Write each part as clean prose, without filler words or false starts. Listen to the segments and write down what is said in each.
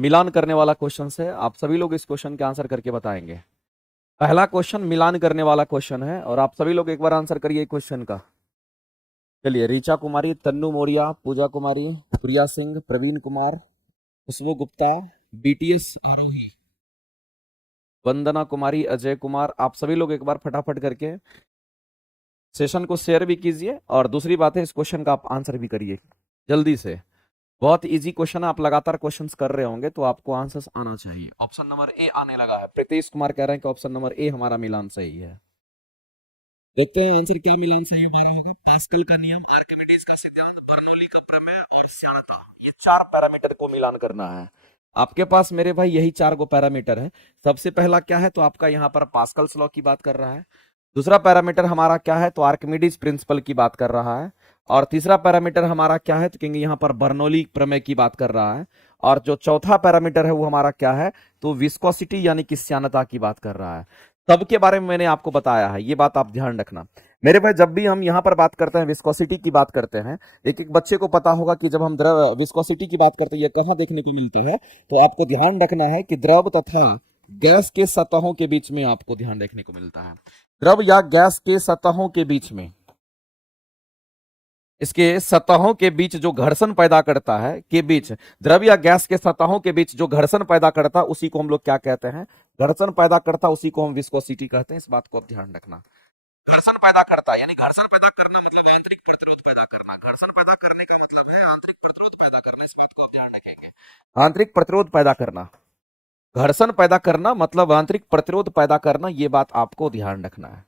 मिलान करने वाला क्वेश्चन है। आप सभी लोग इस क्वेश्चन के आंसर करके बताएंगे। पहला क्वेश्चन मिलान करने वाला क्वेश्चन है और आप सभी लोग एक बार आंसर करिए क्वेश्चन का। चलिए, ऋचा कुमारी, तन्नू मौर्य, पूजा कुमारी, प्रिया सिंह, प्रवीण कुमार, खुशबू गुप्ता, बीटीएस आरोही, वंदना कुमारी, अजय कुमार, आप सभी लोग एक बार फटाफट करके सेशन को शेयर भी कीजिए और दूसरी बात है इस क्वेश्चन का आप आंसर भी करिए जल्दी से। बहुत इजी क्वेश्चन है, आप लगातार क्वेश्चंस कर रहे होंगे तो आपको आंसर्स आना चाहिए। ऑप्शन नंबर ए आने लगा है। प्रीतेश कुमार कह रहे हैं कि ऑप्शन नंबर ए हमारा मिलान सही है। देखते हैं आंसर क्या मिलान सही हमारा होगा। पास्कल का नियम, आर्किमिडीज का सिद्धांत, बर्नौली का प्रमेय और श्यानता, ये चार पैरामीटर को मिलान करना है। आपके पास मेरे भाई यही चार को पैरामीटर है। सबसे पहला क्या है तो आपका यहाँ पर पास्कल्स लॉ की बात कर रहा है। दूसरा पैरामीटर हमारा क्या है तो आर्किमिडीज प्रिंसिपल की बात कर रहा है। और तीसरा पैरामीटर हमारा क्या है तो कहेंगे यहाँ पर बर्नौली प्रमेय की बात कर रहा है। और जो चौथा पैरामीटर है वो हमारा क्या है तो विस्कोसिटी यानी कि श्यानता की बात कर रहा है। सबके बारे में मैंने आपको बताया है, ये बात आप ध्यान रखना मेरे भाई। जब भी हम यहाँ पर बात करते हैं विस्कोसिटी की बात करते हैं, एक एक बच्चे को पता होगा कि जब हम द्रव विस्कोसिटी की बात करते हैं ये कहाँ देखने को मिलते हैं तो आपको ध्यान रखना है कि द्रव तथा गैस के सतहों के बीच में आपको ध्यान रखने को मिलता है। द्रव या गैस के सतहों के बीच में, इसके सतहों के बीच जो घर्षण पैदा करता है के बीच, द्रव या गैस के सतहों के बीच जो घर्षण पैदा करता है उसी को हम लोग क्या कहते हैं, घर्षण पैदा करता उसी को हम विस्कोसिटी कहते हैं। इस बात को आप ध्यान रखना। घर्षण पैदा करता यानी घर्षण पैदा करना मतलब आंतरिक प्रतिरोध पैदा करना। घर्षण पैदा करने का मतलब है आंतरिक प्रतिरोध पैदा करना। इस बात को आप ध्यान रखेंगे। आंतरिक प्रतिरोध पैदा करना, घर्षण पैदा करना मतलब आंतरिक प्रतिरोध पैदा करना, ये बात आपको ध्यान रखना है।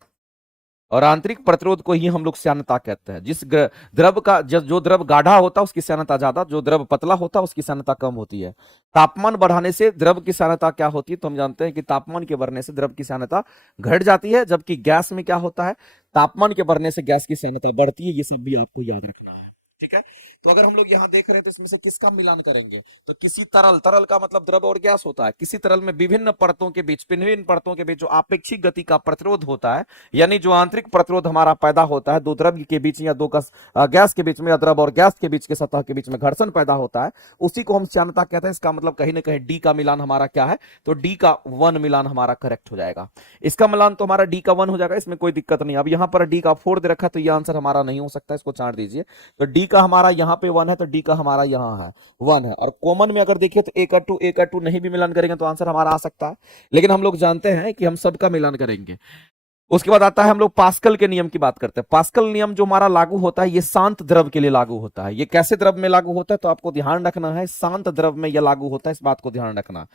और आंतरिक प्रतिरोध को ही हम लोग श्यानता कहते हैं। जिस द्रव का जो द्रव गाढ़ा होता है उसकी श्यानता ज्यादा, जो द्रव पतला होता है उसकी श्यानता कम होती है। तापमान बढ़ाने से द्रव की श्यानता क्या होती है तो हम जानते हैं कि तापमान के बढ़ने से द्रव की श्यानता घट जाती है, जबकि गैस में क्या होता है, तापमान के बढ़ने से गैस की श्यानता बढ़ती है। ये सब भी आपको याद रखना है, ठीक है। तो अगर हम लोग यहाँ देख रहे हैं तो इसमें से किसका मिलान करेंगे तो किसी तरल, तरल का मतलब द्रव और गैस होता है, किसी तरल में विभिन्न परतों के बीच, विभिन्न परतों के बीच जो आपेक्षिक गति का प्रतिरोध होता है, यानी जो आंतरिक प्रतिरोध हमारा पैदा होता है दो द्रव के बीच या दो गैस के बीच में, या द्रव और गैस के बीच के सतह के बीच में घर्षण पैदा होता है, उसी को हम श्यानता कहते हैं। इसका मतलब कहीं ना कहीं डी का मिलान हमारा क्या है तो डी का 1 मिलान हमारा करेक्ट हो जाएगा। इसका मिलान तो हमारा डी का 1 हो जाएगा, इसमें कोई दिक्कत नहीं। अब यहाँ पर डी का 4 दे रखा है तो ये आंसर हमारा नहीं हो सकता, इसको छांट दीजिए। तो डी का हमारा यहाँ पे 1 है तो डी का हमारा यहाँ है 1 है। और कॉमन में अगर देखिए तो ए का 2 नहीं भी मिलान करेंगे तो आंसर हमारा आ सकता है, लेकिन हम लोग जानते हैं कि हम सबका मिलान करेंगे। उसके बाद आता है हम लोग पास्कल के नियम की बात करते हैं। पास्कल नियम जो हमारा लागू होता है ये शांत द्रव के लिए लागू होता है। ये कैसे द्रव में लागू होता है तो आपको ध्यान रखना है, शांत द्रव में यह लागू होता है, इस बात को ध्यान रखना।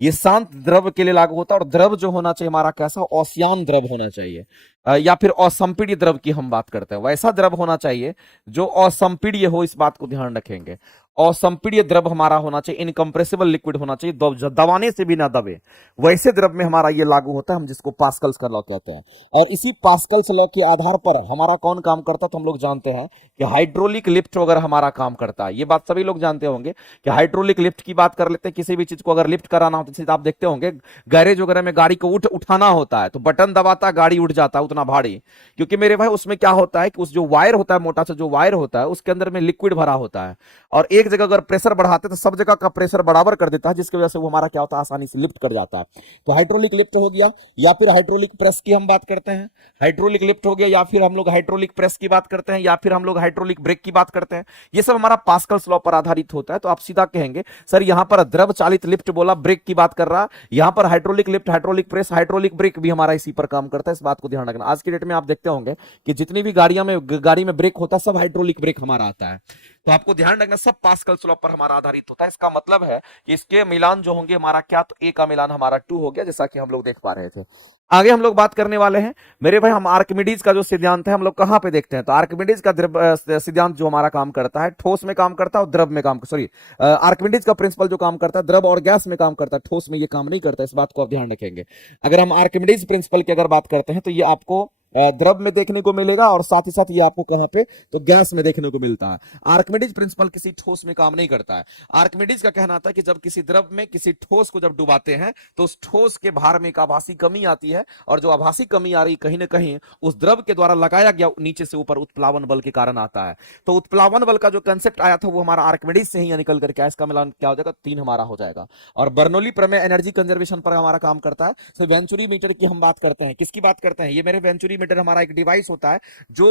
ये शांत द्रव के लिए लागू होता है और द्रव जो होना चाहिए हमारा कैसा, ओसियान द्रव होना चाहिए, या फिर असंपीड्य द्रव की हम बात करते हैं। वैसा द्रव होना चाहिए जो असंपीड्य हो, इस बात को ध्यान रखेंगे। असंपीड्य द्रव हमारा होना चाहिए, इनकंप्रेसिबल लिक्विड होना चाहिए, दबाने से भी ना दबे, वैसे द्रव में हमारा ये लागू होता है, हम जिसको पास्कल्स का लॉ कहते हैं। और इसी पास्कल्स लॉ के आधार पर हमारा कौन काम करता है तो हम लोग जानते हैं कि हाइड्रोलिक लिफ्ट वगैरह हमारा काम करता है। ये बात सभी लोग जानते होंगे कि हाइड्रोलिक लिफ्ट की बात कर लेते हैं। किसी भी चीज को अगर लिफ्ट कराना हो तो आप देखते होंगे गैरेज वगैरह में गाड़ी को उठाना होता है तो बटन दबाता गाड़ी उठ जाता है उतना भारी, क्योंकि मेरे भाई उसमें क्या होता है कि उस जो वायर होता है, मोटा सा जो वायर होता है, उसके अंदर में लिक्विड भरा होता है और एक जगह अगर प्रेशर बढ़ाते तो सब जगह का प्रेशर बराबर कर देता है, जिसकी वजह से वो हमारा क्या होता है, आसानी से लिफ्ट कर जाता है। तो हाइड्रोलिक लिफ्ट हो गया, या फिर हाइड्रोलिक प्रेस की हम बात करते हैं, हाइड्रोलिक लिफ्ट हो गया, या फिर हम लोग हाइड्रोलिक प्रेस की बात करते हैं, या फिर हम लोग हाइड्रोलिक ब्रेक की बात करते हैं। ये सब हमारा पास्कल्स लॉ पर आधारित होता है। तो आप सीधा कहेंगे सर यहां पर द्रव चालित लिफ्ट बोला, ब्रेक की बात कर रहा, यहां पर hydraulic lift, hydraulic press, hydraulic brake भी हमारा इसी पर काम करता है। इस बात को ध्यान रखना। आज की डेट में आप देखते होंगे कि जितनी भी गाड़ी में ब्रेक होता है सब हाइड्रोलिक ब्रेक हमारा आता है। तो आपको ध्यान रखना सब पास्कल्स लॉ पर हमारा आधारित होता है। इसका मतलब है कि इसके मिलान जो होंगे हमारा क्या, तो ए का मिलान हमारा 2 हो गया, जैसा कि हम लोग देख पा रहे थे। आगे हम लोग बात करने वाले हैं मेरे भाई, हम आर्किमिडीज का जो सिद्धांत है हम लोग कहां पे देखते हैं तो आर्किमिडीज का सिद्धांत जो हमारा काम करता है ठोस में काम करता है और द्रव में काम, सॉरी आर्किमिडीज का प्रिंसिपल जो काम करता है द्रव और गैस में काम करता है, ठोस में ये काम नहीं करता। इस बात को आप ध्यान रखेंगे। अगर हम आर्किमिडीज प्रिंसिपल की अगर बात करते हैं तो ये आपको द्रव में देखने को मिलेगा, और साथ ही साथ ये आपको कहां पे, तो गैस में देखने को मिलता है। आर्किमिडीज प्रिंसिपल किसी ठोस में काम नहीं करता है। आर्किमिडीज का कहना था कि जब किसी द्रव में किसी ठोस को जब डुबाते हैं तो उस ठोस के भार में एक आभासी कमी आती है, और जो आभासी कमी आ रही कहीं ना कहीं उस द्रव के द्वारा लगाया गया नीचे से ऊपर उत्प्लावन बल के कारण आता है। तो उत्प्लावन बल का जो कंसेप्ट आया था वो हमारा आर्किमिडीज से ही निकल करके, इसका मिलान क्या हो जाएगा, 3 हमारा हो जाएगा। और बर्नौली प्रमेय एनर्जी कंजर्वेशन पर हमारा काम करता है। तो वेंचुरी मीटर की हम बात करते हैं, किसकी बात करते हैं, ये मेरे वेंचुरी मीटर हमारा एक डिवाइस होता है जो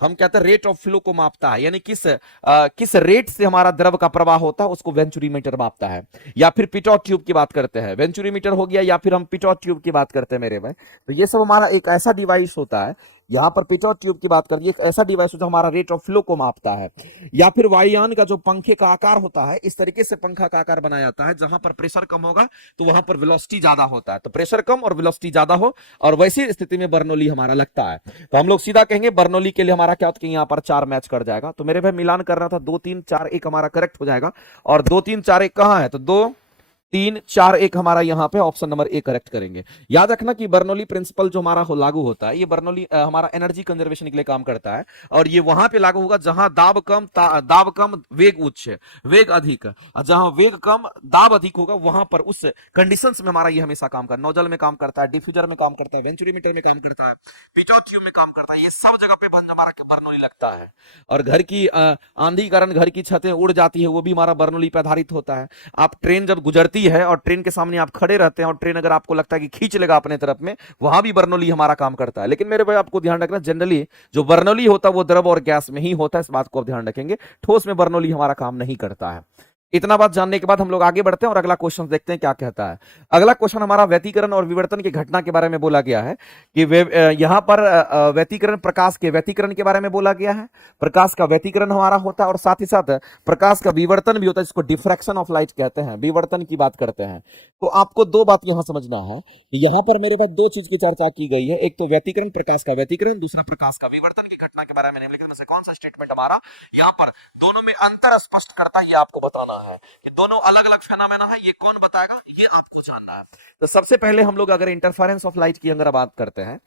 हम कहते हैं रेट ऑफ फ्लो को मापता है, यानी किस रेट से हमारा द्रव का प्रवाह होता है उसको वेंचुरी मीटर मापता है। या फिर पिटॉट ट्यूब की बात करते हैं, वेंचुरी मीटर हो गया, या फिर हम पिटॉट ट्यूब की बात करते हैं मेरे भाई। तो ये सब हमारा एक ऐसा डिवाइस होता है, यहां पर पिटॉट ट्यूब की बात करिए, एक ऐसा डिवाइस जो हमारा रेट ऑफ फ्लो को मापता है। या फिर वायुयान का जो पंखे का आकार होता है, इस तरीके से पंखा का आकार बनाया जाता है, जहां पर प्रेशर कम होगा तो वहां पर वेलोसिटी ज्यादा होता है। तो प्रेशर कम और वेलोसिटी ज्यादा हो, और वैसी स्थिति में बर्नौली हमारा लगता है। तो हम लोग सीधा कहेंगे बर्नौली के लिए हमारा क्या होता है, यहाँ पर 4 मैच कर जाएगा। तो मेरे भाई मिलान कर रहा था 2 3 4 1 हमारा करेक्ट हो जाएगा। और 2 3 4 1 कहां है, तो 2 3 4 1 हमारा यहां पे ऑप्शन नंबर ए करेक्ट करेंगे। याद रखना कि बर्नौली प्रिंसिपल जो हमारा लागू होता है, ये बर्नौली हमारा एनर्जी कंजर्वेशन के लिए काम करता है, और ये वहां पे लागू होगा जहां दाब कम वेग उच्च है, वेग अधिक, जहां वेग कम दाब अधिक होगा वहां पर उस कंडीशंस में हमारा ये हमेशा काम करता है। नोजल में काम करता है, डिफ्यूजर में काम करता है, वेंचुरी मीटर में काम करता है, पिटॉट ट्यूब में काम करता है, ये सब जगह पे हमारा बर्नौली लगता है। और घर की आंधी के कारण घर की छतें उड़ जाती है, वो भी हमारा बर्नौली पे आधारित होता है। आप ट्रेन जब गुजरती है और ट्रेन के सामने आप खड़े रहते हैं, और ट्रेन अगर आपको लगता है कि खींच लेगा अपने तरफ में, वहां भी बर्नौली हमारा काम करता है। लेकिन मेरे भाई आपको ध्यान रखना, जनरली जो बर्नौली होता है वो द्रव और गैस में ही होता है, इस बात को आप ध्यान रखेंगे। ठोस में बर्नौली हमारा काम नहीं करता है। इतना बात जानने के बाद हम लोग आगे बढ़ते हैं और अगला क्वेश्चन देखते हैं क्या कहता है। अगला क्वेश्चन हमारा व्यतिकरण और विवर्तन की घटना के बारे में बोला गया है कि यहां पर व्यतिकरण, प्रकाश के व्यतिकरण के बारे में बोला गया है। प्रकाश का व्यतिकरण हमारा होता है, और साथ ही साथ प्रकाश का विवर्तन भी होता है, जिसको डिफ्रैक्शन ऑफ लाइट कहते हैं, विवर्तन की बात करते हैं। तो आपको 2 बात यहां समझना है कि यहां पर मेरे पास 2 चीज की चर्चा की गई है, एक तो व्यतिकरण, प्रकाश का व्यतिकरण, दूसरा प्रकाश का विवर्तन की घटना के बारे में निम्नलिखित में से कौन सा स्टेटमेंट हमारा यहां पर दोनों में अंतर स्पष्ट करता है, ये आपको बताना है कि दोनों अलग अलग फेनोमेना है, ये कौन बताएगा, ये आपको जानना है। तो सबसे पहले हम लोग अगर इंटरफेरेंस ऑफ लाइट की अगर बात करते हैं,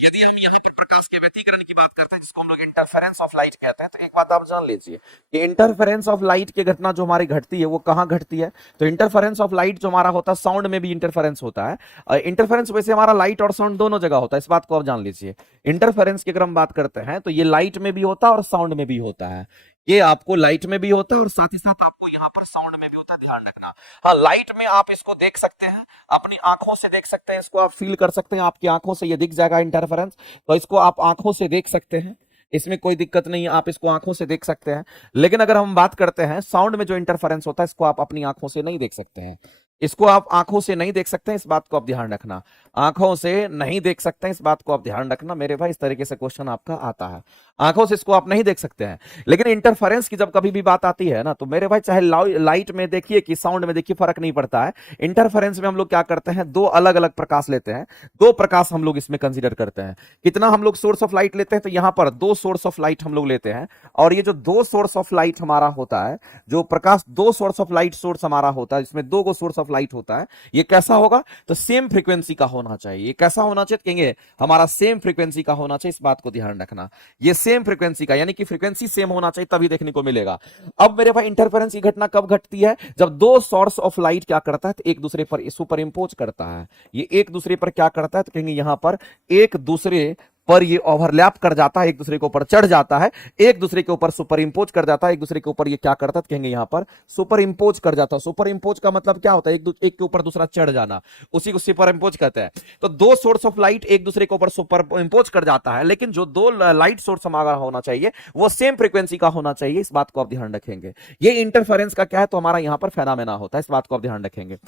यदि हम यहाँ पे प्रकाश के व्यतिकरण की बात करते हैं, जिसको हम लोग इंटरफेरेंस ऑफ लाइट कहते हैं, तो एक बात आप जान लीजिए कि इंटरफेरेंस ऑफ लाइट की घटना जो हमारी घटती है वो कहां घटती है। तो इंटरफेरेंस ऑफ लाइट जो हमारा होता है, साउंड में भी इंटरफेरेंस होता है। इंटरफेरेंस वैसे हमारा लाइट और साउंड दोनों जगह होता है, इस बात को आप जान लीजिए। इंटरफेरेंस की अगर हम बात करते हैं तो ये लाइट में भी होता है और साउंड में भी होता है। ये आपको लाइट में भी होता है और साथ ही साथ आपको यहाँ पर साउंड में भी होता है, ध्यान रखना। हाँ, लाइट में आप इसको देख सकते हैं, अपनी आंखों से देख सकते हैं, इसको आप फील कर सकते हैं, आपकी आंखों से ये दिख जाएगा इंटरफेरेंस, तो इसको आप आंखों से देख सकते हैं, इसमें कोई दिक्कत नहीं है, आप इसको आंखों से देख सकते हैं। लेकिन अगर हम बात करते हैं साउंड में जो इंटरफेरेंस होता है, इसको आप अपनी आंखों से नहीं देख सकते हैं, इसको आप आंखों से नहीं देख सकते हैं, इस बात को आप ध्यान रखना। आंखों से नहीं देख सकते हैं, इस बात को आप ध्यान रखना मेरे भाई, इस तरीके से क्वेश्चन आपका आता है, आंखों से इसको आप नहीं देख सकते हैं। लेकिन इंटरफेरेंस की जब कभी भी बात आती है ना, तो मेरे भाई चाहे लाइट में देखिए कि साउंड में देखिए, फर्क नहीं पड़ता है। इंटरफेरेंस में हम लोग क्या करते हैं, 2 अलग अलग प्रकाश लेते हैं, 2 प्रकाश हम लोग इसमें कंसीडर करते हैं। कितना हम लोग सोर्स ऑफ लाइट लेते हैं, तो यहां पर 2 सोर्स ऑफ लाइट हम लोग लेते हैं। और ये जो 2 सोर्स ऑफ लाइट हमारा होता है, जो प्रकाश 2 सोर्स ऑफ लाइट सोर्स हमारा होता है, इसमें 2 सोर्स ऑफ लाइट होता है, ये कैसा होगा, तो सेम फ्रीक्वेंसी का होना चाहिए। ये कैसा होना चाहिए, कहेंगे हमारा सेम फ्रीक्वेंसी का होना चाहिए, इस बात को ध्यान रखना। ये सेम फ्रीक्वेंसी का, यानी कि फ्रीक्वेंसी सेम होना चाहिए, तभी देखने को मिलेगा। अब मेरे भाई इंटरफेरेंस की घटना कब घटती है, जब 2 सोर्स ऑफ लाइट क्या करता है, तो एक दूसरे पर सुपर इंपोज करता है। ये एक दूसरे पर क्या करता है, तो कहेंगे यहां पर एक दूसरे पर ये ओवरलैप कर जाता है, एक दूसरे के ऊपर चढ़ जाता है, एक दूसरे के ऊपर सुपर इंपोज कर जाता है, एक दूसरे के ऊपर ये क्या करता है, कहेंगे यहां पर सुपर इंपोज कर जाता है। सुपर इंपोज का मतलब क्या होता है, एक के ऊपर दूसरा चढ़ जाना, उसी को सुपर इंपोज कहते हैं। तो 2 सोर्स ऑफ लाइट एक दूसरे के ऊपर सुपर इंपोज कर जाता है, लेकिन जो 2 लाइट सोर्स हमारा होना चाहिए वो सेम फ्रीक्वेंसी का होना चाहिए, इस बात को आप ध्यान रखेंगे। ये इंटरफेरेंस का क्या है, तो हमारा यहां पर फेनोमेना होता है, इस बात को आप ध्यान रखेंगे।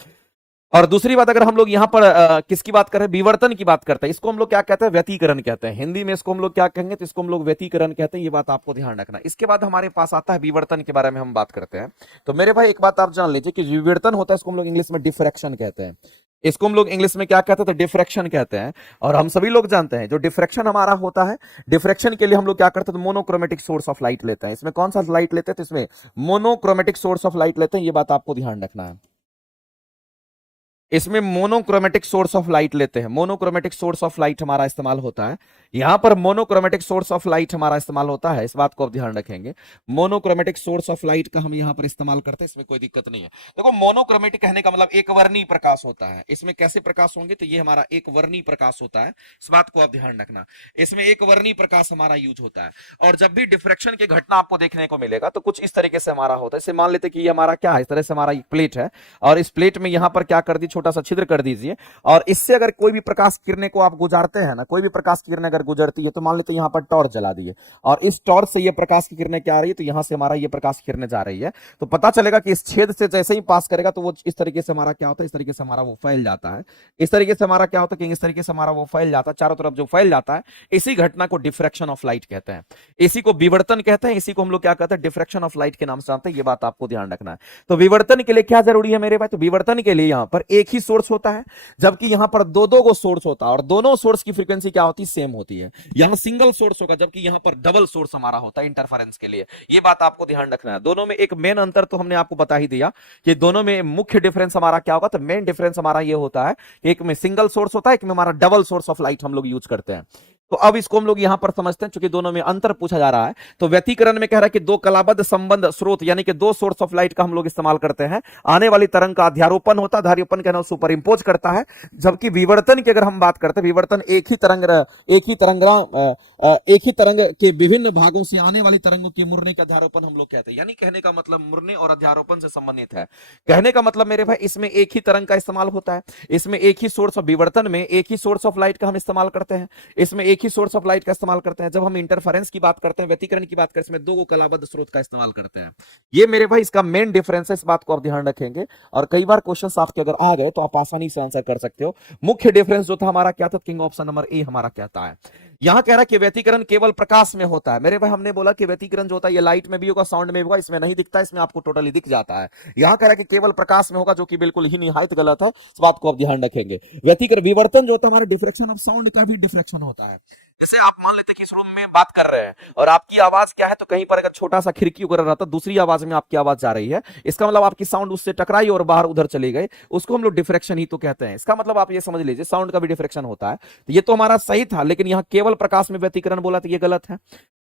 और दूसरी बात, अगर हम लोग यहां पर किसकी बात करें, विवर्तन की बात करते हैं, इसको हम लोग क्या कहते हैं, व्यतिकरण कहते हैं। हिंदी में इसको हम लोग क्या कहेंगे, तो इसको हम लोग व्यतिकरण कहते हैं, ये बात आपको ध्यान रखना। इसके बाद हमारे पास आता है विवर्तन के बारे में हम बात करते हैं। तो मेरे भाई एक बात आप जान लीजिए कि विवर्तन होता है, इसको हम लोग इंग्लिश में डिफ्रैक्शन कहते हैं। इसको हम लोग इंग्लिश में क्या कहते हैं, तो डिफ्रैक्शन कहते हैं। और हम सभी लोग जानते हैं जो डिफ्रैक्शन हमारा होता है, डिफ्रैक्शन के लिए हम लोग क्या करते हैं, तो मोनोक्रोमेटिक सोर्स ऑफ लाइट लेते हैं। इसमें कौन सा लाइट लेते हैं, तो इसमें मोनोक्रोमेटिक सोर्स ऑफ लाइट लेते हैं, ये बात आपको ध्यान रखना है। इसमें मोनोक्रोमेटिक सोर्स ऑफ लाइट लेते हैं, मोनोक्रोमेटिक सोर्स ऑफ लाइट हमारा इस्तेमाल होता है। यहां पर मोनोक्रोमेटिक सोर्स ऑफ लाइट हमारा इस्तेमाल होता है, इस बात को आप ध्यान रखेंगे। मोनोक्रोमेटिक सोर्स ऑफ लाइट का हम यहां पर इस्तेमाल करते हैं, इसमें कोई दिक्कत नहीं है। देखो मोनोक्रोमेटिक कहने का मतलब एक वर्णी प्रकाश होता है। इसमें कैसे प्रकाश होंगे, तो ये हमारा एक वर्णी प्रकाश होता है, इस बात को आप ध्यान रखना। इसमें एक वर्णी प्रकाश हमारा यूज होता है। और जब भी डिफ्रेक्शन की घटना आपको देखने को मिलेगा तो कुछ इस तरीके से हमारा होता है। इसे मान लेते कि ये हमारा क्या है, इस तरह से हमारा एक प्लेट है, और इस प्लेट में यहां पर क्या कर दी, छोटा सा छिद्र कर दीजिए, और इससे अगर कोई भी प्रकाश किरणें को आप गुजारते हैं ना, कोई भी प्रकाश की किरणें अगर गुजरती है तो मान लेते हैं यहां पर टॉर्च जला दिए, और इस टॉर्च से ये प्रकाश की किरणें क्या आ रही है, तो यहां से हमारा ये प्रकाश की किरणें जा रही है। तो पता चलेगा कि इस छेद से जैसे ही पास करेगा तो वो इस तरीके से हमारा क्या होता है, इस तरीके से हमारा वो फैल जाता है। इस तरीके से हमारा क्या होता है कि इस तरीके से हमारा वो फैल जाता है, चारों तरफ जो फैल जाता है, इसी घटना को डिफ्रैक्शन ऑफ लाइट कहते हैं। इसी को विवर्तन कहते हैं, इसी को हम लोग क्या कहते हैं, डिफ्रैक्शन ऑफ लाइट के नाम से जानते हैं। ये बात आपको ध्यान रखना है। तो विवर्तन के लिए क्या जरूरी है मेरे भाई, तो विवर्तन के लिए यहां पर एक ही सोर्स होता है, जबकि यहां पर दो दो को सोर्स होता है, और दोनों सोर्स की फ्रीक्वेंसी क्या होती है, सेम होती है। यहां सिंगल सोर्स होगा, जबकि यहां पर डबल सोर्स हमारा होता है इंटरफेरेंस के लिए। ये बात आपको ध्यान रखना है। दोनों में एक मेन अंतर तो हमने आपको बता ही दिया कि दोनों में मुख्य डिफरेंस हमारा क्या होगा, तो मेन डिफरेंस हमारा ये होता है कि एक में सिंगल सोर्स होता है, एक में हमारा डबल सोर्स ऑफ लाइट हम लोग यूज करते हैं। तो अब इसको हम लोग यहां पर समझते हैं, चूंकि दोनों में अंतर पूछा जा रहा है। तो व्यतिकरण में कह रहा है कि दो कलाबद्ध संबंध स्रोत यानी कि दो सोर्स ऑफ लाइट का हम लोग इस्तेमाल करते हैं। आने वाली तरंग का अध्यारोपण होता है, अध्यारोपण कहना सुपर इंपोज करता है। जबकि विवर्तन की अगर हम बात करते हैं, विवर्तन एक ही तरंग के विभिन्न भागों से आने वाली तरंगों के मुड़ने का अध्यारोपण हम लोग कहते हैं। यानी कहने का मतलब मुड़ने और अध्यारोपण से संबंधित है। कहने का मतलब मेरे भाई इसमें एक ही तरंग का इस्तेमाल होता है, इसमें एक ही सोर्स ऑफ, विवर्तन में एक ही सोर्स ऑफ लाइट का हम इस्तेमाल करते हैं, इसमें एक ही सोर्स ऑफ लाइट का इस्तेमाल करते हैं। जब हम इंटरफेरेंस की बात करते हैं, व्यतिकरण की बात करते हैं, इसमें दो कलाबद्ध स्रोत का इस्तेमाल करते हैं। ये मेरे भाई इसका मेन डिफरेंस है, इस बात को आप ध्यान रखेंगे। और कई बार क्वेश्चंस आपके अगर आ गए तो आप आसानी से आंसर कर सकते हो। मुख्य डिफरेंस जो था हमारा क्या था, किंग ऑप्शन नंबर ए हमारा कहता है। यहां कह रहा है कि व्यतिकरण केवल प्रकाश में होता है। मेरे भाई हमने बोला कि व्यतिकरण जो होता है ये लाइट में भी होगा, साउंड में भी होगा, इसमें नहीं दिखता, इसमें आपको टोटली दिख जाता है। यहां कह रहा है कि केवल प्रकाश में होगा, जो कि बिल्कुल ही निहायत गलत है, इस बात को आप ध्यान रखेंगे। व्यतिकरण, विवर्तन जो होता है हमारा डिफ्रेक्शन ऑफ साउंड का भी डिफ्रेक्शन होता है। जैसे आप मान लेते हैं कि इस रूम में बात कर रहे हैं और आपकी आवाज क्या है, तो कहीं पर अगर छोटा सा खिड़की वगैरह रहता, दूसरी आवाज में आपकी आवाज जा रही है, इसका मतलब आपकी साउंड उससे टकराई और बाहर उधर चली गई, उसको हम लोग डिफ्रेक्शन ही तो कहते हैं। इसका मतलब आप ये समझ लीजिए साउंड का भी डिफ्रेक्शन होता है। तो ये तो हमारा सही था, लेकिन यहां केवल प्रकाश में व्यतिकरण बोला तो ये गलत है।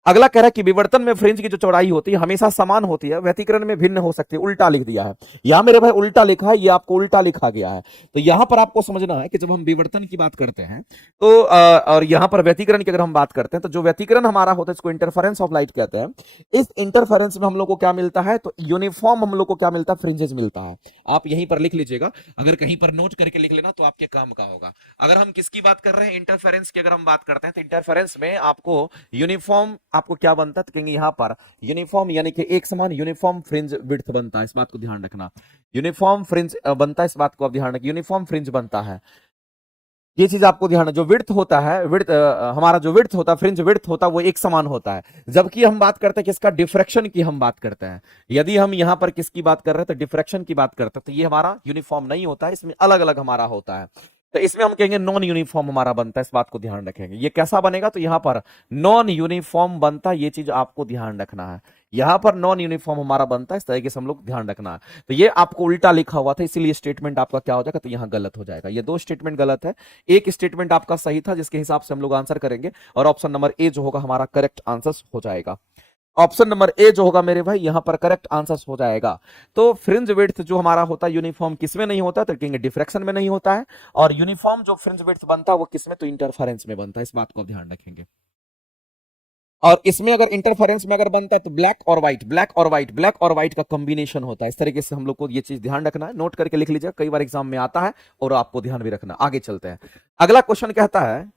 अगला कह रहा है कि विवर्तन में फ्रिंज की जो चौड़ाई होती है हमेशा समान होती है, व्यतिकरण में भिन्न हो सकती है। उल्टा लिख दिया है यहां मेरे भाई, उल्टा लिखा है, ये आपको उल्टा लिखा गया है। तो यहां पर आपको समझना है कि जब हम विवर्तन की बात करते हैं तो और यहां पर व्यतिकरण की अगर हम बात करते हैं, तो जो व्यतिकरण हमारा होता है इसको इंटरफेरेंस ऑफ लाइट कहते हैं। इस इंटरफेरेंस में हम लोग को क्या मिलता है, तो यूनिफॉर्म हम लोग को क्या मिलता है, फ्रिंजेस मिलता है। आप यहीं पर लिख लीजिएगा, अगर कहीं पर नोट करके लिख लेना तो आपके काम का होगा। अगर हम किसकी बात कर रहे हैं, इंटरफेरेंस की अगर हम बात करते हैं, तो इंटरफेरेंस में आपको यूनिफॉर्म आपको क्या बनता है, तो कहेंगे यहां पर यूनिफॉर्म यानी कि एक समान यूनिफॉर्म फ्रिंज विड्थ बनता है, इस बात को ध्यान रखना। यूनिफॉर्म फ्रिंज बनता है, इस बात को आप ध्यान रखिए, यूनिफॉर्म फ्रिंज बनता है। ये चीज आपको ध्यान है, जो विड्थ होता है, विड्थ हमारा जो विड्थ होता है, फ्रिंज विड्थ होता है, वो एक समान होता है। जबकि हम बात करते हैं किसका, डिफ्रैक्शन की हम बात करते हैं। यदि हम यहां पर किसकी बात कर रहे हैं, तो डिफ्रैक्शन की बात करते हैं, तो ये हमारा यूनिफॉर्म नहीं होता है, इसमें अलग अलग हमारा होता है। तो इसमें हम कहेंगे नॉन यूनिफॉर्म हमारा बनता है, इस बात को ध्यान रखेंगे। ये कैसा बनेगा, तो यहां पर नॉन यूनिफॉर्म बनता है, ये चीज आपको ध्यान रखना है। यहां पर नॉन यूनिफॉर्म हमारा बनता है, इस तरीके से हम लोग ध्यान रखना है। तो ये आपको उल्टा लिखा हुआ था, इसीलिए स्टेटमेंट आपका क्या हो जाएगा, तो यहां गलत हो जाएगा। ये दो स्टेटमेंट गलत है, एक स्टेटमेंट आपका सही था, जिसके हिसाब से हम लोग आंसर करेंगे, और ऑप्शन नंबर ए जो होगा हमारा करेक्ट आंसर हो जाएगा। ऑप्शन नंबर ए जो होगा मेरे भाई यहां पर करेक्ट आंसर हो जाएगा। तो फ्रिंज विड्थ जो हमारा होता है यूनिफॉर्म किसमें नहीं होता, तो कहेंगे डिफ्रैक्शन में नहीं होता है। और यूनिफॉर्म जो फ्रिंज विड्थ बनता है वो किसमें, तो इंटरफेरेंस में बनता है, इस बात को ध्यान रखेंगे। और इसमें अगर इंटरफेरेंस में अगर बनता है तो ब्लैक और व्हाइट, ब्लैक और व्हाइट, ब्लैक और व्हाइट का कॉम्बिनेशन होता है। इस तरीके से हम लोग को ये चीज ध्यान रखना है, नोट करके लिख लीजिएगा, कई बार एग्जाम में आता है और आपको ध्यान भी रखना। आगे चलते हैं, अगला क्वेश्चन कहता है,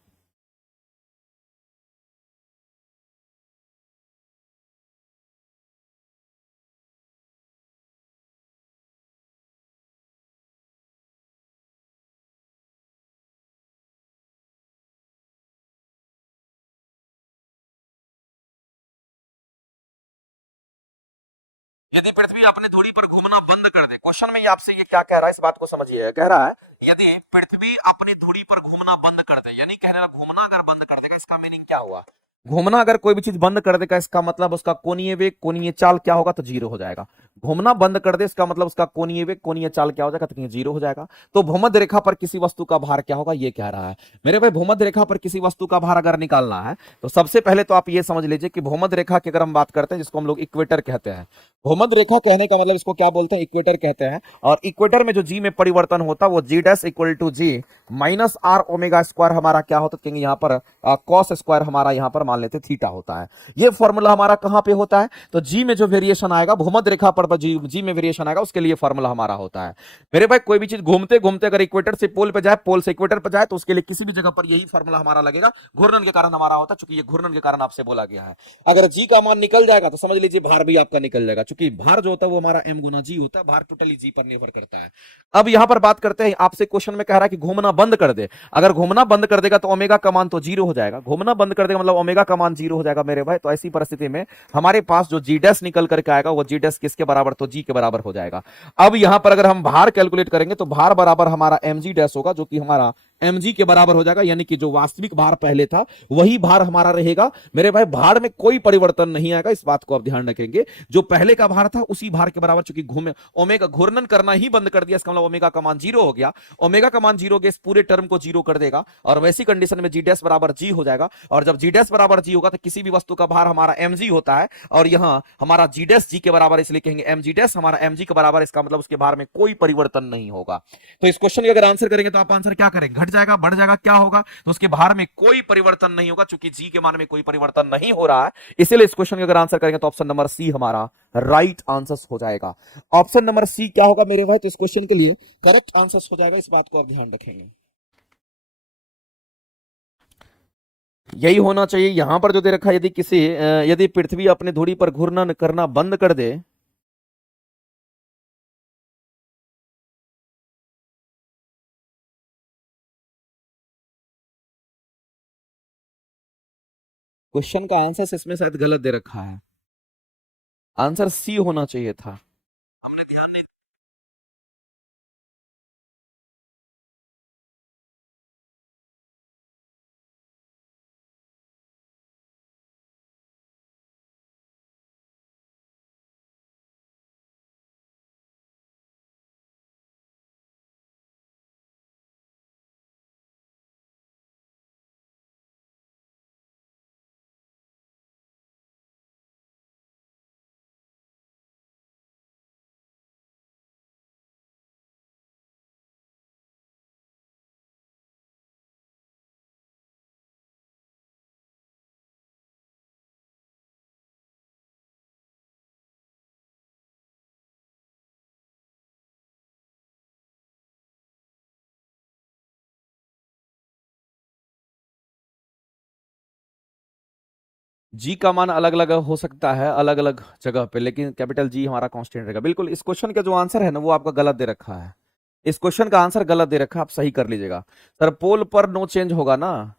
यदि पृथ्वी अपनी धुरी पर घूमना बंद कर दे, क्वेश्चन में आपसे ये क्या कह रहा है, इस बात को समझिए। कह रहा है यदि पृथ्वी अपनी धुरी पर घूमना बंद कर दे, यानी कहने लगा घूमना अगर बंद कर देगा, इसका मीनिंग क्या हुआ, घूमना अगर कोई भी चीज बंद कर देगा, इसका मतलब उसका कोणीय वेग, कोणीय चाल क्या होगा, तो जीरो हो जाएगा। घूमना बंद कर दे इसका मतलब उसका कोणीय वेग कोणीय चाल क्या हो जाएगा, तो जीरो हो जाएगा। तो भूमध्य रेखा पर किसी वस्तु का भार क्या होगा, ये कह रहा है मेरे भाई। भूमध्य रेखा पर किसी वस्तु का भार अगर निकालना है तो सबसे पहले तो आप ये समझ लीजिए कि भूमध्य रेखा की अगर हम बात करते हैं, जिसको हम लोग इक्वेटर कहते हैं, भूमध्य रेखा कहने का मतलब इसको क्या बोलते हैं, इक्वेटर कहते हैं। और इक्वेटर में जो जी में परिवर्तन होता है वो G dash equal to G minus R omega square हमारा क्या होता है, कहेंगे यहाँ पर कॉस स्क्वायर हमारा यहाँ पर मान लेते थीटा होता है। ये फॉर्मूला हमारा कहां पे होता है, तो जी में जो वेरिएशन आएगा भूमध्य रेखा पर जी में वेरिएशन आएगा उसके लिए फॉर्मूला हमारा होता है मेरे भाई। कोई भी चीज घूमते घूमते अगर इक्वेटर से पोल पे जाए, पोल से इक्वेटर पे जाए, तो उसके लिए किसी भी जगह पर यही फॉर्मूला हमारा लगेगा, घूर्णन के कारण हमारा होता है। चूंकि ये घूर्णन के कारण आपसे बोला गया है। अगर जी का मान निकल जाएगा तो समझ लीजिए भार भी आपका निकल जाएगा, क्योंकि भार जो होता है वो हमारा एम गुना जी होता है, भार टोटली जी पर निर्भर करता है। अब यहां पर बात करते हैं, आपसे क्वेश्चन में कह रहा है कि घूमना बंद कर दे। अगर घूमना बंद कर देगा तो ओमेगा का मान तो जीरो हो जाएगा, घूमना बंद कर देगा मतलब ओमेगा का मान जीरो हो जाएगा मेरे भाई। तो ऐसी परिस्थिति में हमारे पास जो जी डैश निकल करके आएगा वो जी डैश किसके बराबर, तो जी के बराबर हो जाएगा। अब यहां पर अगर हम भार कैलकुलेट करेंगे तो भार बराबर हमारा एम जी डैश होगा, जो कि हमारा mg के बराबर हो जाएगा, यानी कि जो वास्तविक भार पहले था वही भार हमारा रहेगा मेरे भाई। भार में कोई परिवर्तन नहीं आएगा, इस बात को आप ध्यान रखेंगे। जो पहले का भार था उसी भार के बराबर, चूंकि घूमे ओमेगा घूर्णन करना ही बंद कर दिया, इसका मतलब ओमेगा का मान जीरो हो गया। ओमेगा का मान जीरो हो गया, इस पूरे टर्म को जीरो कर देगा और वैसी कंडीशन में जी डैश बराबर जी हो जाएगा। और जब जी डैश बराबर जी होगा तो किसी भी वस्तु का भार हमारा mg होता है, और यहां हमारा जी डैश जी के बराबर, इसलिए कहेंगे mg डैश हमारा mg के बराबर, इसका मतलब उसके भार में कोई परिवर्तन नहीं होगा। तो इस क्वेश्चन का अगर आंसर करेंगे तो आप आंसर क्या करेंगे, घट जाएगा बढ़ जाएगा क्या होगा, तो उसके भार में कोई परिवर्तन नहीं होगा, चूंकि जी के मान में कोई परिवर्तन नहीं हो रहा है। इसीलिए इस क्वेश्चन का अगर आंसर करेंगे तो ऑप्शन नंबर सी हमारा राइट आंसर हो जाएगा। ऑप्शन नंबर सी क्या होगा मेरे भाई, तो इस क्वेश्चन के लिए करेक्ट आंसर हो जाएगा, इस बात को आप ध्यान रखेंगे। यही होना चाहिए। यहां पर जो दे रखा है, यदि पृथ्वी अपने धुरी पर घूर्णन करना बंद कर दे, क्वेश्चन का आंसर इसमें शायद गलत दे रखा है, आंसर सी होना चाहिए था। हमने ध्यान नहीं। जी का मान अलग अलग हो सकता है अलग अलग जगह पे, लेकिन कैपिटल जी हमारा कांस्टेंट रहेगा। बिल्कुल इस क्वेश्चन का जो आंसर है ना वो आपका गलत दे रखा है, इस क्वेश्चन का आंसर गलत दे रखा है, आप सही कर लीजिएगा। सर पोल पर नो चेंज होगा ना,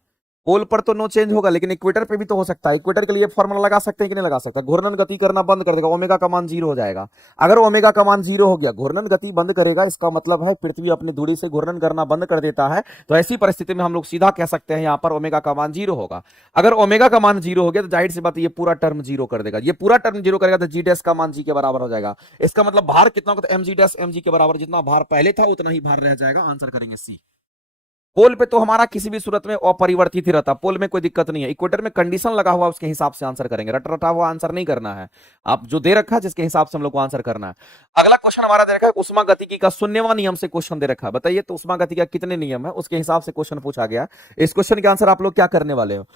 पोल पर तो नो चेंज होगा, लेकिन इक्वेटर पे भी तो हो सकता है। इक्वेटर के लिए फॉर्मूला लगा सकते हैं कि नहीं लगा सकता, घूर्णन गति करना बंद कर देगा, ओमेगा का मान जीरो हो जाएगा। अगर ओमेगा का मान जीरो हो गया, घूर्णन गति बंद करेगा, इसका मतलब है पृथ्वी अपनी दूरी से घूर्णन करना बंद कर देता है। तो ऐसी परिस्थिति में हम लोग सीधा कह सकते हैं यहाँ पर ओमेगा का मान जीरो होगा। अगर ओमेगा का मान जीरो हो गया तो जाहिर सी बात ये पूरा टर्म जीरो कर देगा, ये पूरा टर्म जीरो करेगा तो जी डैश का मान जी के बराबर हो जाएगा। इसका मतलब भार कितना होगा, तो m g dash m g के बराबर, जितना भार पहले था उतना ही भार रह जाएगा। आंसर करेंगे सी। पोल पे तो हमारा किसी भी सूरत में अपरिवर्तित ही रहता, पोल में कोई दिक्कत नहीं है। इक्वेटर में कंडीशन लगा हुआ, उसके हिसाब से आंसर करेंगे, रट रटा हुआ आंसर नहीं करना है। आप जो दे रखा है जिसके हिसाब से हम लोग को आंसर करना है। अगला क्वेश्चन हमारा दे रखा है उष्मा गतिकी का शून्यवां नियम से क्वेश्चन दे रखा है, बताइए तो उष्मा गतिकी का कितने नियम है, उसके हिसाब से क्वेश्चन पूछा गया। इस क्वेश्चन के आंसर आप लोग क्या करने वाले हो,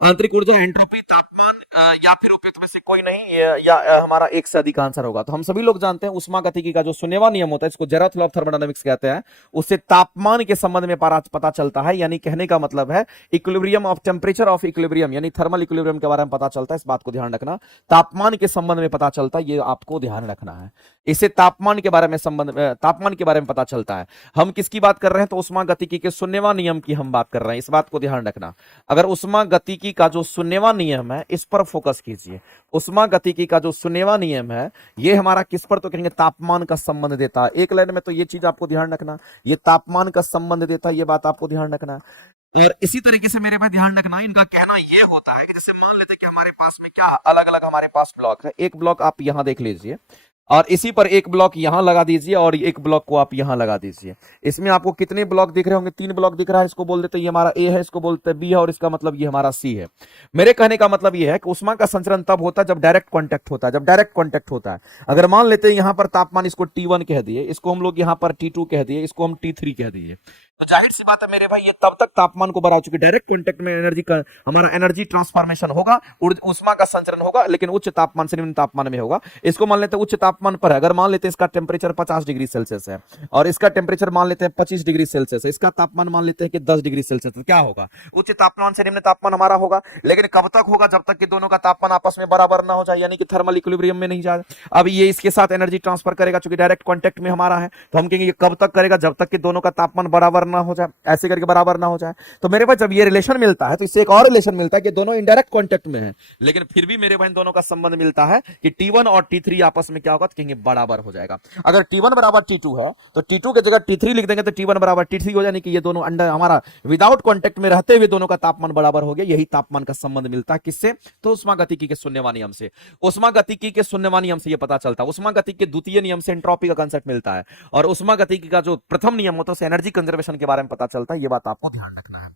आंतरिक ऊर्जा, एंट्रोपी, तापमान, या फिर उपयुक्त में से कोई नहीं, या हमारा एक से अधिक आंसर होगा। तो हम सभी लोग जानते हैं उष्मा गतिकी का जो शून्यवां नियम होता है, इसको जेरोथ लॉ ऑफ थर्मोडायनामिक्स कहते हैं। उससे तापमान के संबंध में पता चलता है, यानी कहने का मतलब है equilibrium of temperature of equilibrium, यानी थर्मल इक्विलिब्रियम के बारे में पता चलता है। इस बात को ध्यान रखना, तापमान के संबंध में पता चलता है, ये आपको ध्यान रखना है। इससे तापमान के बारे में तापमान के बारे में पता चलता है। हम किसकी बात कर रहे हैं, तो उष्मा गतिकी के शून्यवां नियम की हम बात कर रहे हैं, इस बात को ध्यान रखना। अगर उष्मा गतिकी का जो शून्यवां नियम है इस पर फोकस कीजिए। उष्मा गतिकी का जो शून्यवां नियम है ये हमारा किस पर, तो कहेंगे तापमान का संबंध देता है। एक लाइन में तो ये चीज आपको ध्यान रखना, ये तापमान का संबंध देता है, ये बात आपको ध्यान रखना है। और इसी तरीके से मेरे भाई ध्यान रखना, इनका कहना ये होता है कि जैसे मान लेते हैं कि हमारे पास में क्या अलग अलग हमारे पास ब्लॉक है, एक ब्लॉक आप यहां देख लीजिए, और इसी पर एक ब्लॉक यहां लगा दीजिए और एक ब्लॉक को आप यहां लगा दीजिए। इसमें आपको कितने ब्लॉक दिख रहे होंगे? 3 ब्लॉक दिख रहा है। इसको बोल देते हैं ये हमारा ए है, इसको बोलते हैं बी है, और इसका मतलब ये हमारा सी है। मेरे कहने का मतलब ये है कि उष्मा का संचरण तब होता है जब डायरेक्ट कांटेक्ट होता है, जब डायरेक्ट कांटेक्ट होता है। अगर मान लेते हैं यहां पर तापमान, इसको T1 कह दिए, इसको हम लोग यहां पर T2 कह दिए, इसको हम T3 कह दिए, तो जाहिर सी बात है मेरे भाई, ये तब तक तापमान को बढ़ा चुके, डायरेक्ट कांटेक्ट में एनर्जी का हमारा एनर्जी ट्रांसफॉर्मेशन होगा, उष्मा का संचरण होगा, लेकिन उच्च तापमान से निम्न तापमान में होगा। इसको मान लेते हैं उच्च तापमान पर है। अगर मान लेते हैं इसका टेम्परेचर 50 डिग्री सेल्सियस है और इसका टेम्परेचर मान लेते हैं 25 डिग्री सेल्सियस है, इसका तापमान मान लेते हैं कि 10 डिग्री सेल्सियस, तो क्या होगा? उच्च तापमान से निम्न तापमान हमारा होगा। लेकिन कब तक होगा? जब तक कि दोनों का तापमान आपस में बराबर ना हो जाए, यानी कि थर्मल इक्विलिब्रियम में नहीं जाए। अब ये इसके साथ एनर्जी ट्रांसफर करेगा, चूंकि डायरेक्ट कांटेक्ट में हमारा है, तो हम कहेंगे ये कब तक करेगा? जब तक कि दोनों का तापमान बराबर ना हो जाए, ऐसे करके बराबर ना हो जाए। तो मेरे पास जब ये रिलेशन मिलता है तो इससे एक और रिलेशन मिलता है कि दोनों इनडायरेक्ट कांटेक्ट में हैं, लेकिन फिर भी मेरे भाई दोनों का संबंध मिलता है कि T1 और T3 आपस में क्या होगा? तो कहेंगे बराबर हो जाएगा। अगर T1 बराबर T2 है तो T2 की जगह T3 लिख देंगे तो T1 बराबर T3 हो जाए कि ये दोनों अंडर हमारा विदाउट कांटेक्ट में रहते हुए दोनों का तापमान बराबर हो गया। यही तापमान का संबंध मिलता है किससे? तो उष्मागतिकी के शून्यवान नियम से। उष्मागतिकी के शून्यवान नियम से ये पता चलता है। उष्मागतिकी के द्वितीय नियम से एंट्रोपी का कांसेप्ट मिलता है, और उष्मागतिकी का जो प्रथम नियम होता है उससे एनर्जी कंजर्वेशन के बारे में पता चलता है। ये बात आपको ध्यान रखना है।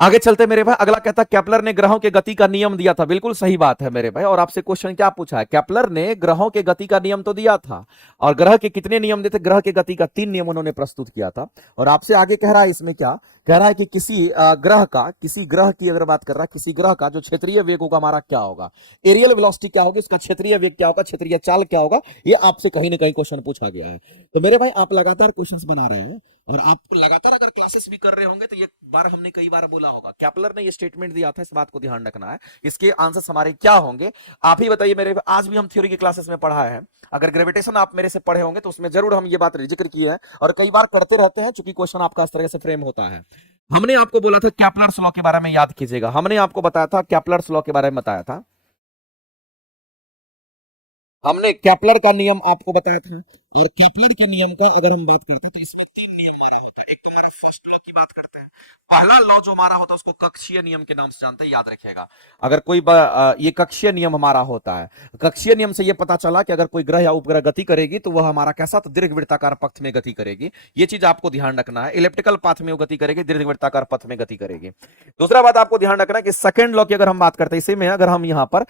आगे चलते मेरे भाई, अगला कहता है केपलर ने ग्रहों के गति का नियम दिया था। बिल्कुल सही बात है मेरे भाई। और आपसे क्वेश्चन क्या पूछा है? केपलर ने ग्रहों के गति का नियम तो दिया था, और ग्रह के कितने नियम देते? ग्रह के गति का 3 नियम उन्होंने प्रस्तुत किया था। और आपसे आगे कह रहा है, इसमें क्या कह रहा है कि किसी ग्रह की अगर बात कर रहा है, किसी ग्रह का जो क्षेत्रीय वेग होगा हमारा क्या होगा, एरियल वेलोसिटी क्या होगी, उसका क्षेत्रीय वेग क्या होगा, क्षेत्रीय चाल क्या होगा, ये आपसे कहीं ना कहीं क्वेश्चन पूछा गया है। तो मेरे भाई आप लगातार क्वेश्चंस बना रहे हैं, और आप लगातार अगर क्लासेस भी कर रहे होंगे तो ये बार हमने कई बार बोला होगा, केपलर ने ये स्टेटमेंट दिया था, इस बात को ध्यान रखना है। इसके आंसर्स हमारे क्या होंगे आप ही बताइए मेरे। आज भी हम थ्योरी की क्लासेस में पढ़ा है, अगर ग्रेविटेशन आप मेरे से पढ़े होंगे तो उसमें जरूर हम ये बात जिक्र की है, और कई बार करते रहते हैं, चूंकि क्वेश्चन आपका इस तरह से फ्रेम होता है। हमने आपको बोला था केपलर्स लॉ के बारे में, याद कीजिएगा, हमने आपको बताया था केपलर्स लॉ के बारे में बताया था, हमने केपलर का नियम आपको बताया था। और केपलर के नियम का अगर हम बात करते हैं तो इसमें 3 नियम हमारे होते हैं। एक तो हमारा फर्स्ट लॉ की बात करते हैं। पहला लॉ जो हमारा होता है उसको कक्षीय नियम के नाम से जानते हैं, याद रखिएगा। अगर ये कक्षीय नियम हमारा होता है। कक्षीय नियम से ये पता चला कि अगर कोई ग्रह या उपग्रह गति करेगी तो वह हमारा कैसा? तो दीर्घवृत्ताकार पथ में गति करेगी। ये चीज आपको ध्यान रखना है। इलेप्टिकल पाथ में वो गति करेगी, दीर्घवृत्ताकार पथ में गति करेगी। दूसरा बात आपको ध्यान रखना है कि सेकंड लॉ की अगर हम बात करते हैं, इसी में अगर हम यहाँ पर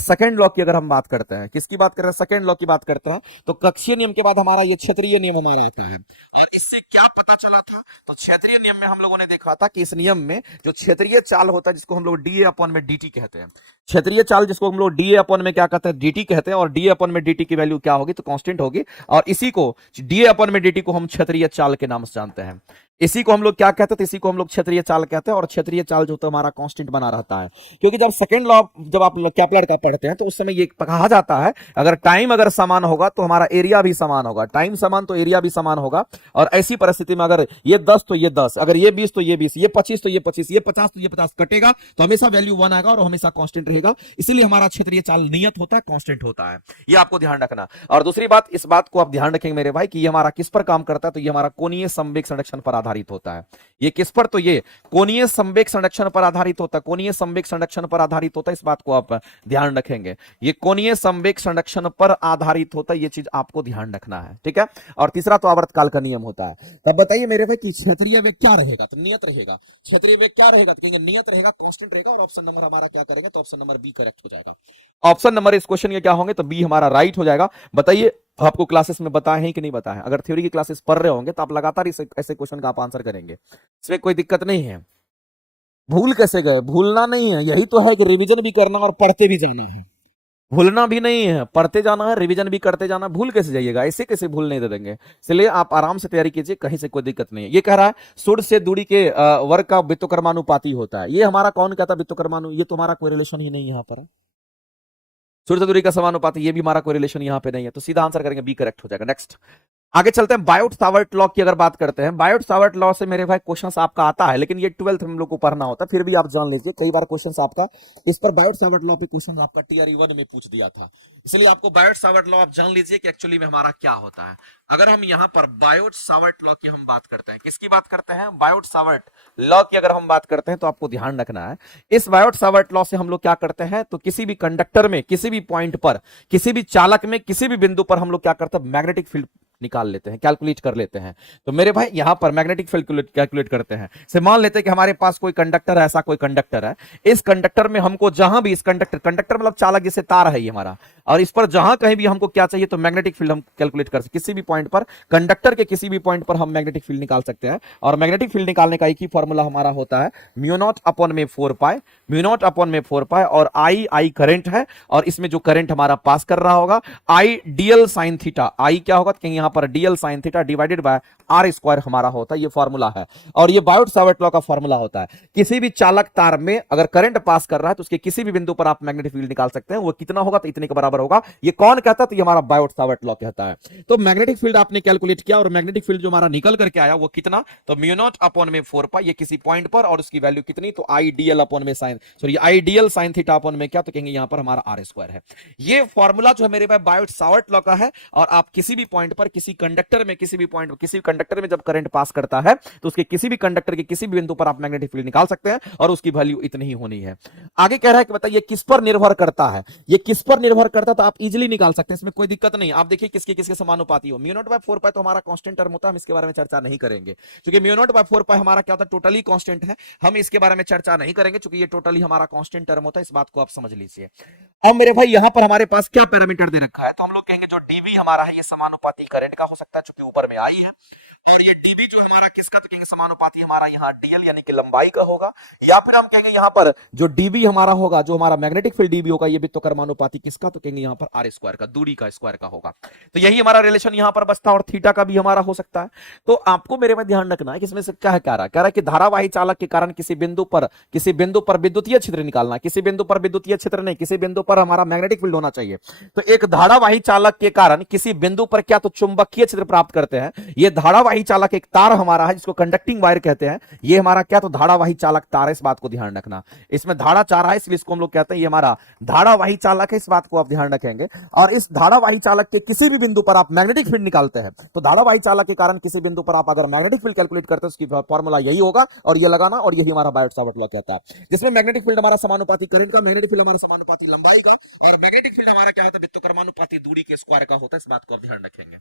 सेकंड लॉ की अगर हम बात करते हैं, किसकी बात कर रहे हैं? सेकंड लॉ की बात करते हैं, तो कक्षीय नियम के बाद हमारा ये क्षेत्रीय नियम हमारा आता है। और इससे क्या पता चला था? तो क्षेत्रीय नियम में हम लोगों ने देखा था कि इस नियम में जो क्षेत्रीय चाल होता है, जिसको हम लोग डीए अपॉन में डीटी कहते हैं, क्षेत्रीय चाल जिसको हम लोग डीए अपॉन में क्या कहते हैं? डीटी कहते हैं, और डीए अपॉन में डीटी की वैल्यू क्या होगी? तो कांस्टेंट होगी। और इसी को डीए अपॉन में डीटी को हम क्षेत्रीय चाल के नाम से जानते हैं। इसी को हम लोग क्या कहते हैं? तो इसी को हम लोग क्षेत्रीय चाल कहते हैं, और क्षेत्रीय चाल जो तो हमारा कांस्टेंट बना रहता है। क्योंकि जब सेकंड लॉ जब आप केपलर का पढ़ते हैं तो उस समय ये कहा जाता है, अगर टाइम अगर समान होगा तो हमारा एरिया भी समान होगा, टाइम समान तो एरिया भी समान होगा। और ऐसी परिस्थिति में अगर ये 10 तो ये 10, अगर ये 20 तो ये 20, ये 25 तो ये 25, ये 50 तो ये 50 कटेगा, तो हमेशा वैल्यू 1 आएगा और हमेशा कांस्टेंट रहेगा। इसलिए हमारा क्षेत्रीय चाल नियत होता है, कांस्टेंट होता है। ये आपको ध्यान रखना। और दूसरी बात, इस बात को आप ध्यान रखेंगे मेरे भाई कि ये हमारा किस पर काम करता है? तो ये हमारा कोणीय संवेग संरक्षण पर आधारित होता है। ये किस पर? तो ये कोणीय संवेग संरक्षण पर आधारित होता है। कोणीय संवेग संरक्षण पर आधारित होता है, इस बात को आप ध्यान रखेंगे। ये कोणीय संवेग संरक्षण पर आधारित होता है, ये चीज आपको ध्यान रखना है, ठीक है। और तीसरा तो आवर्तकाल का नियम होता है। तब बताइए मेरे भाई कि क्षेत्रीय वेग क्या रहेगा? तो नियत रहेगा। क्षेत्रीय वेग क्या रहेगा? तो कहेंगे नियत रहेगा, कांस्टेंट रहेगा। और ऑप्शन नंबर हमारा क्या करेंगे? तो ऑप्शन नंबर बी करेक्ट हो जाएगा। ऑप्शन नंबर इस क्वेश्चन के क्या होंगे? तो बी हमारा राइट हो जाएगा। बताइए आपको क्लासेस में बताए हैं कि नहीं बताए? अगर थ्योरी की क्लासेस पढ़ रहे होंगे तो आप लगातार ऐसे क्वेश्चन का आप आंसर करेंगे, इसमें कोई दिक्कत नहीं है। भूल कैसे गए? भूलना नहीं है, यही तो है कि रिवीजन भी करना और पढ़ते भी जाना है। भूलना भी नहीं है, पढ़ते जाना है, रिवीजन भी करते जाना। भूल कैसे जाइएगा? ऐसे कैसे भूल नहीं दे देंगे? इसलिए आप आराम से तैयारी कीजिए, कहीं से कोई दिक्कत नहीं है। ये कह रहा है सूर्य से दूरी के वर्ग का वित्तकर्मानुपाती होता है। ये हमारा कौन कहता है वित्तकर्मानु? ये तुम्हारा कोई रिलेशन ही नहीं यहाँ पर है। सूर्य से दूरी का समानुपाती, ये भी हमारा कोई रिलेशन यहाँ पे नहीं है। तो सीधा आंसर करेंगे बी करेक्ट हो जाएगा। नेक्स्ट, आगे चलते हैं। बायोट सावर्ट लॉ की अगर बात करते हैं, बायोट सावर्ट लॉ से मेरे भाई क्वेश्चंस आपका आता है, लेकिन ये 12th हम लोग को पढ़ना होता है, फिर भी आप जान लीजिए कई बार क्वेश्चंस आपका इस पर बायोट सावर्ट लॉ पे क्वेश्चन आपका टीआरई 1 में पूछ दिया था, इसलिए आपको बायोट सावर्ट लॉ आप जान लीजिए कि एक्चुअली में हमारा क्या होता है। अगर हम यहां पर बायोट सावर्ट लॉ की हम बात करते हैं, किसकी बात करते हैं, बायोट सावर्ट लॉ की अगर हम बात करते हैं, तो आपको ध्यान रखना है इस बायोट सावर्ट लॉ से हम लोग क्या करते हैं, तो किसी भी कंडक्टर में, किसी भी पॉइंट पर, किसी भी चालक में, किसी भी बिंदु पर हम लोग क्या करते हैं, मैग्नेटिक फील्ड निकाल लेते हैं, कैलकुलेट कर लेते हैं। तो मेरे भाई यहां पर मैग्नेटिक फील्ड कैलकुलेट करते हैं। से मान लेते हैं कि हमारे पास कोई कंडक्टर है, ऐसा कोई कंडक्टर है, इस कंडक्टर में हमको जहां भी इस कंडक्टर कंडक्टर मतलब चालक जैसे तार है ये हमारा, और इस पर जहां कहीं भी हमको क्या चाहिए, तो मैग्नेटिक फील्ड हम कैलकुलेट कर सकते, किसी भी पॉइंट पर, कंडक्टर के किसी भी पॉइंट पर हम मैग्नेटिक फील्ड निकाल सकते हैं। और मैग्नेटिक फील्ड निकालने का एक ही फॉर्मूला हमारा होता है, म्यू नॉट अपॉन में 4 पाई, म्यू नॉट अपॉन में 4 पाई, और आई करंट है, और इसमें जो करंट हमारा पास कर रहा होगा, I dl sine theta, I क्या होगा, कहीं यहां पर dl sine theta divided by r square हमारा होता है, ये फॉर्मूला है। और ये बायोट सावर्ट लॉ का फॉर्मूला होता है, किसी भी चालक तार में अगर करंट पास कर रहा है, तो उसके किसी भी बिंदु पर आप मैग्नेटिक फील्ड निकाल सकते हैं, वो कितना होगा, तो इतने के बराबर होगा। ये कौन कहता है, तो ये हमारा बायोट सावर्ट लॉ कहता है। तो मैग्नेटिक फील्ड आपने कैलकुलेट किया, और मैग्नेटिक फील्ड जो हमारा निकल करके आया वो कितना, तो म्यू नॉट अपॉन में 4 पाई, ये किसी पॉइंट पर, और उसकी वैल्यू कितनी, तो आई डीएल अपॉन में sine, sorry I dl sine theta upon में क्या, तो कहेंगे यहां पर हमारा आर स्क्वायर है। ये फॉर्मूला जो है मेरे पास बायोट सावर्ट लॉ का है, और आप किसी भी पॉइंट पर, किसी कंडक्टर में, किसी भी पॉइंट, किसी कंडक्टर में जब करंट पास करता है, तो उसके किसी भी कंडक्टर के किसी भी बिंदु पर आप मैग्नेटिक फील्ड निकाल सकते हैं, और उसकी वैल्यू इतनी ही होनी है। आगे कह रहा है कि बताइए किस पर निर्भर करता है, ये किस पर निर्भर करता है, तो आप इजीली निकाल सकते हैं, इसमें कोई दिक्कत नहीं। आप देखिए किसके किसके समानुपाती हो, म्यू नॉट बाय 4 पाई तो हमारा कांस्टेंट टर्म होता है, हम इसके बारे में चर्चा नहीं करेंगे, क्योंकि म्यू नॉट बाय 4 पाई हमारा क्या होता है, टोटली कांस्टेंट है, हम इसके बारे में चर्चा नहीं करेंगे, क्योंकि ये टोटली हमारा कांस्टेंट टर्म होता है, इस बात को आप समझ लीजिए। अब मेरे भाई यहां पर हमारे पास क्या पैरामीटर दे रखा है, तो हम लोग कहेंगे जो डीवी हमारा है, ये समानुपाती करंट का हो सकता है, चूंकि ऊपर में आई है, और ये डीबी जो हमारा किसका, तो कहेंगे समानुपाती हमारा यहाँ डीएल यानी कि लंबाई का होगा, या फिर हम कहेंगे यहाँ पर जो डीबी हमारा होगा, जो हमारा मैग्नेटिक फील्ड डीबी होगा, ये भी तो कर्मानुपाती किसका, तो कहेंगे यहाँ पर आर स्क्वायर का, दूरी का स्क्वायर का होगा। तो यही हमारा रिलेशन यहाँ पर बचता है, और थीटा का भी हमारा हो सकता है। तो आपको मेरे में ध्यान रखना है कि इसमें से क्या है, कह रहा है कि धारावाही चालक के कारण किसी बिंदु पर विद्युतीय क्षेत्र निकालना, किसी बिंदु पर विद्युतीय क्षेत्र नहीं, किसी बिंदु पर हमारा मैग्नेटिक फील्ड होना चाहिए। तो एक धारावाही चालक के कारण किसी बिंदु पर क्या, तो चुंबकीय क्षेत्र प्राप्त करते हैं। ये धारावाही चालक एक तार हमारा है, जिसको कंडक्टिंग वायर कहते हैं, ये हमारा क्या, तो धारावाही चालक तार है, इस बात को ध्यान रखना। इसमें धारा चार है, इसलिए इसको हम लोग कहते हैं ये हमारा धारावाही चालक है, इस बात को आप ध्यान रखेंगे। और इस धारावाही चालक के किसी भी बिंदु पर आप मैग्नेटिक फील्ड निकालते हैं, तो धारावाही चालक के कारण किसी बिंदु पर आप अगर मैग्नेटिक फील्ड कैलकुलेट करते हैं, उसकी फॉर्मूला यही होगा, और ये लगाना, और यही हमारा बायोट सावर्ट लॉ कहता है, जिसमें मैग्नेटिक फील्ड हमारा समानुपाती करंट का, मैग्नेटिक फील्ड हमारा समानुपाती लंबाई का, और मैग्नेटिक फील्ड हमारा क्या होता है, विद्युतकर्मानुपाती दूरी के स्क्वायर का होता है, इस बात को आप ध्यान रखेंगे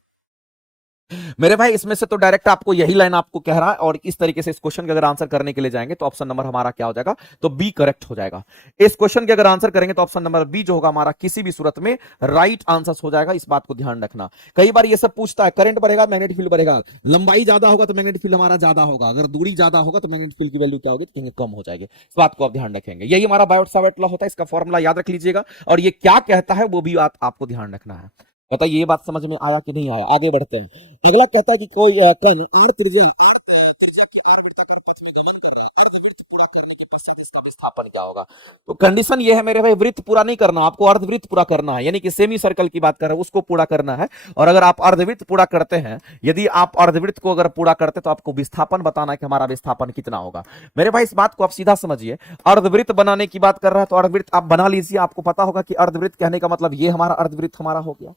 मेरे भाई। इसमें से तो डायरेक्ट आपको यही लाइन आपको कह रहा है, और इस तरीके से इस क्वेश्चन के अगर आंसर करने के लिए जाएंगे, तो ऑप्शन नंबर हमारा क्या हो जाएगा, तो बी करेक्ट हो जाएगा। इस क्वेश्चन के अगर आंसर करेंगे, तो ऑप्शन नंबर बी जो होगा हमारा किसी भी सूरत में राइट आंसर हो जाएगा, इस बात को ध्यान रखना। कई बार ये सब पूछता है, करंट बढ़ेगा मैग्नेटिक फील्ड बढ़ेगा, लंबाई ज्यादा होगा तो मैग्नेटिक फील्ड हमारा ज्यादा होगा, अगर दूरी ज्यादा होगा तो मैग्नेटिक फील्ड की वैल्यू क्या होगी, तो कम हो जाएगी, इस बात को आप ध्यान रखेंगे। यही हमारा बायोट सावर्ट लॉ होता है, इसका फॉर्मूला याद रख लीजिएगा, और ये क्या कहता है वो भी आपको ध्यान रखना है। बताइए ये बात समझ में आया कि नहीं आया। आगे बढ़ते हैं। अगला कहता है कि कोई कण आर त्रिज्या के आर वृत्त में गमन कर रहा है, अर्धवृत्त पूरा करने के पश्चात इसका विस्थापन क्या होगा। तो कंडीशन ये है मेरे भाई, वृत्त पूरा नहीं करना, आपको अर्धवृत्त पूरा करना है, यानी कि सेमी सर्कल की बात कर रहे हैं, उसको पूरा करना है। और अगर आप अर्धवृत्त पूरा करते हैं, यदि आप अर्धवृत्त को अगर पूरा करते, तो आपको विस्थापन बताना है कि हमारा विस्थापन कितना होगा। मेरे भाई इस बात को आप सीधा समझिए, अर्धवृत्त बनाने की बात कर रहा है, तो अर्धवृत्त आप बना लीजिए। आपको पता होगा कि अर्धवृत्त कहने का मतलब ये हमारा अर्धवृत्त हमारा हो गया।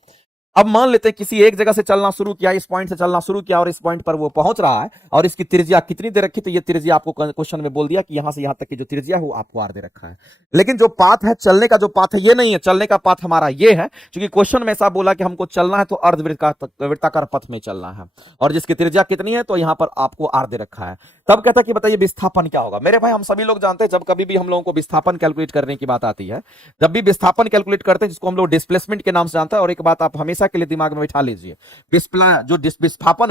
अब मान लेते हैं किसी एक जगह से चलना शुरू किया, इस पॉइंट से चलना शुरू किया, और इस पॉइंट पर वो पहुंच रहा है, और इसकी त्रिज्या कितनी दे रखी, तो ये त्रिज्या आपको क्वेश्चन में बोल दिया कि यहां से यहां तक की जो त्रिज्या है वो आपको आर दे रखा है। लेकिन जो पाथ है, चलने का जो पाथ है, ये नहीं है, चलने का पाथ हमारा ये है, क्योंकि क्वेश्चन में ऐसा बोला कि हमको चलना है तो अर्धवृत्ताकार पथ में चलना है, और जिसकी त्रिज्या कितनी है, तो यहां पर आपको आर दे रखा है। तब कहता है कि बताइए विस्थापन क्या होगा। मेरे भाई हम सभी लोग जानते हैं, जब कभी भी हम लोगों को विस्थापन कैलकुलेट करने की बात आती है, जब भी विस्थापन कैलकुलेट करते हैं, जिसको हम लोग डिस्प्लेसमेंट के नाम से जानते हैं, और एक बात आप हमेशा के लिए दिमाग में बिठा लीजिए, जो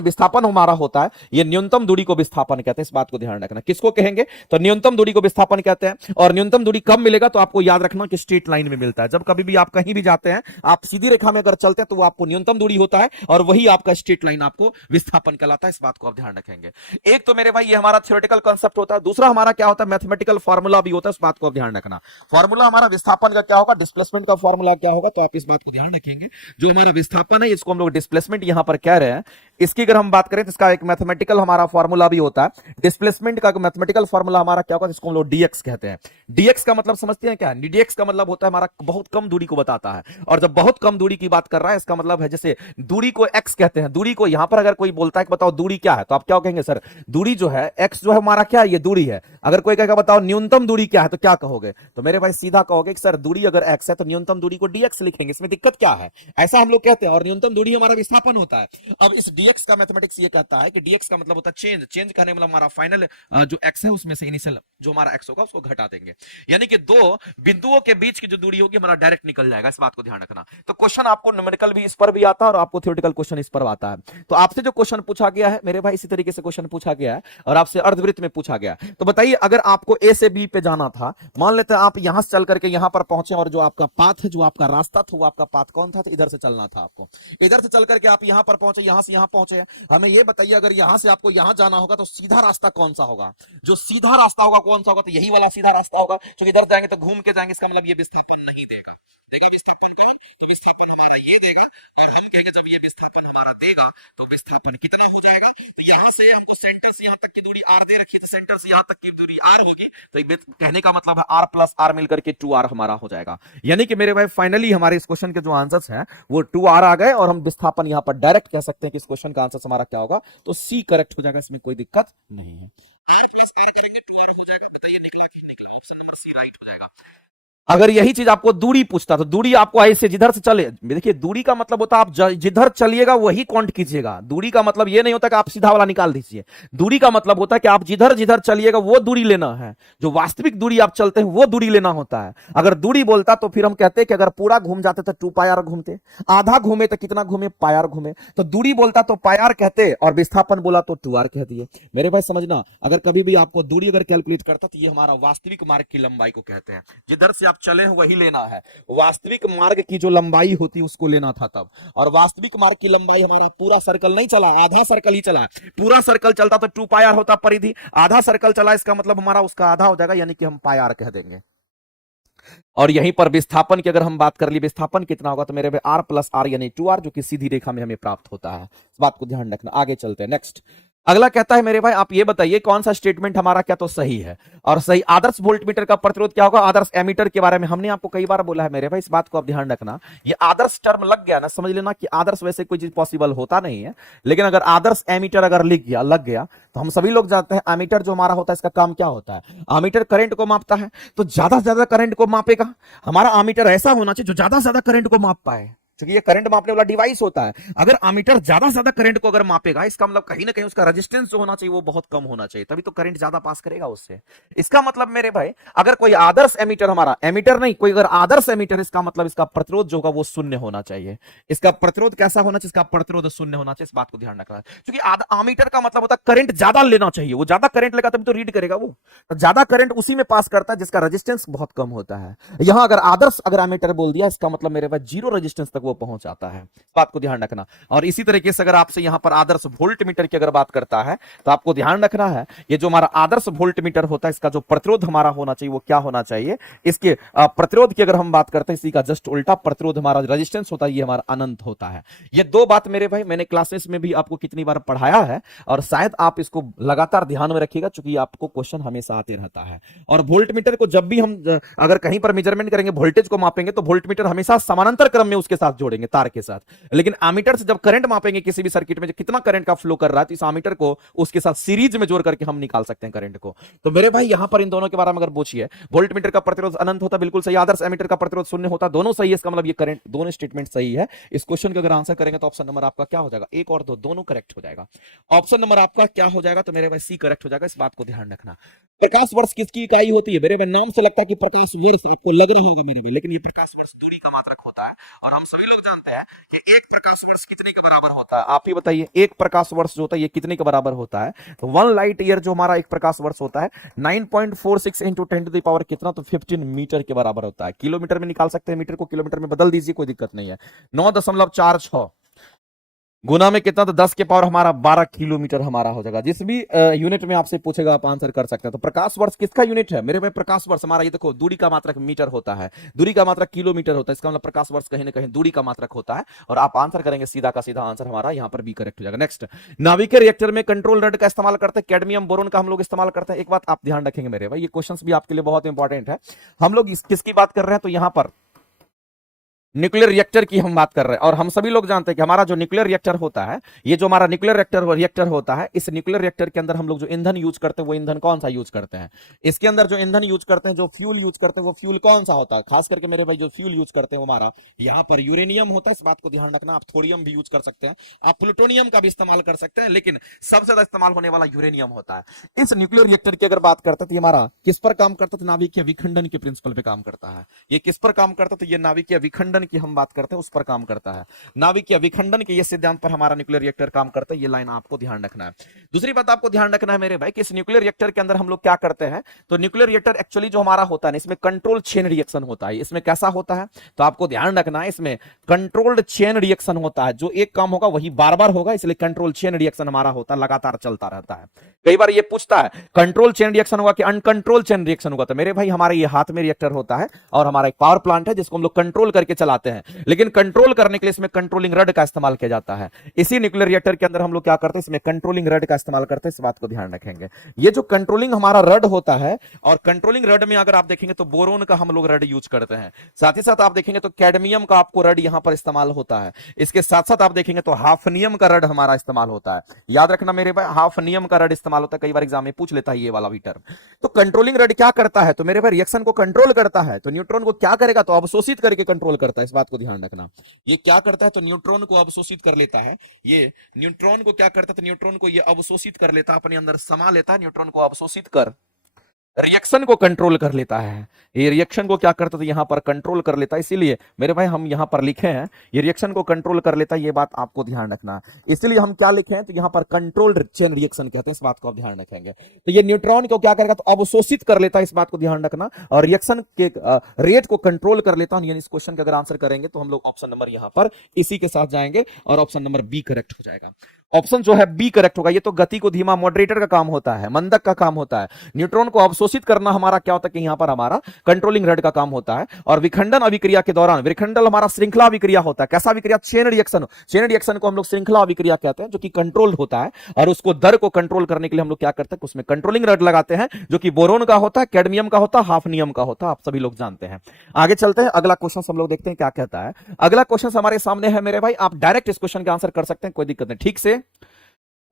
विस्थापन हमारा होता है, ये न्यूनतम दूरी को विस्थापन कहते हैं, इस बात को ध्यान रखना। किसको कहेंगे, तो न्यूनतम दूरी को विस्थापन कहते हैं। और न्यूनतम दूरी कब मिलेगा, तो आपको याद रखना कि स्ट्रेट लाइन में मिलता है। जब कभी भी आप कहीं भी जाते हैं, आप सीधी रेखा में अगर चलते हैं, तो वो आपको न्यूनतम दूरी होता है, और वही आपका स्ट्रेट लाइन आपको विस्थापन कहलाता है, इस बात को आप ध्यान रखेंगे। एक तो मेरे भाई ये हमारा थ्योरेटिकल कांसेप्ट होता है, दूसरा हमारा क्या होता है, मैथमेटिकल फार्मूला भी होता है, इस बात को आप ध्यान रखना। फार्मूला हमारा विस्थापन का क्या होगा, डिस्प्लेसमेंट का फार्मूला क्या होगा, तो आप इस बात को ध्यान रखेंगे। जो हमारा विस्थापन है, इसको हम लोग डिस्प्लेसमेंट यहां पर कह रहे हैं। इसकी अगर हम बात करें तो इसका एक मैथमेटिकल हमारा फॉर्मूला भी होता है। डिस्प्लेसमेंट का मैथमेटिकल फॉर्मूला हमारा क्या होगा, इसको हम लोग डीएक्स कहते हैं। डीएक्स का मतलब समझते हैं क्या? डीएक्स का मतलब होता है हमारा बहुत कम दूरी को बताता है, और जब बहुत कम दूरी की बात कर रहा है इसका मतलब है जैसे दूरी को एक्स कहते हैं, दूरी को यहां पर अगर कोई बोलता है कि बताओ दूरी क्या है, तो आप क्या कहेंगे सर? दूरी जो है एक्स जो है हमारा क्या है, ये दूरी है। अगर कोई कहेगा बताओ न्यूनतम दूरी क्या है, तो क्या कहोगे? तो मेरे भाई सीधा कहोगे कि सर दूरी अगर एक्स है तो न्यूनतम दूरी को डीएक्स लिखेंगे, इसमें दिक्कत क्या है? ऐसा हम लोग कहते हैं, और न्यूनतम दूरी हमारा विस्थापन होता है। अब इस डीएक्स का मैथमेटिक्स ये कहता है कि डीएक्स का मतलब होता है चेंज, चेंज करने मतलब हमारा फाइनल जो एक्स है उसमें से इनिशियल जो हमारा एक्स होगा उसको घटा देंगे, यानी कि दो बिंदुओं के बीच की जो दूरी होगी हमारा डायरेक्ट निकल जाएगा, इस बात को ध्यान रखना। तो क्वेश्चन आपको न्यूमेरिकल भी इस पर भी आता है और आपको थ्योरेटिकल क्वेश्चन इस पर आता है। तो आपसे जो क्वेश्चन पूछा गया है मेरे भाई, इसी तरीके से क्वेश्चन पूछा गया है और आपसे अर्धवृत्त में पूछा गया है। तो बताइए अगर आपको ए से बी पे जाना था, मान लेते हैं आप यहां से चल करके यहां पर पहुंचे, और जो आपका पाथ है, जो आपका रास्ता था, वो आपका पाथ कौन था? तो इधर से चलना था आपको, इधर से चल करके आप यहां पर पहुंचे, यहां से यहां पहुंचे। हमें ये बताइए अगर यहां से आपको यहां जाना होगा तो सीधा रास्ता कौन सा होगा? जो सीधा रास्ता होगा कौन सा होगा? तो यही वाला सीधा रास्ता होगा, क्योंकि इधर जाएंगे तो घूम के जाएंगे, इसका मतलब ये विस्थापन नहीं देगा। देखिए विस्थापन का, तो विस्थापन हमारा ये देगा, और हम कहेंगे जब ये विस्थापन हमारा देगा तो विस्थापन कितना हो जाएगा? तो यहां से हमको सेंटर से यहां तक की दूरी r दे रखी है, तो सेंटर से यहां तक की दूरी r होगी, तो ये कहने का मतलब है r प्लस r मिलकर के 2r हमारा हो जाएगा। यानी कि मेरे भाई फाइनली हमारे इस क्वेश्चन के जो आंसर्स हैं वो 2r आ गए, और हम विस्थापन यहां पर डायरेक्ट कह सकते हैं कि इस क्वेश्चन का आंसर हमारा क्या होगा, तो सी करेक्ट हो जाएगा, इसमें कोई दिक्कत नहीं है। r प्लस r करेंगे 2r हो जाएगा, बताइए निकला कि नहीं निकला? ऑप्शन नंबर सी राइट हो जाएगा। अगर यही चीज आपको दूरी पूछता तो दूरी आपको ऐसे जिधर से चले, देखिए दूरी का मतलब होता है आप जिधर चलिएगा वही काउंट कीजिएगा। दूरी का मतलब ये नहीं होता कि आप सीधा वाला निकाल दीजिए। दूरी का मतलब होता है कि आप जिधर जिधर चलिएगा वो दूरी लेना है, जो वास्तविक दूरी आप चलते हैं वो दूरी लेना होता है। अगर दूरी बोलता तो फिर हम कहते हैं कि अगर पूरा घूम जाते तो 2 पाई आर घूमते, आधा घूमे तो कितना घूमे? पाई आर घूमे। तो दूरी बोलता तो पाई आर कहते, और विस्थापन बोला तो 2r कह दिए। मेरे भाई समझना, अगर कभी भी आपको दूरी अगर कैलकुलेट करता तो ये हमारा वास्तविक मार्ग की लंबाई को कहते हैं, जिधर से आप चले हैं वही लेना है। वास्तविक मार्ग की जो लंबाई होती है उसको लेना था तब, और वास्तविक मार्ग की लंबाई हमारा पूरा सर्कल नहीं चला, आधा सर्कल ही चला। पूरा सर्कल चलता तो 2 पाई आर होता परिधि, आधा सर्कल चला इसका मतलब हमारा उसका आधा हो जाएगा, यानी कि हम पाई आर कह देंगे। और यहीं पर विस्थापन की अगर हम बात कर ली, विस्थापन कितना होगा? तो मेरे भाई r प्लस r यानी 2r, जो कि सीधी रेखा में हमें प्राप्त होता है। इस बात को ध्यान रखना। आगे चलते हैं, नेक्स्ट अगला कहता है मेरे भाई आप ये बताइए कौन सा स्टेटमेंट हमारा क्या तो सही है, और सही आदर्श वोल्टमीटर का प्रतिरोध क्या होगा? आदर्श एमीटर के बारे में हमने आपको कई बार बोला है मेरे भाई, इस बात को आप ध्यान रखना। ये आदर्श टर्म लग गया ना, समझ लेना कि आदर्श वैसे कोई चीज पॉसिबल होता नहीं है, लेकिन अगर आदर्श एमीटर अगर लग गया तो हम सभी लोग जानते हैं एमीटर जो हमारा होता है इसका काम क्या होता है? एमीटर करंट को मापता है, तो ज्यादा से ज्यादा करंट को मापेगा। हमारा एमीटर ऐसा होना चाहिए जो ज्यादा से ज्यादा करंट को माप पाए, क्योंकि ये करंट मापने वाला डिवाइस होता है। अगर एमीटर ज्यादा से ज्यादा करंट को अगर मापेगा, इसका मतलब कहीं ना कहीं उसका रेजिस्टेंस जो होना चाहिए वो बहुत कम होना चाहिए, तभी तो करंट ज्यादा पास करेगा उससे। इसका मतलब मेरे भाई अगर कोई आदर्श एमीटर, हमारा एमीटर नहीं कोई अगर आदर्श एमीटर, इसका मतलब इसका प्रतिरोध जो होगा वो शून्य होना चाहिए। इसका प्रतिरोध कैसा होना चाहिए? इसका प्रतिरोध शून्य होना चाहिए, इस बात को ध्यान रखना है। क्योंकि एमीटर का मतलब होता है करंट ज्यादा लेना चाहिए, वो ज्यादा करंट लेगा तभी तो रीड करेगा, वो तो ज्यादा करंट उसी में पास करता है जिसका रेजिस्टेंस बहुत कम होता है। यहां अगर आदर्श अगर एमीटर बोल दिया, इसका मतलब मेरे पास जीरो रेजिस्टेंस तक वो पहुंच जाता है, बात को ध्यान रखना। और इसी तरीके से अगर आपसे यहां पर आदर्श वोल्ट मीटर की अगर बात करता है तो आपको ध्यान रखना है ये जो हमारा आदर्श वोल्ट मीटर होता है इसका जो प्रतिरोध हमारा होना चाहिए वो क्या होना चाहिए? इसके प्रतिरोध की अगर हम बात करते हैं इसी का जस्ट उल्टा प्रतिरोध हमारा रेजिस्टेंस होता है, ये हमारा अनंत होता है। ये दो बात मेरे भाई मैंने क्लासेस में भी आपको कितनी बार पढ़ाया है, और शायद आप इसको लगातार ध्यान में रखिएगा, क्योंकि आपको क्वेश्चन हमेशा आते रहता है। और वोल्ट मीटर को जब भी हम अगर कहीं पर मेजरमेंट करेंगे, वोल्टेज को मापेंगे, तो वोल्ट मीटर हमेशा समानांतर क्रम में उसके साथ जोड़ेंगे तार के साथ। लेकिन एमीटर से जब करंट मापेंगे किसी भी सर्किट में कितना करंट का फ्लो कर रहा है, तो इस एमीटर को उसके साथ सीरीज में जोड़ करके हम निकाल सकते हैं करंट को। तो मेरे भाई यहां पर इन दोनों के बारे में अगर पूछिए, वोल्ट मीटर का प्रतिरोध अनंत होता बिल्कुल सही, आदर्श एमीटर का प्रतिरोध शून्य होता, दोनों सही है। इसका मतलब ये करंट दोनों स्टेटमेंट सही है। इस क्वेश्चन का अगर आंसर करेंगे तो ऑप्शन नंबर आपका क्या हो जाएगा? एक और दो दोनों करेक्ट हो जाएगा। ऑप्शन नंबर आपका क्या हो जाएगा? तो मेरे भाई सी करेक्ट हो जाएगा, इस बात को ध्यान रखना। प्रकाश वर्ष किसकी इकाई होती है? मेरे भाई नाम से लगता है कि प्रकाश वर्ष आपको लग रही होगी मेरे भाई, लेकिन ये प्रकाश वर्ष दूरी का मात्रक होता है, और हम सभी लोग जानते हैं कि एक प्रकाश वर्ष कितने के बराबर होता है? आप ही बताइए, एक प्रकाश वर्ष जो होता है ये कितने के बराबर होता है? तो 1 लाइट ईयर जो हमारा एक प्रकाश वर्ष होता है 9.46 इंटू 10 टू द पावर कितना? तो 15 मीटर के बराबर होता है। किलोमीटर में निकाल सकते हैं, मीटर को किलोमीटर में बदल दीजिए, कोई दिक्कत नहीं है। 9.46 गुना में कितना, तो 10 के पावर हमारा 12 किलोमीटर हमारा हो जाएगा। जिस भी यूनिट में आपसे पूछेगा आप आंसर कर सकते हैं। तो प्रकाश वर्ष किसका यूनिट है मेरे भाई? प्रकाश वर्ष हमारा, ये देखो दूरी का मात्रक मीटर होता है, दूरी का मात्रक किलोमीटर होता है, इसका मतलब प्रकाश वर्ष कहीं ना कहीं दूरी का मात्रक होता है। और आप आंसर करेंगे सीधा का सीधा आंसर हमारा यहाँ पर बी करेक्ट हो जाएगा। नेक्स्ट, नाभिकीय रिएक्टर में कंट्रोल रड का इस्तेमाल करते हैं, कैडमियम बोरोन का हम लोग इस्तेमाल करते हैं। एक बात आप ध्यान रखेंगे मेरे भाई, ये क्वेश्चन भी आपके लिए बहुत इंपॉर्टेंट है। हम लोग किसकी बात कर रहे हैं? तो यहाँ पर न्यूक्लियर रिएक्टर की हम बात कर रहे हैं। और हम सभी लोग जानते हैं कि हमारा जो न्यूक्लियर रिएक्टर होता है, ये जो हमारा न्यूक्लियर रिएक्टर होता है, इस न्यूक्लियर रिएक्टर के अंदर हम लोग जो ईंधन यूज करते हैं वो ईंधन कौन सा यूज करते हैं? इसके अंदर जो ईंधन यूज करते हैं, जो फ्यूल यूज करते हैं, वो फ्यूल कौन सा होता है? खास करके मेरे भाई जो फ्यूल यूज करते हैं वो हमारा यहाँ पर यूरेनियम होता है, इस बात को ध्यान रखना। आप थोरियम भी यूज कर सकते हैं, आप प्लूटोनियम का भी इस्तेमाल कर सकते हैं, लेकिन सबसे ज्यादा इस्तेमाल होने वाला यूरेनियम होता है। इस न्यूक्लियर रिएक्टर की अगर बात करते हैं तो हमारा किस पर काम करता है? नाभिकीय विखंडन के प्रिंसिपल पे काम करता है। ये किस पर काम करता है? तो ये नाभिकीय विखंडन की हम बात करते हैं, उस पर काम करता है। नाभिकीय विखंडन के ये सिद्धांत पर हमारा न्यूक्लियर रिएक्टर काम करता है। ये लाइन आपको ध्यान रखना है। दूसरी बात आपको ध्यान रखना है मेरे भाई कि इस न्यूक्लियर रिएक्टर के अंदर हम लोग क्या करते हैं? तो न्यूक्लियर रिएक्टर एक्चुअली जो हमारा होता है, इसमें कंट्रोल चेन रिएक्शन होता है। इसमें कैसा होता है? तो आपको ध्यान रखना है, इसमें कंट्रोल्ड चेन रिएक्शन होता है। जो एक काम होगा वही बार बार होगा, इसलिए कंट्रोल चेन रिएक्शन हमारा होता है, लगातार चलता रहता है। कई बार ये पूछता है कंट्रोल चेन रिएक्शन होगा कि अनकंट्रोल चेन रिएक्शन होगा। तो मेरे भाई हमारे ये हाथ में रिएक्टर होता है और हमारा एक पावर प्लांट है जिसको हम लोग कंट्रोल करके चलाते हैं, लेकिन कंट्रोल करने के लिए इसमें कंट्रोलिंग रड का इस्तेमाल किया जाता है। इसी न्यूक्लियर रिएक्टर के अंदर हम लोग क्या करते हैं? इसमें कंट्रोलिंग रड का इस्तेमाल करते हैं, इस बात को ध्यान रखेंगे। ये जो कंट्रोलिंग हमारा रड होता है, और कंट्रोलिंग रड में अगर आप देखेंगे तो बोरोन का हम लोग रड यूज करते हैं। साथ ही साथ आप देखेंगे तो कैडमियम का आपको रड यहां पर इस्तेमाल होता है। इसके साथ साथ आप देखेंगे तो हाफनियम का रड हमारा इस्तेमाल होता है। याद रखना मेरे भाई, हाफनियम का रड इस्तेमाल होता है। कई बार एग्जाम में पूछ लेता है ये वाला भी टर्म। तो कंट्रोलिंग रड क्या करता है? तो मेरे भाई रिएक्शन को कंट्रोल करता है। तो न्यूट्रॉन को क्या करेगा? तो अवशोषित करके कंट्रोल करता है, इस बात को ध्यान रखना। ये क्या करता है? तो न्यूट्रॉन को अवशोषित कर लेता है। ये न्यूट्रॉन को क्या करता है? तो न्यूट्रॉन को ये अवशोषित कर लेता है, अपने अंदर समा लेता है। न्यूट्रॉन को अवशोषित कर रिएक्शन को कंट्रोल कर लेता है। ये रिएक्शन को क्या करता है? तो यहां पर कंट्रोल कर लेता है। इसीलिए मेरे भाई हम यहां पर लिखे हैं ये रिएक्शन को कंट्रोल कर लेता है, ये बात आपको ध्यान रखना है। इसलिए हम क्या लिखे हैं? तो यहां पर कंट्रोल्ड चेन रिएक्शन कहते हैं, इस बात को आप ध्यान रखेंगे। तो ये न्यूट्रॉन को क्या करेगा? तो अवशोषित कर लेता है, इस बात को ध्यान रखना। और रिएक्शन के रेट को कंट्रोल कर लेता है। यानी इस क्वेश्चन का अगर आंसर करेंगे तो हम लोग ऑप्शन नंबर यहां पर इसी के साथ जाएंगे और ऑप्शन नंबर बी करेक्ट हो जाएगा। ऑप्शन जो है बी करेक्ट होगा। ये तो गति को धीमा, मॉडरेटर का काम होता है, मंदक का काम होता है। न्यूट्रॉन को अवशोषित करना हमारा क्या होता है कि यहां पर हमारा कंट्रोलिंग रड का काम होता है। और विखंडन अभिक्रिया के दौरान, विखंडन हमारा श्रृंखला अभिक्रिया होता है। कैसा अभिक्रिया? Chain reaction. चेन रिएक्शन को हम लोग श्रृंखला अभिक्रिया कहते हैं, जो कि कंट्रोल्ड होता है। और उसको दर को कंट्रोल करने के लिए हम लोग क्या करते हैं? उसमें कंट्रोलिंग रड लगाते हैं, जो कि बोरोन का होता है, कैडमियम का होता है, हाफनियम का होता है। आप सभी लोग जानते हैं। आगे चलते हैं, अगला क्वेश्चन हम लोग देखते हैं क्या कहता है। अगला क्वेश्चन हमारे सामने है मेरे भाई, आप डायरेक्ट इस क्वेश्चन का आंसर कर सकते हैं, कोई दिक्कत नहीं। ठीक से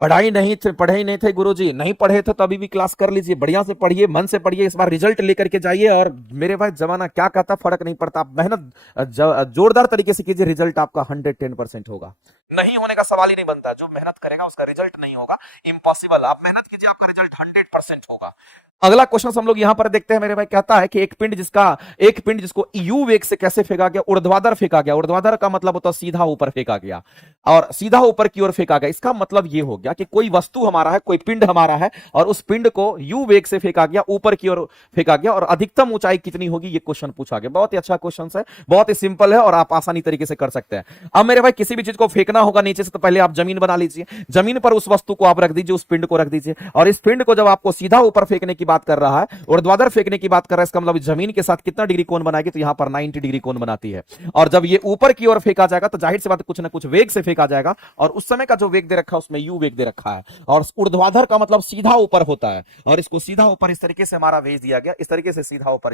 पढ़े ही नहीं थे गुरुजी, नहीं पढ़े थे तो अभी भी क्लास कर लीजिए, बढ़िया से पढ़िए, मन से पढ़िए, इस बार रिजल्ट लेकर के जाइए। और मेरे भाई जमाना क्या कहता, फर्क नहीं पड़ता, आप मेहनत जोरदार तरीके से कीजिए, रिजल्ट आपका 110% होगा। नहीं होने का सवाल ही नहीं बनता। जो मेहनत करेगा उसका रिजल्ट नहीं होगा, इम्पॉसिबल। आप मेहनत कीजिए, आपका रिजल्ट 100% होगा। अगला क्वेश्चन हम लोग यहां पर देखते हैं मेरे भाई, कहता है कि एक पिंड जिसको यू वेग से कैसे फेंका गया? ऊर्ध्वाधर फेंका गया। ऊर्ध्वाधर का मतलब होता है सीधा ऊपर फेंका गया, और सीधा ऊपर की ओर फेंका गया। इसका मतलब यह हो गया कि कोई वस्तु हमारा है, कोई पिंड हमारा है, और उस पिंड को यू वेग से फेंका गया, ऊपर की ओर फेंका गया, और अधिकतम ऊंचाई कितनी होगी? ये क्वेश्चन पूछा गया। बहुत ही अच्छा क्वेश्चन है, बहुत ही सिंपल है, और आप आसानी तरीके से कर सकते हैं। अब मेरे भाई किसी भी चीज को फेंकना होगा नीचे से, तो पहले आप जमीन बना लीजिए, जमीन पर उस वस्तु को आप रख दीजिए, उस पिंड को रख दीजिए। और इस पिंड को जब आपको सीधा ऊपर फेंकने की बात कर रहा है, ऊर्ध्वाधर फेंकने की बात कर रहा है, इसका मतलब जमीन के साथ कितना डिग्री कोण बनाएगी? तो यहां पर 90 डिग्री कोण बनाती है। और जब ये ऊपर की ओर फेंका जाएगा तो जाहिर सी बात कुछ ना कुछ वेग से फेंका जाएगा, और उस समय का जो वेग दे रखा है उसमें यू वेग दे रखा है। और ऊर्ध्वाधर का मतलब सीधा ऊपर होता है, और इसको सीधा ऊपर इस तरीके से हमारा भेज दिया गया, इस तरीके से सीधा ऊपर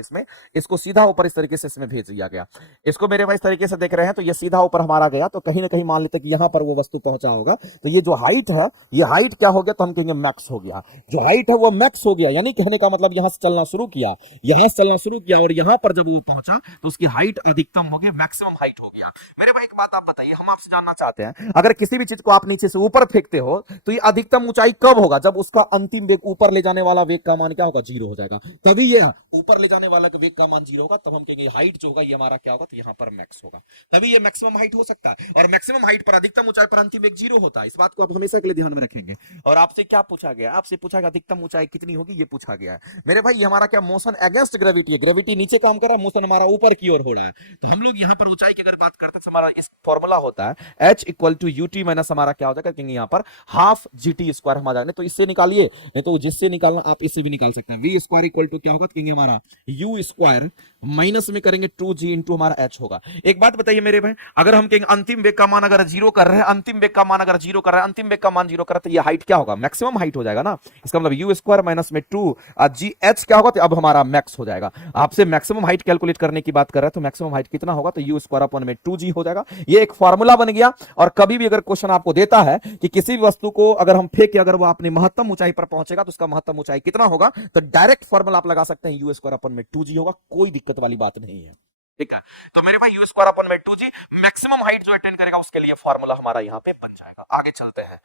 इसको सीधा ऊपर इस तरीके से इसमें भेज दिया गया। इसको मेरे भाई इस तरीके से देख रहे हैं, तो ये सीधा ऊपर हमारा गया, तो कहीं ना कहीं मान लेते कि यहां पर वो वस्तु पहुंचा होगा। तो ये जो हाइट है, ये हाइट क्या हो गया? तो हम कहेंगे मैक्स हो गया। जो हाइट है वो मैक्स हो गया, यानी कहने का मतलब यहां से चलना शुरू किया, और यहां पर जब वो पहुंचा तो उसकी हाइट अधिकतम हो गई, मैक्सिमम हाइट हो गया। मेरे भाई एक बात आप बताइए, हम आपसे जानना चाहते हैं, अगर किसी भी चीज को आप नीचे से ऊपर फेंकते हो तो ये अधिकतम ऊंचाई कब होगा? जब उसका अंतिम वेग, ऊपर ले जाने वाला वेग का मान क्या होगा? 0 हो जाएगा। तभी ये ऊपर ले जाने वाला वेग का मान 0 होगा, तब हम कहेंगे हाइट जो होगा ये हमारा क्या होगा? तो यहां पर मैक्स होगा, तभी ये मैक्सिमम हाइट हो सकता है। और मैक्सिमम हाइट पर, अधिकतम ऊंचाई पर अंतिम वेग 0 होता है। इस बात को आप हमेशा के लिए ध्यान में रखेंगे। और आपसे क्या पूछा गया, आपसे पूछा गया अधिकतम ऊंचाई कितनी होगी, ये पूछा गया है मेरे भाई। ये हमारा क्या मोशन अगेंस्ट ग्रेविटी है, ग्रेविटी नीचे काम कर रहा है, मोशन हमारा ऊपर की ओर हो रहा है। तो हम लोग यहाँ पर ऊंचाई की अगर बात करते हैं तो हमारा इस फॉर्मूला होता है H equal to ut minus हमारा क्या हो जाएगा, क्योंकि यहाँ पर हाफ GT स्क्वायर हम आ जाएंगे। तो इससे निकालिए, नहीं तो जिससे निकालना आप इससे भी निकाल सकते हैं। V स्क्वायर इक्वल टू क्या होगा, क्योंकि हमारा U स्क्वायर माइनस में करेंगे 2G इंटू हमारा H होगा। एक बात बताइए मेरे भाई, अगर हम कहेंगे अंतिम वेग का मान अगर 0 कर रहे हैं, अंतिम वेग का मान अगर 0 कर रहे हैं, अंतिम वेग का मान 0 कर रहे हैं, तो ये हाइट क्या होगा, मैक्सिमम हाइट हो जाएगा ना। इसका मतलब U स्क्वायर माइनस में 2GH क्या होगा, तो अब हमारा मैक्स हो जाएगा। आपसे मैक्सिमम हाइट कैलकुलेट करने की बात कर रहे हैं, तो मैक्सिमम हाइट कितना होगा, तो U स्क्वायर अपॉन में 2G हो जाएगा। ये एक फॉर्मूला बन गया। और कभी भी अगर क्वेश्चन आपको देता है कि किसी भी वस्तु को अगर हम फेंके, अगर वो अपनी महत्तम ऊंचाई पर पहुंचेगा तो उसका महत्तम ऊंचाई कितना होगा, तो डायरेक्ट फॉर्मूला आप लगा सकते हैं, U स्क्वायर अपॉन में 2G होगा। कोई दिक्कत वाली बात नहीं है, ठीक है। तो मेरे भाई U स्क्वायर अपॉन में 2G मैक्सिमम हाइट जो अटेंड करेगा उसके लिए फॉर्मूला हमारा यहाँ पे बन जाएगा। आगे चलते हैं।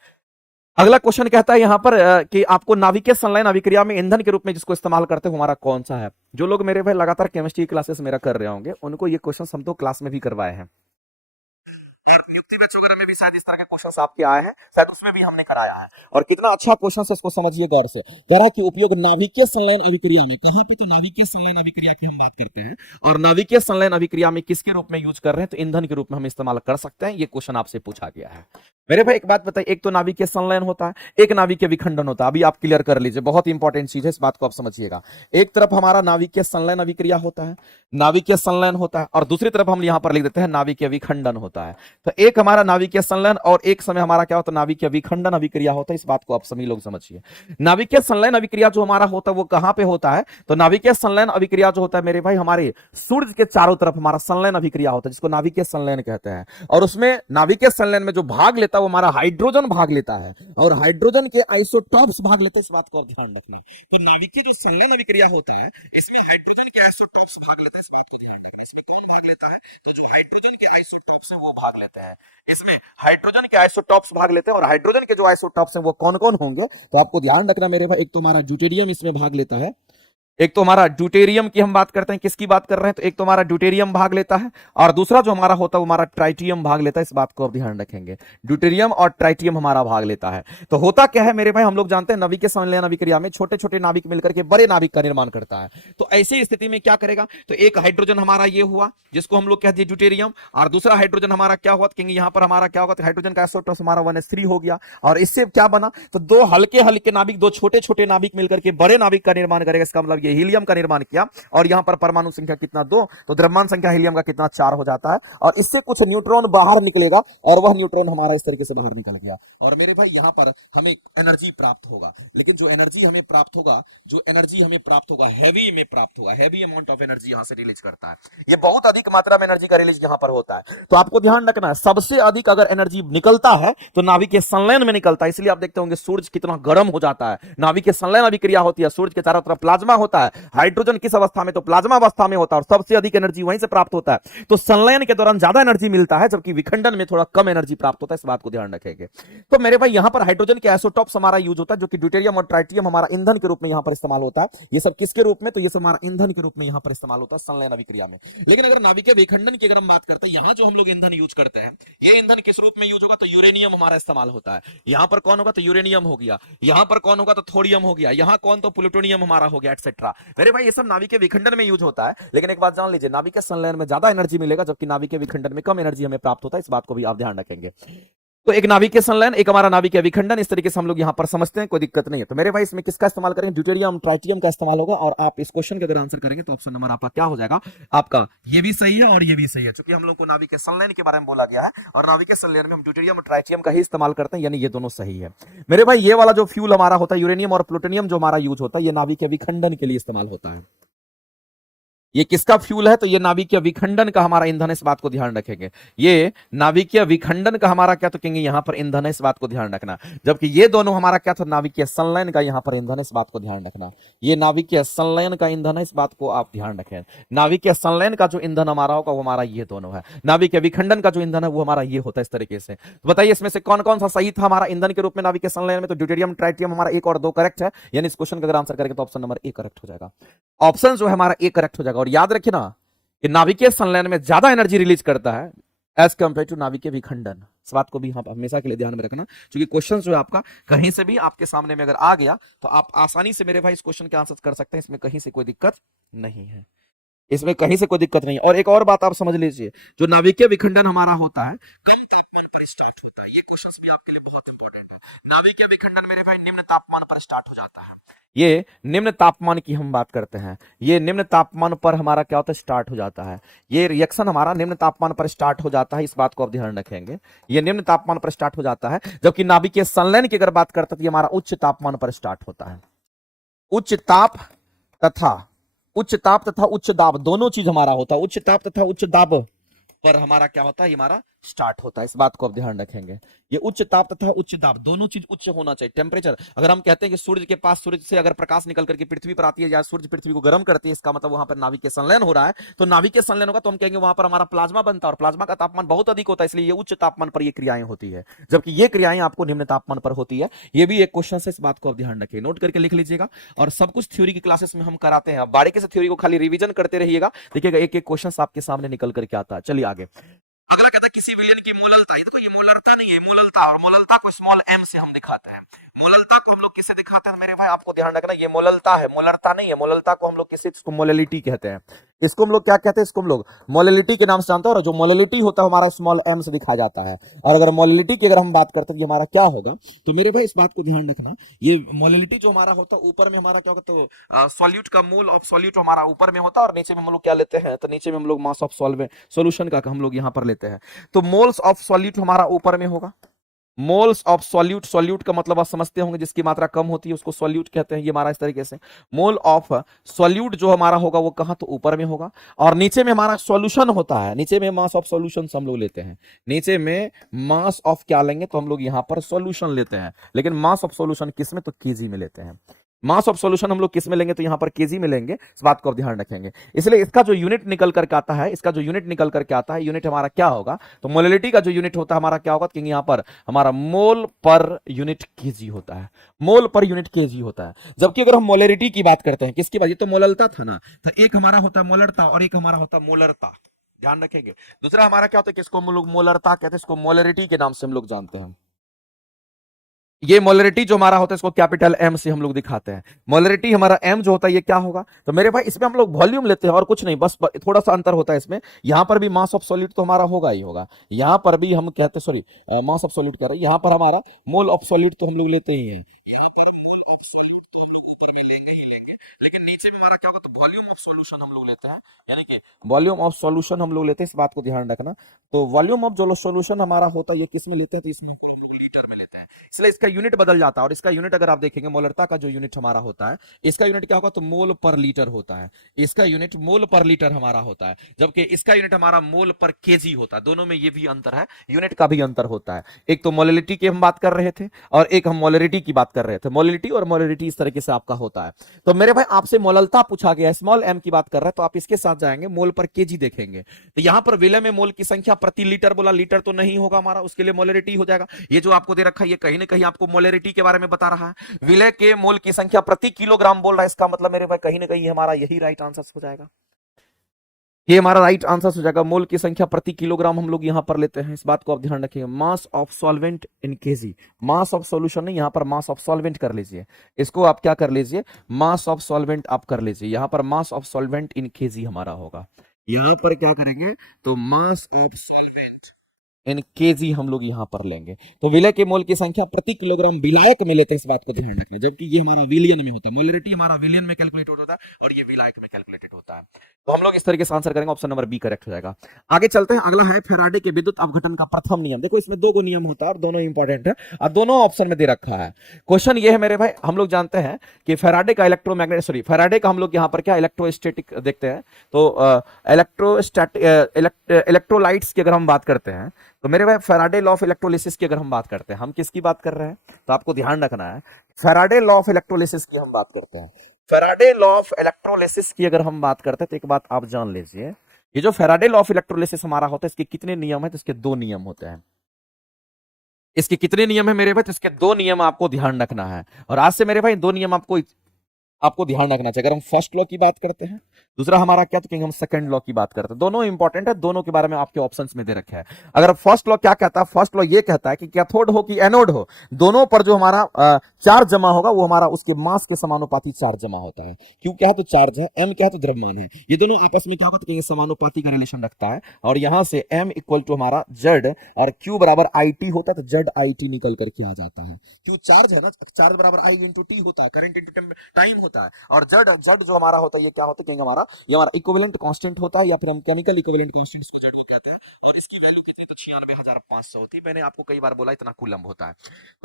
अगला क्वेश्चन कहता है यहाँ पर कि आपको नाभिकीय संलयन अभिक्रिया में ईंधन के रूप में जिसको इस्तेमाल करते हो हमारा कौन सा है। जो लोग मेरे भाई लगातार केमिस्ट्री क्लासेस मेरा कर रहे होंगे उनको ये क्वेश्चन हम तो क्लास में भी करवाए हैं, वगैरह में भी शायद इस तरह के क्वेश्चन आपके आए हैं, शायद उसमें भी हमने कराया है। और कितना अच्छा क्वेश्चन है, इसको समझिए गौर से। कह रहा है कि उपयोग नाभिकीय संलयन अभिक्रिया में, कहां पे, तो नाभिकीय संलयन अभिक्रिया की हम बात करते हैं। और नाभिकीय संलयन अभिक्रिया में किसके रूप में यूज कर रहे हैं, तो ईंधन के रूप में हम इस्तेमाल कर सकते हैं। ये क्वेश्चन आपसे पूछा गया है मेरे भाई। एक बात बताइए, एक तो नाभिकीय संलयन होता है, एक नाभिकीय विखंडन होता है। अभी आप क्लियर कर लीजिए, बहुत इंपॉर्टेंट चीज है, इस बात को आप समझिएगा। एक तरफ हमारा नाभिकीय संलयन अभिक्रिया होता है, नाभिकीय संलयन होता है, और दूसरी तरफ हम यहां पर लिख देते हैं नाभिकीय विखंडन होता है। तो एक हमारा नाभिकीय संलयन और एक समय हमारा क्या होता है, नाभिकीय विखंडन अभिक्रिया होता है। इस बात को आप सभी लोग समझिए। नाभिकीय संलयन अभिक्रिया जो हमारा होता है वो कहां पे होता है, तो नाभिकीय संलयन अभिक्रिया जो होता है मेरे भाई हमारे सूर्य के चारों तरफ हमारा संलयन अभिक्रिया होता है, जिसको नाभिकीय संलयन कहते हैं। और उसमें नाभिकीय संलयन में जो भाग लेता है वो हमारा हाइड्रोजन भाग लेता है, और हाइड्रोजन के आइसोटॉप्स भाग लेते हैं। इस बात को आप ध्यान रखना। तो नाभिकीय जो संलयन अभिक्रिया होता है इसमें हाइड्रोजन के आइसोटॉप्स भाग लेते हैं। इस बात को ध्यान रखना। इसमें कौन भाग लेता है, तो जो हाइड्रोजन के आइसोटॉप्स है वो भाग लेते हैं। इसमें हाइड्रोजन के आइसोटॉप्स भाग लेते हैं। और हाइड्रोजन के जो आइसोटॉप्स हैं वो कौन कौन होंगे, तो आपको ध्यान रखना मेरे भाई। एक तो हमारा ड्यूटेरियम इसमें भाग लेता है, एक तो हमारा ड्यूटेरियम की हम बात करते हैं, किसकी बात कर रहे हैं, तो एक तो हमारा ड्यूटेरियम भाग लेता है, और दूसरा जो हमारा होता है वो हमारा ट्राइटियम भाग लेता है। इस बात को आप ध्यान रखेंगे, ड्यूटेरियम और ट्राइटियम हमारा भाग लेता है। तो होता क्या है मेरे भाई, हम लोग जानते हैं नाभिकीय संलयन अभिक्रिया में छोटे छोटे नाभिक मिलकर के बड़े नाभिक का निर्माण करता है। तो ऐसी स्थिति में क्या करेगा, तो एक हाइड्रोजन हमारा ये हुआ जिसको हम लोग कह दिए ड्यूटेरियम, और दूसरा हाइड्रोजन हमारा क्या हुआ, क्योंकि यहां पर हमारा क्या होगा, तो हाइड्रोजन का आइसोटॉप्स हमारा 1s3 हो गया। और इससे क्या बना, तो दो हल्के हल्के नाभिक, दो छोटे छोटे नाभिक मिलकर के बड़े नाभिक का निर्माण करेगा। इसका मतलब ये हीलियम का निर्माण किया। और यहां पर परमाणु संख्या कितना, 2, तो द्रव्यमान संख्या हीलियम का कितना, 4 हो जाता है। और इससे कुछ न्यूट्रॉन बाहर निकलेगा, और वह न्यूट्रॉन हमारा इस तरीके से बाहर निकल गया। और मेरे भाई यहां पर हमें एनर्जी प्राप्त होगा, लेकिन जो एनर्जी हमें प्राप्त होगा, जो एनर्जी हमें प्राप्त होगा हैवी में प्राप्त होगा, हैवी अमाउंट ऑफ एनर्जी यहां से रिलीज करता है। ये बहुत अधिक मात्रा में एनर्जी का रिलीज यहां पर होता है। तो आपको ध्यान रखना है, सबसे अधिक अगर एनर्जी निकलता है तो नाभिकीय संलयन में निकलता है। इसलिए आप देखते होंगे सूर्य कितना गर्म हो जाता है, नाभिकीय संलयन अभिक्रिया होती है। सूर्य के चारों तरफ प्लाज्मा होता है, हाइड्रोजन किस अवस्था में, तो प्लाज्मा अवस्था में होता है, और सबसे अधिक एनर्जी वहीं से प्राप्त होता है। तो संलयन के दौरान ज्यादा एनर्जी मिलता है, जबकि विखंडन में थोड़ा कम एनर्जी प्राप्त होता है। इस बात को ध्यान रखेंगे। तो मेरे भाई यहां पर हाइड्रोजन के आइसोटॉप्स हमारा यूज होता है, जो कि ड्यूटेरियम और ट्राइटियम हमारा ईंधन के रूप में यहां पर इस्तेमाल होता है। ये सब किसके रूप में, तो ये सब हमारा ईंधन के रूप में यहां पर इस्तेमाल होता है संलयन अभिक्रिया में। लेकिन अगर नाभिकीय विखंडन की अगर हम बात करते हैं, यहां जो हम लोग ईंधन यूज करते हैं, ये ईंधन किस रूप में यूज होगा, तो यूरेनियम हमारा इस्तेमाल होता है। यहां पर कौन होगा, तो यूरेनियम हो गया, यहां पर कौन होगा, तो थोरियम हो गया, यहां कौन, तो प्लूटोनियम हमारा हो गया, एटसेट्रा। मेरे भाई ये सब नाभिकीय विखंडन में यूज होता है। लेकिन एक बात जान लीजिए, नाभिकीय संलयन में ज्यादा एनर्जी मिलेगा, जबकि नाभिकीय विखंडन में कम एनर्जी हमें प्राप्त होता है। इस बात को भी आप ध्यान रखेंगे। तो एक नाभिकीय संलयन, एक हमारा नाभिकीय विखंडन, इस तरीके से हम लोग यहां पर समझते हैं, कोई दिक्कत नहीं है। तो मेरे भाई इसमें किसका इस्तेमाल करेंगे, ड्यूटेरियम ट्राइटियम का इस्तेमाल होगा। और आप इस क्वेश्चन का अगर आंसर करेंगे तो ऑप्शन नंबर आपका क्या हो जाएगा, आपका ये भी सही है और ये भी सही है, क्योंकि हम लोग को नाभिकीय संलयन के बारे में बोला गया है, और नाभिकीय संलयन में हम ड्यूटेरियम और ट्राइटियम का ही इस्तेमाल करते हैं, यानी ये दोनों सही है। मेरे भाई ये वाला जो फ्यूल हमारा होता है यूरेनियम और प्लूटोनियम जो हमारा यूज होता है, ये नाभिकीय विखंडन के लिए इस्तेमाल होता है। ये किसका फ्यूल है, तो ये नाभिकीय विखंडन का हमारा ईंधन है। इस बात को ध्यान रखेंगे, ये नाभिकीय विखंडन का हमारा क्या, तो कहेंगे यहां पर ईंधन है। इस बात को ध्यान रखना। जबकि ये दोनों हमारा क्या था, नाभिकीय संलयन का यहां पर ईंधन है। इस बात को ध्यान रखना, ये नाभिकीय संलयन का ईंधन है। इस बात को आप ध्यान रखें। नाभिकीय संलयन का जो ईंधन हमारा होगा वो हमारा ये दोनों है। नाभिकीय विखंडन का जो ईंधन है वो हमारा ये होता है, इस तरीके से। तो बताइए इसमें से कौन कौन सा सही था हमारा ईंधन के रूप में नाभिकीय संलयन में, तो ड्यूटेरियम ट्राइटियम हमारा 1 और 2 करेक्ट है। यानी इस क्वेश्चन का अगर आंसर करेंगे तो ऑप्शन नंबर ए करेक्ट हो जाएगा। ऑप्शन जो है हमारा ए करेक्ट हो जाएगा। और याद रखिए ना कि नाभिकीय संलयन में ज्यादा एनर्जी रिलीज करता है एज कंपेयर टू नाभिकीय विखंडन। इस बात को भी आप हमेशा के लिए ध्यान में रखना, क्योंकि क्वेश्चन जो है आपका कहीं से भी आपके सामने में अगर आ गया तो आप आसानी से मेरे भाई इस क्वेश्चन के आंसर कर सकते हैं, इसमें कहीं से कोई दिक्कत नहीं है, इसमें कहीं से कोई दिक्कत नहीं है। और एक और बात आप समझ लीजिए, जो नाभिकीय विखंडन हमारा होता है कम तापमान पर स्टार्ट होता है, ये क्वेश्चन भी आपके लिए बहुत इंपॉर्टेंट है। नाभिकीय विखंडन मेरे भाई निम्न तापमान पर स्टार्ट हो जाता है, ये निम्न तापमान की हम बात करते हैं, ये निम्न तापमान पर हमारा क्या होता है, स्टार्ट हो जाता है, ये रिएक्शन हमारा निम्न तापमान पर स्टार्ट हो जाता है, इस बात को आप ध्यान रखेंगे, ये निम्न तापमान पर स्टार्ट हो जाता है। जबकि नाभिकीय संलयन की अगर बात करते हैं तो ये हमारा उच्च तापमान पर स्टार्ट होता है। उच्च ताप तथा उच्च ताप तथा उच्च दाब दोनों चीज हमारा होता है, उच्च ताप तथा उच्च दाब पर हमारा क्या होता है, ये हमारा स्टार्ट होता है, इस बात को आप ध्यान रखेंगे। ये उच्च ताप तथा उच्च दाब दोनों चीज उच्च होना चाहिए। टेम्परेचर अगर हम कहते हैं कि सूर्य के पास, सूर्य से अगर प्रकाश निकल करके पृथ्वी पर आती है या सूर्य पृथ्वी को गर्म करती है, इसका मतलब वहां पर नाभिकीय संलयन हो रहा है। तो नाभिकीय संलयन होगा तो हम कहेंगे वहां पर हमारा प्लाज्मा बनता है, और प्लाज्मा का तापमान बहुत अधिक होता है, इसलिए ये उच्च तापमान पर ये क्रियाएं होती है, जबकि ये क्रियाएं आपको निम्न तापमान पर होती है। ये भी एक क्वेश्चन है, इस बात को आप ध्यान रखिए, नोट करके लिख लीजिएगा। और सब कुछ थ्योरी की क्लासेस में हम कराते हैं, बारीकी से थ्योरी को खाली रिवीजन करते रहिएगा, देखिएगा एक एक क्वेश्चन आपके सामने निकल करके आता है। चलिए आगे। अगला कहता है किसी विलयन की मोललता, ये देखो ये मोलरता नहीं है, मोललता, और मोललता को स्मॉल m से हम दिखाते हैं। मोललता को हम लोग किससे दिखाते हैं मेरे भाई, आपको ध्यान रखना, ये मोललता है, मोलरता नहीं है। मोललता को हम लोग किसी, इसको मोललिटी कहते हैं, इसको हम लोग क्या कहते हैं, इसको हम लोग मोललिटी के नाम से जानते हैं। और जो मोललिटी होता है हमारा स्मॉल m से दिखाया जाता है। और अगर मोललिटी की अगर हम बात करते हैं, ये हमारा क्या होगा, तो मेरे भाई इस बात को ध्यान रखना, ये मोललिटी जो हमारा होता है ऊपर में हमारा क्या होगा, तो सॉल्यूट का मोल ऑफ सॉल्यूट हमारा ऊपर में होता है, और नीचे में हम लोग क्या लेते हैं, तो नीचे में हम लोग मास ऑफ सॉल्वेंट सॉल्यूशन का हम लोग यहां पर लेते हैं। तो मोल्स ऑफ सॉल्यूट हमारा ऊपर में होगा, मोल्स ऑफ सॉल्यूट, सॉल्यूट का मतलब आप समझते होंगे जिसकी मात्रा कम होती है उसको सॉल्यूट कहते हैं, ये हमारा इस तरीके से मोल ऑफ सॉल्यूट जो हमारा होगा वो कहां, तो ऊपर में होगा। और नीचे में हमारा सॉल्यूशन होता है, नीचे में मास ऑफ सॉल्यूशन हम लोग लेते हैं, नीचे में मास ऑफ क्या लेंगे, तो हम लोग यहां पर सॉल्यूशन लेते हैं, लेकिन मास ऑफ सॉल्यूशन किस में, तो केजी में लेते हैं। मास ऑफ सॉल्यूशन हम लोग किस में लेंगे, तो यहां पर केजी में लेंगे, इस बात को आप ध्यान रखेंगे। इसलिए इसका जो यूनिट निकल करके आता है, इसका जो यूनिट निकल करके आता है, यूनिट हमारा क्या होगा, तो मोललिटी का जो यूनिट होता है हमारा क्या होगा, क्योंकि यहां पर हमारा मोल पर यूनिट केजी होता है, मोल पर यूनिट केजी होता है। जबकि अगर हम मोलरिटी की बात करते हैं, किसकी बात, ये तो मोललता था ना, तो एक हमारा होता है मोलरता और एक हमारा होता है मोलरता, ध्यान रखेंगे। दूसरा हमारा क्या होता है, किसको हम लोग मोलरता कहते हैं, इसको मोलरिटी के नाम से हम लोग जानते हैं। ये मोलरिटी जो हमारा होता है इसको कैपिटल एम से हम लोग दिखाते हैं। मोलरिटी हमारा एम जो होता है ये क्या होगा, तो मेरे भाई इसमें हम लोग वॉल्यूम लेते हैं और कुछ नहीं, बस थोड़ा सा अंतर होता है इसमें। यहां पर भी मास ऑफ सॉल्यूट तो हमारा होगा ही होगा, यहां पर भी हम कहते हैं, सॉरी मास ऑफ सॉल्यूट कह रहे हैं, यहां पर हमारा मोल ऑफ सॉल्यूट तो हम लोग लेते ही हैं, यहां पर मोल ऑफ सॉल्यूट तो हम लोग ऊपर में लेंगे ही लेंगे, लेकिन नीचे में हमारा क्या होगा, तो वॉल्यूम ऑफ सॉल्यूशन हम लोग लेते हैं, यानी कि वॉल्यूम ऑफ सॉल्यूशन हम लोग लेते हैं, इस बात को ध्यान रखना। तो वॉल्यूम ऑफ जो सॉल्यूशन हमारा होता है ये किस में लेते हैं, तो इसमें लीटर में लेते हैं, इसलिए इसका यूनिट बदल जाता है। और इसका यूनिट अगर आप देखेंगे, मोलरता का जो यूनिट हमारा होता है, इसका यूनिट क्या होगा, तो मोल पर लीटर होता है, इसका यूनिट मोल पर लीटर हमारा होता है, जबकि इसका यूनिट हमारा मोल पर केजी होता है। दोनों में ये भी अंतर है, यूनिट का भी अंतर होता है। एक तो मोललिटी की हम बात कर रहे थे और एक हम मोलरिटी की बात कर रहे थे, मोललिटी और मोलरिटी इस तरीके से आपका होता है। तो मेरे भाई आपसे मोललता पूछा गया, स्मॉल एम की बात कर रहे हैं, तो आप इसके साथ जाएंगे, मोल पर केजी देखेंगे, तो यहां पर विलय में मोल की संख्या प्रति लीटर बोला, लीटर तो नहीं होगा हमारा, उसके लिए मोलरिटी हो जाएगा। ये जो आपको दे रखा है ये कहीं ना कहीं आपको मोलरिटी के बारे में बता रहा है, विलय के मोल की संख्या प्रति किलोग्राम बोल रहा है, इसका मतलब मेरे भाई कहीं ना कहीं हमारा यही राइट आंसर हो जाएगा, ये हमारा राइट आंसर हो जाएगा। मोल की संख्या प्रति किलोग्राम हम लोग यहां पर लेते हैं, इस बात को आप ध्यान रखिएगा। Mass of solvent in KG, mass of solution नहीं, यहां पर मास ऑफ सॉल्वेंट कर लीजिए, इसको आप क्या कर लीजिए, मास ऑफ सॉल्वेंट आप कर लीजिए, यहां पर mass of solvent in KG हमारा होगा। यहां पर क्या करेंगे, तो mass of solvent in KG हम लोग यहां पर लेंगे, तो विलय के मोल की संख्या प्रति किलोग्राम विलायक में लेते हैं, इस बात को ध्यान रखना, जबकि ये हमारा विलियन में होता है, मोलरिटी हमारा विलियन में कैलकुलेटेड होता है और ये विलायक में कैलकुलेटेड होता है। तो हम लोग इस तरीके से आंसर करेंगे, ऑप्शन नंबर बी करेक्ट हो जाएगा। आगे चलते हैं, अगला है फैराडे के विद्युत अपघटन का प्रथम नियम। देखो इसमें दो नियम होता है और दोनों इंपॉर्टेंट है और दोनों ऑप्शन में दे रखा है। क्वेश्चन ये है मेरे भाई, हम लोग जानते हैं कि फैराडे का इलेक्ट्रोमैग्नेटिक, सॉरी फैराडे का हम लोग यहाँ पर क्या इलेक्ट्रोस्टैटिक देखते हैं, तो इलेक्ट्रोलाइट्स की अगर हम बात करते हैं, तो मेरे भाई फैराडे लॉ ऑफ इलेक्ट्रोलिसिस की अगर हम बात करते हैं, हम किसकी बात कर रहे हैं, तो आपको ध्यान रखना है, फैराडे लॉ ऑफ इलेक्ट्रोलिसिस की हम बात करते हैं। फैराडे लॉ ऑफ इलेक्ट्रोलिसिस की अगर हम बात करते हैं, तो एक बात आप जान लीजिए, ये जो फैराडे लॉ ऑफ इलेक्ट्रोलिसिस हमारा होता है, इसके कितने नियम है, तो इसके दो नियम होते हैं। इसके कितने नियम है मेरे भाई, तो इसके दो नियम आपको ध्यान रखना है, और आज से मेरे भाई दो नियम आपको आपको ध्यान रखना चाहिए। अगर हम फर्स्ट लॉ की बात करते हैं, दूसरा हमारा क्या, तो कहेंगे हम सेकंड लॉ की बात करते हैं। दोनों इंपॉर्टेंट है, दोनों के बारे में आपके ऑप्शंस में दे रखे हैं। अगर फर्स्ट लॉ क्या कहता है, फर्स्ट लॉ ये कहता है कि कैथोड हो कि एनोड हो, दोनों पर जो हमारा चार्ज जमा होगा वो हमारा उसके मास के समानुपाती चार्ज जमा होता है। क्यू क्या है तो चार्ज है, एम क्या है तो द्रव्यमान है, ये दोनों आपस में क्या होगा तो कहेंगे समानुपाती का रिलेशन रखता है। और यहां से एम इक्वल टू हमारा जेड और क्यू बराबर आई टी होता है, तो जेड आई टी निकल करके आ जाता है। क्यों चार्ज है ना, चार्ज बराबर आई इंटू टी होता है, करंट इंटू टाइम होता है। और जेड जेड जो हमारा होता है ये क्या होता है कहेंगे हमारा, ये हमारा इक्विवेलेंट कांस्टेंट होता है, या फिर हम केमिकल इक्विवेलेंट कांस्टेंट इसको जेड को कहते हैं। और इसकी वैल्यू कितनी तो 96,500 होती है। मैंने आपको कई बार बोला इतना कूलम होता है।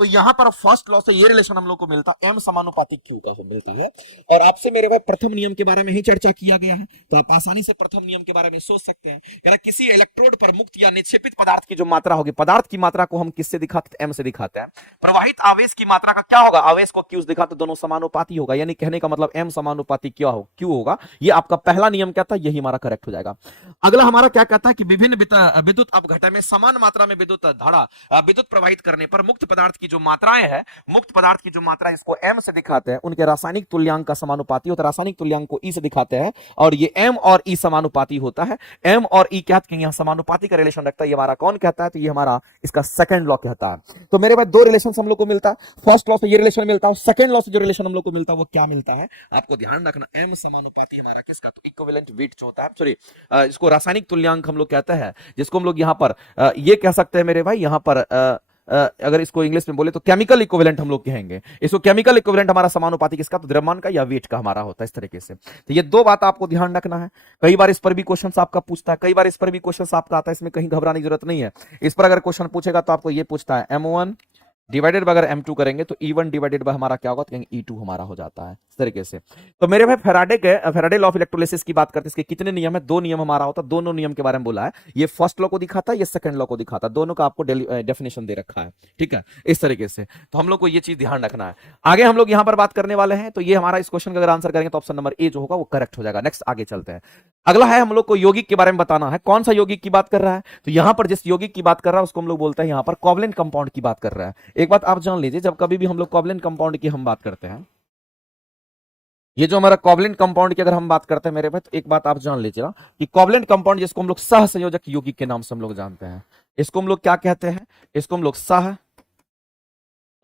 तो यहां पर फर्स्ट लॉ से ये रिलेशन हम लोग को मिलता है, एम समानुपातिक क्यू का मिलता है। और आपसे मेरे भाई प्रथम नियम के बारे में ही चर्चा किया गया है, तो आप आसानी से प्रथम नियम के बारे में सोच सकते हैं। यार किसी इलेक्ट्रोड पर मुक्त या निक्षेपित पदार्थ की जो मात्रा होगी, पदार्थ की मात्रा को हम किससे दिखाते हैं, एम से दिखाते हैं। प्रवाहित आवेश की मात्रा का क्या होगा, आवेश को क्यू से दिखाते, दोनों समानुपाती होगा। यानी कहने का मतलब एम समानुपाती क्या हो क्यू होगा। ये आपका पहला नियम कहता है, यही हमारा करेक्ट हो जाएगा। अगला हमारा क्या कहता है कि विभिन्न विद्युत अपघटन में समान मात्रा में विद्युत धारा विद्युत प्रवाहित करने पर मुक्त पदार्थ की जो मात्राएं है, मुक्त पदार्थ की जो मात्रा इसको एम से दिखाते हैं, उनके रासायनिक तुल्यांक का समानुपाती होता है। रासायनिक तुल्यांक को ई से दिखाते हैं, और ये एम और ई समानुपाती होता है। एम और ई क्या कहेंगे, समानुपाती का रिलेशन रखता है। ये हमारा कौन कहता है, तो ये हमारा इसका सेकंड लॉ कहता है। तो मेरे पास दो रिलेशन हम लोग को मिलता है, फर्स्ट लॉ से ये रिलेशन मिलता है, सेकंड लॉ से जो रिलेशन हम लोग को मिलता है वो क्या मिलता है, आपको ध्यान रखना। एम समानुपाती हमारा किसका, तो इक्विवेलेंट वेट जो होता है, सॉरी इसको रासायनिक तुल्यांक हम लोग कहते हैं, जिसको हम लोग यहां पर ये कह सकते हैं मेरे भाई, यहां पर अगर इसको इंग्लिश में बोले तो केमिकल इक्विवेलेंट हम लोग कहेंगे इसको। केमिकल इक्विवेलेंट हमारा समानुपाती किसका, तो द्रव्यमान का या वेट का हमारा होता है, इस तरीके से। तो ये दो बात आपको ध्यान रखना है। कई बार इस पर भी क्वेश्चन आपका पूछता है, कई बार इस पर भी क्वेश्चन आपका आता है, इसमें कहीं घबराने की जरूरत नहीं है। इस पर अगर क्वेश्चन पूछेगा तो आपको ये पूछता है M1 डिवाइडेड बाय अगर M2 करेंगे तो E1 डिवाइडेड बाय हमारा क्या होगा, तो कहेंगे E2 हमारा हो जाता है, इस तरीके से। तो मेरे भाई फैराडे लॉ ऑफ इलेक्ट्रोलिसिस की बात करते हैं, इसके कितने नियम है, दो नियम हमारा होता है। दोनों नियम के बारे में बोला है, ये फर्स्ट लॉ को दिखाता है, ये सेकंड लॉ को दिखाता है, दोनों का आपको डेफिनेशन दे रखा है, ठीक है, इस तरीके से। तो हम लोग को ये चीज ध्यान रखना है। आगे हम लोग यहां पर बात करने वाले हैं, तो ये हमारा इस क्वेश्चन का अगर आंसर करेंगे तो ऑप्शन नंबर ए जो होगा वो करेक्ट हो जाएगा। नेक्स्ट आगे चलते हैं। अगला है हम लोग को यौगिक के बारे में बताना है। कौन सा यौगिक की बात कर रहा है, तो यहां पर जिस यौगिक की बात कर रहा है उसको हम लोग बोलते हैं यहां पर कोवलेंट कंपाउंड की बात कर रहा है। एक बात आप जान लीजिए, जब कभी भी हम लोग कोवलेंट कंपाउंड की हम बात करते हैं, ये जो हमारा कोवलेंट कंपाउंड की अगर हम बात करते हैं मेरे भाई, तो एक बात आप जान लीजिएगा कि कोवलेंट कंपाउंड जिसको हम लोग सह संयोजक यौगिक के नाम से हम लोग जानते हैं, इसको हम लोग क्या कहते हैं, इसको हम लोग सह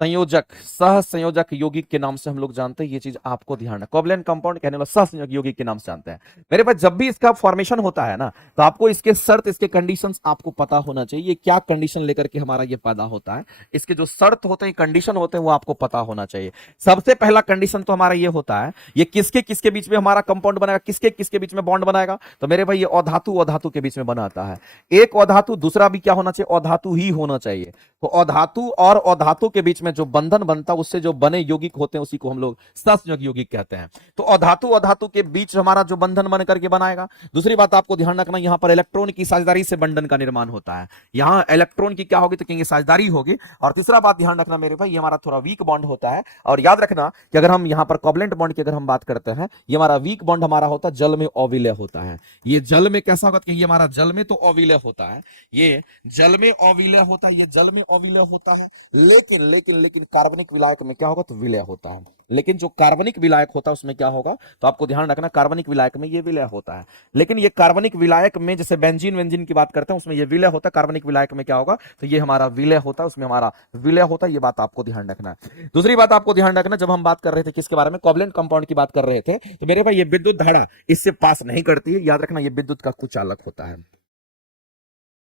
संयोजक यौगिक के नाम से हम लोग जानते हैं। ये चीज आपको ध्यान है, कोवलेंट कंपाउंड कहने वाला सह संयोजक यौगिक के नाम से जानते हैं मेरे पास। जब भी इसका फॉर्मेशन होता है ना, तो आपको इसके शर्त, इसके कंडीशंस आपको पता होना चाहिए। ये क्या कंडीशन लेकर के हमारा ये पैदा होता है, इसके जो शर्त होते हैं, कंडीशन होते हैं, वो आपको पता होना चाहिए। सबसे पहला कंडीशन तो हमारा ये होता है, ये किसके किसके बीच में हमारा कंपाउंड बनाएगा, किसके किसके बीच में बॉन्ड बनाएगा, तो मेरे भाई ये अधातु के बीच में बनाता है। एक अधातु, दूसरा भी क्या होना चाहिए, अधातु ही होना चाहिए। तो अधातु और अधातु के बीच में जो बंधन बनता है, उससे जो बने यौगिक होते हैं उसी को हम लोग सहसंयोजक यौगिक कहते हैं। तो अधातु के बीच हमारा जो बंधन बन करके बनाएगा। दूसरी बात आपको ध्यान रखना, यहां पर इलेक्ट्रॉन की साझेदारी से बंधन का निर्माण होता है। यहां इलेक्ट्रॉन की क्या होगी, तो कहेंगे साझेदारी होगी। और तीसरा बात ध्यान रखना मेरे भाई, ये हमारा थोड़ा वीक बॉन्ड होता है। और याद रखना कि अगर हम यहां पर कोवलेंट बॉन्ड की अगर हम बात करते हैं, ये हमारा वीक बॉन्ड हमारा होता है, जल में अविलय होता है। ये जल में कैसा होगा, तो ये हमारा जल में तो अविलय होता है, ये जल में अविलय होता है, ये जल में अविलय होता है। लेकिन लेकिन लेकिन कार्बनिक विलायक में क्या होगा, तो विलय होता है। लेकिन जो कार्बनिक विलायक होता है उसमें क्या होगा, तो आपको ध्यान रखना, कार्बनिक विलायक में ये विलय होता है। लेकिन ये कार्बनिक विलायक में जैसे बेंजीन वेंजीन की बात करते हैं, उसमें ये विलय होता है। कार्बनिक विलायक में क्या होगा, तो ये हमारा विलय होता है, उसमें हमारा विलय होता है। ये बात आपको ध्यान रखना है। दूसरी बात आपको ध्यान रखना, जब हम बात कर रहे थे किसके बारे में, कोवलेंट कंपाउंड की बात कर रहे थे, तो मेरे भाई ये विद्युत धारा इससे पास नहीं करती है। याद रखना, ये विद्युत का कुचालक होता है।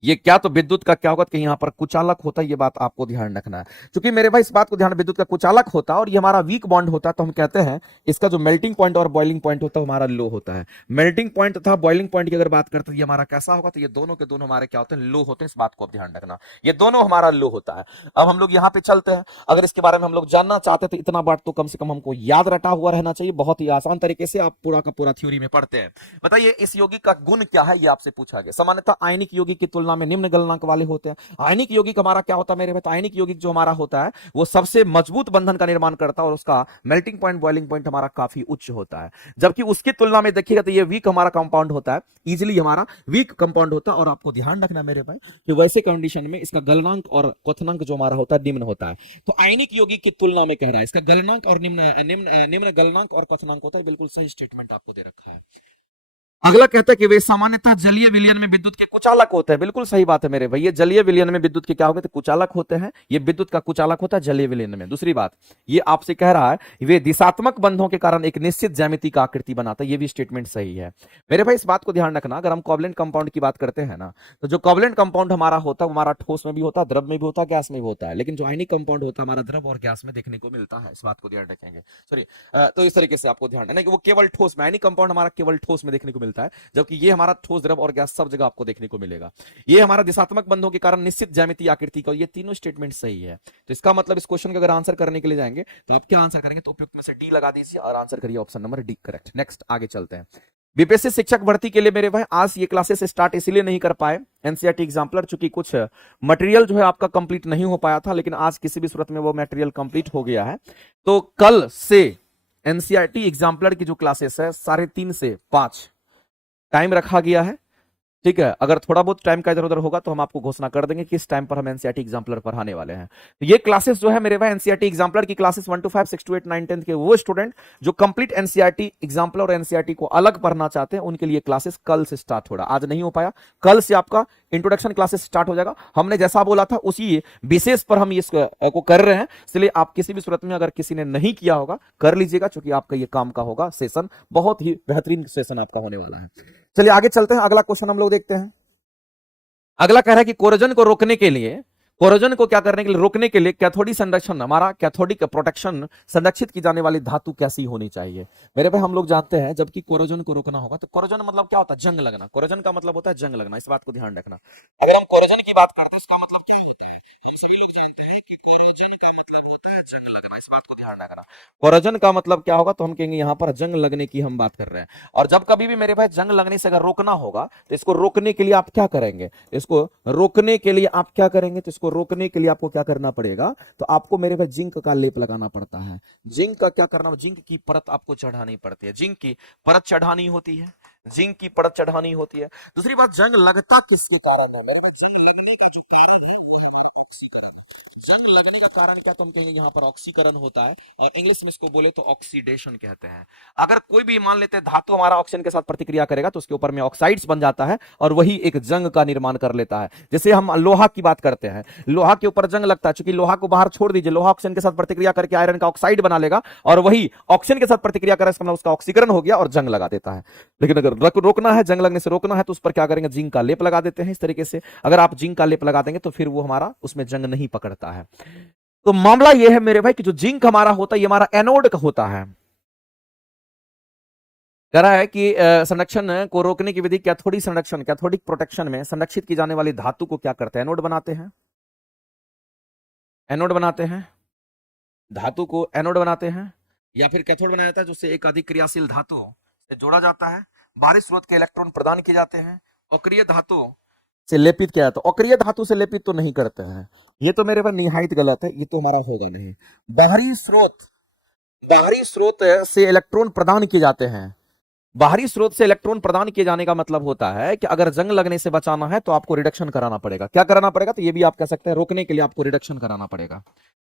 ये क्या, तो विद्युत का क्या होगा कि यहां पर कुचालक होता है। ये बात आपको ध्यान रखना है। क्योंकि मेरे भाई इस बात को ध्यान, विद्युत का कुचालक होता है और ये हमारा वीक बॉन्ड होता है, तो हम कहते हैं इसका जो मेल्टिंग पॉइंट और बॉइलिंग पॉइंट होता है हमारा लो होता है। मेल्टिंग पॉइंट तथा बॉइलिंग पॉइंट की अगर बात करते हैं, ये हमारा कैसा होगा, तो ये दोनों के दोनों हमारे क्या होते हैं, लो होते हैं। इस बात को आप ध्यान रखना, ये दोनों हमारा लो होता है। अब हम लोग यहाँ पे चलते हैं। अगर इसके बारे में हम लोग जानना चाहते हैं, तो इतना बात तो कम से कम हमको याद रटा हुआ रहना चाहिए। बहुत ही आसान तरीके से आप पूरा का पूरा थ्योरी में पढ़ते हैं। बताइए इस यौगिक का गुण क्या है, ये आपसे पूछा गया। सामान्यतः आयनिक यौगिक की तुलना तुलना में निम्न गलनांक वाले होते हैं। आयनिक यौगिक हमारा क्या होता है मेरे भाई, तो आयनिक यौगिक जो हमारा होता है वो सबसे मजबूत बंधन का निर्माण करता है और उसका मेल्टिंग पॉइंट, बॉइलिंग पॉइंट हमारा काफी उच्च होता है। जबकि उसकी तुलना में देखिएगा तो ये वीक हमारा कंपाउंड होता है, इजिली हमारा वीक कंपाउंड होता है। और आपको ध्यान रखना मेरे भाई कि वैसे कंडीशन में इसका गलनांक और क्वथनांक जो हमारा होता है निम्न होता है। तो आयनिक यौगिक की तुलना में कह रहा है इसका गलनांक और निम्न निम्न निम्न गलनांक और क्वथनांक होता है। बिल्कुल सही स्टेटमेंट आपको दे रखा है। अगला कहता है कि वे सामान्यतः जलीय विलयन में विद्युत के कुचालक होते हैं। बिल्कुल सही बात है मेरे भाई, ये जलीय विलयन में विद्युत के क्या होते हैं, कुचालक होते हैं। ये विद्युत का कुचालक होता है जलीय विलयन में। दूसरी बात ये आपसे कह रहा है वे दिशात्मक बंधों के कारण एक निश्चित ज्यामिति का आकृति बनाता है। ये भी स्टेटमेंट सही है मेरे भाई। इस बात को ध्यान रखना, अगर हम कोवलेंट कंपाउंड की बात करते हैं ना, तो जो कोवलेंट कंपाउंड हमारा होता है हमारा ठोस में भी होता है, द्रव में भी होता है, गैस में भी होता है। लेकिन जो आयनिक कंपाउंड होता है हमारा द्रव और गैस में देखने को मिलता है। इस बात को ध्यान रखेंगे। सॉरी, तो इस तरीके से आपको ध्यान रखना कि वो केवल ठोस में, आयनिक कंपाउंड हमारा केवल ठोस में देखने को मिलता है, जबकि ये हमारा ठोस, द्रव और गैस सब जगह आपको देखने को मिलेगा। ये हमारा दिशात्मक बंधों के कारण निश्चित ज्यामितीय आकृति का, ये तीनों स्टेटमेंट सही है। तो इसका मतलब इस क्वेश्चन का अगर आंसर करने के लिए जाएंगे तो आप क्या आंसर करेंगे, तो उपयुक्त में से डी लगा दीजिए और आंसर करिए option number D correct. Next आगे चलते हैं। बीपीएससी शिक्षक भर्ती के लिए मेरे भाई आज ये क्लासेस स्टार्ट इसलिए नहीं कर पाए एनसीईआरटी एग्जाम्पलर, चूंकि कुछ मटेरियल जो है आपका कंप्लीट नहीं हो पाया था, लेकिन आज किसी भी सूरत में वो मटेरियल कंप्लीट हो गया है। तो कल से एनसीईआरटी एग्जाम्पलर की जो क्लासेस है 3:30 से 5 टाइम रखा गया है। ठीक है, अगर थोड़ा बहुत टाइम का इधर उधर होगा तो हम आपको घोषणा कर देंगे किस टाइम पर हम एनसीईआरटी एग्जाम्पलर पढ़ाने वाले हैं। तो ये क्लासेस जो है मेरे भाई एनसीईआरटी एग्जाम्पलर की क्लासेस 1 to 5, 6 to 8, 9, 10 के वो स्टूडेंट जो कंप्लीट एनसीईआरटी एग्जाम्पलर और एनसीईआरटी को अलग पढ़ना चाहते हैं उनके लिए क्लासेस कल से स्टार्ट हो रहा। आज नहीं हो पाया, कल से आपका इंट्रोडक्शन क्लासेस स्टार्ट हो जाएगा। हमने जैसा बोला था उसी विशेष पर हम इसको कर रहे हैं, इसलिए आप किसी भी सूरत में अगर किसी ने नहीं किया होगा कर लीजिएगा, क्योंकि आपका ये काम का होगा सेशन, बहुत ही बेहतरीन सेशन आपका होने वाला है। चलिए आगे चलते हैं, अगला क्वेश्चन हम लोग देखते हैं। अगला कह रहा है कि कोरोजन को रोकने के लिए, कोरोजन को क्या करने के लिए, रोकने के लिए कैथोडिक संरक्षण, हमारा कैथोडिक प्रोटेक्शन, संरक्षित की जाने वाली धातु कैसी होनी चाहिए। मेरे भाई हम लोग जानते हैं जबकि कोरोजन को रोकना होगा तो कोरोजन मतलब क्या होता है, जंग लगना। कोरोजन का मतलब होता है जंग लगना, इस बात को ध्यान रखना। अगर हम कोरोजन की बात करते हैं इसका मतलब क्या होता है, हम सभी लोग जानते हैं कि कोरोजन का मतलब होता है जंग लगना। इस बात को ध्यान रखना, कोरोजन का मतलब क्या होगा, तो हम कहेंगे यहां पर जंग लगने की हम बात कर रहे हैं। और जब कभी भी मेरे भाई जंग लगने से अगर रोकना होगा तो इसको रोकने के लिए आप क्या करेंगे, इसको रोकने के लिए आप क्या करेंगे, तो इसको रोकने के लिए आपको क्या करना पड़ेगा, तो आपको मेरे भाई जिंक का लेप लगाना पड़ता है। जिंक का क्या करना, जिंक की परत आपको चढ़ानी पड़ती है, जिंक की परत चढ़ानी होती है, जिंक की परत चढ़ानी होती है। दूसरी बात, जंग लगता किसके कारण है, मेरे भाई जंग लगने का जो कारण है वो हमारा ऑक्सीकरण है। जंग लगने का कारण क्या, तुम कहेंगे यहाँ पर ऑक्सीकरण होता है, और इंग्लिश में इसको बोले तो ऑक्सीडेशन कहते हैं। अगर कोई भी मान लेते हैं धातु हमारा ऑक्सीजन के साथ प्रतिक्रिया करेगा तो उसके ऊपर में ऑक्साइड्स बन जाता है और वही एक जंग का निर्माण कर लेता है। जैसे हम लोहा की बात करते हैं, लोहा के ऊपर जंग लगता है, चूंकि लोहा को बाहर छोड़ दीजिए, लोहा ऑक्सीजन के साथ प्रतिक्रिया करके आयरन का ऑक्साइड बना लेगा और वही ऑक्सीजन के साथ प्रतिक्रिया करे, इसका मतलब उसका ऑक्सीकरण हो गया और जंग लगा देता है। लेकिन अगर रोकना है, जंग लगने से रोकना है, तो उस पर क्या करेंगे, जिंक का लेप लगा देते हैं। इस तरीके से अगर आप जिंक का लेप लगा देंगे तो फिर वो हमारा उसमें जंग नहीं पकड़ता है। तो मामला यह है मेरे भाई कि जो जिंक हमारा होता है ये हमारा एनोड का होता है। कह रहा है कि संरक्षण को रोकने की विधि कैथोडिक संरक्षण, कैथोडिक प्रोटेक्शन में संरक्षित की जाने वाली धातु को क्या करते हैं, एनोड बनाते हैं। एनोड बनाते हैं, धातु को एनोड बनाते हैं, या फिर कैथोड बनाया जाता है जिससे एक अधिक क्रियाशील धातु से जोड़ा जाता है, बाहरी स्रोत के इलेक्ट्रॉन प्रदान किए जाते हैं, अक्रिय धातु से लेपित किया जाता है। अक्रिय धातु से लेपित तो नहीं करते हैं, ये तो मेरे पर निहायत गलत है, ये तो हमारा होगा नहीं। बाहरी स्रोत से इलेक्ट्रॉन प्रदान किए जाते हैं। बाहरी स्रोत से इलेक्ट्रॉन प्रदान किए जाने का मतलब होता है कि अगर जंग लगने से बचाना है तो आपको रिडक्शन कराना पड़ेगा। क्या कराना पड़ेगा, तो ये भी आप कह सकते हैं रोकने के लिए आपको रिडक्शन कराना पड़ेगा।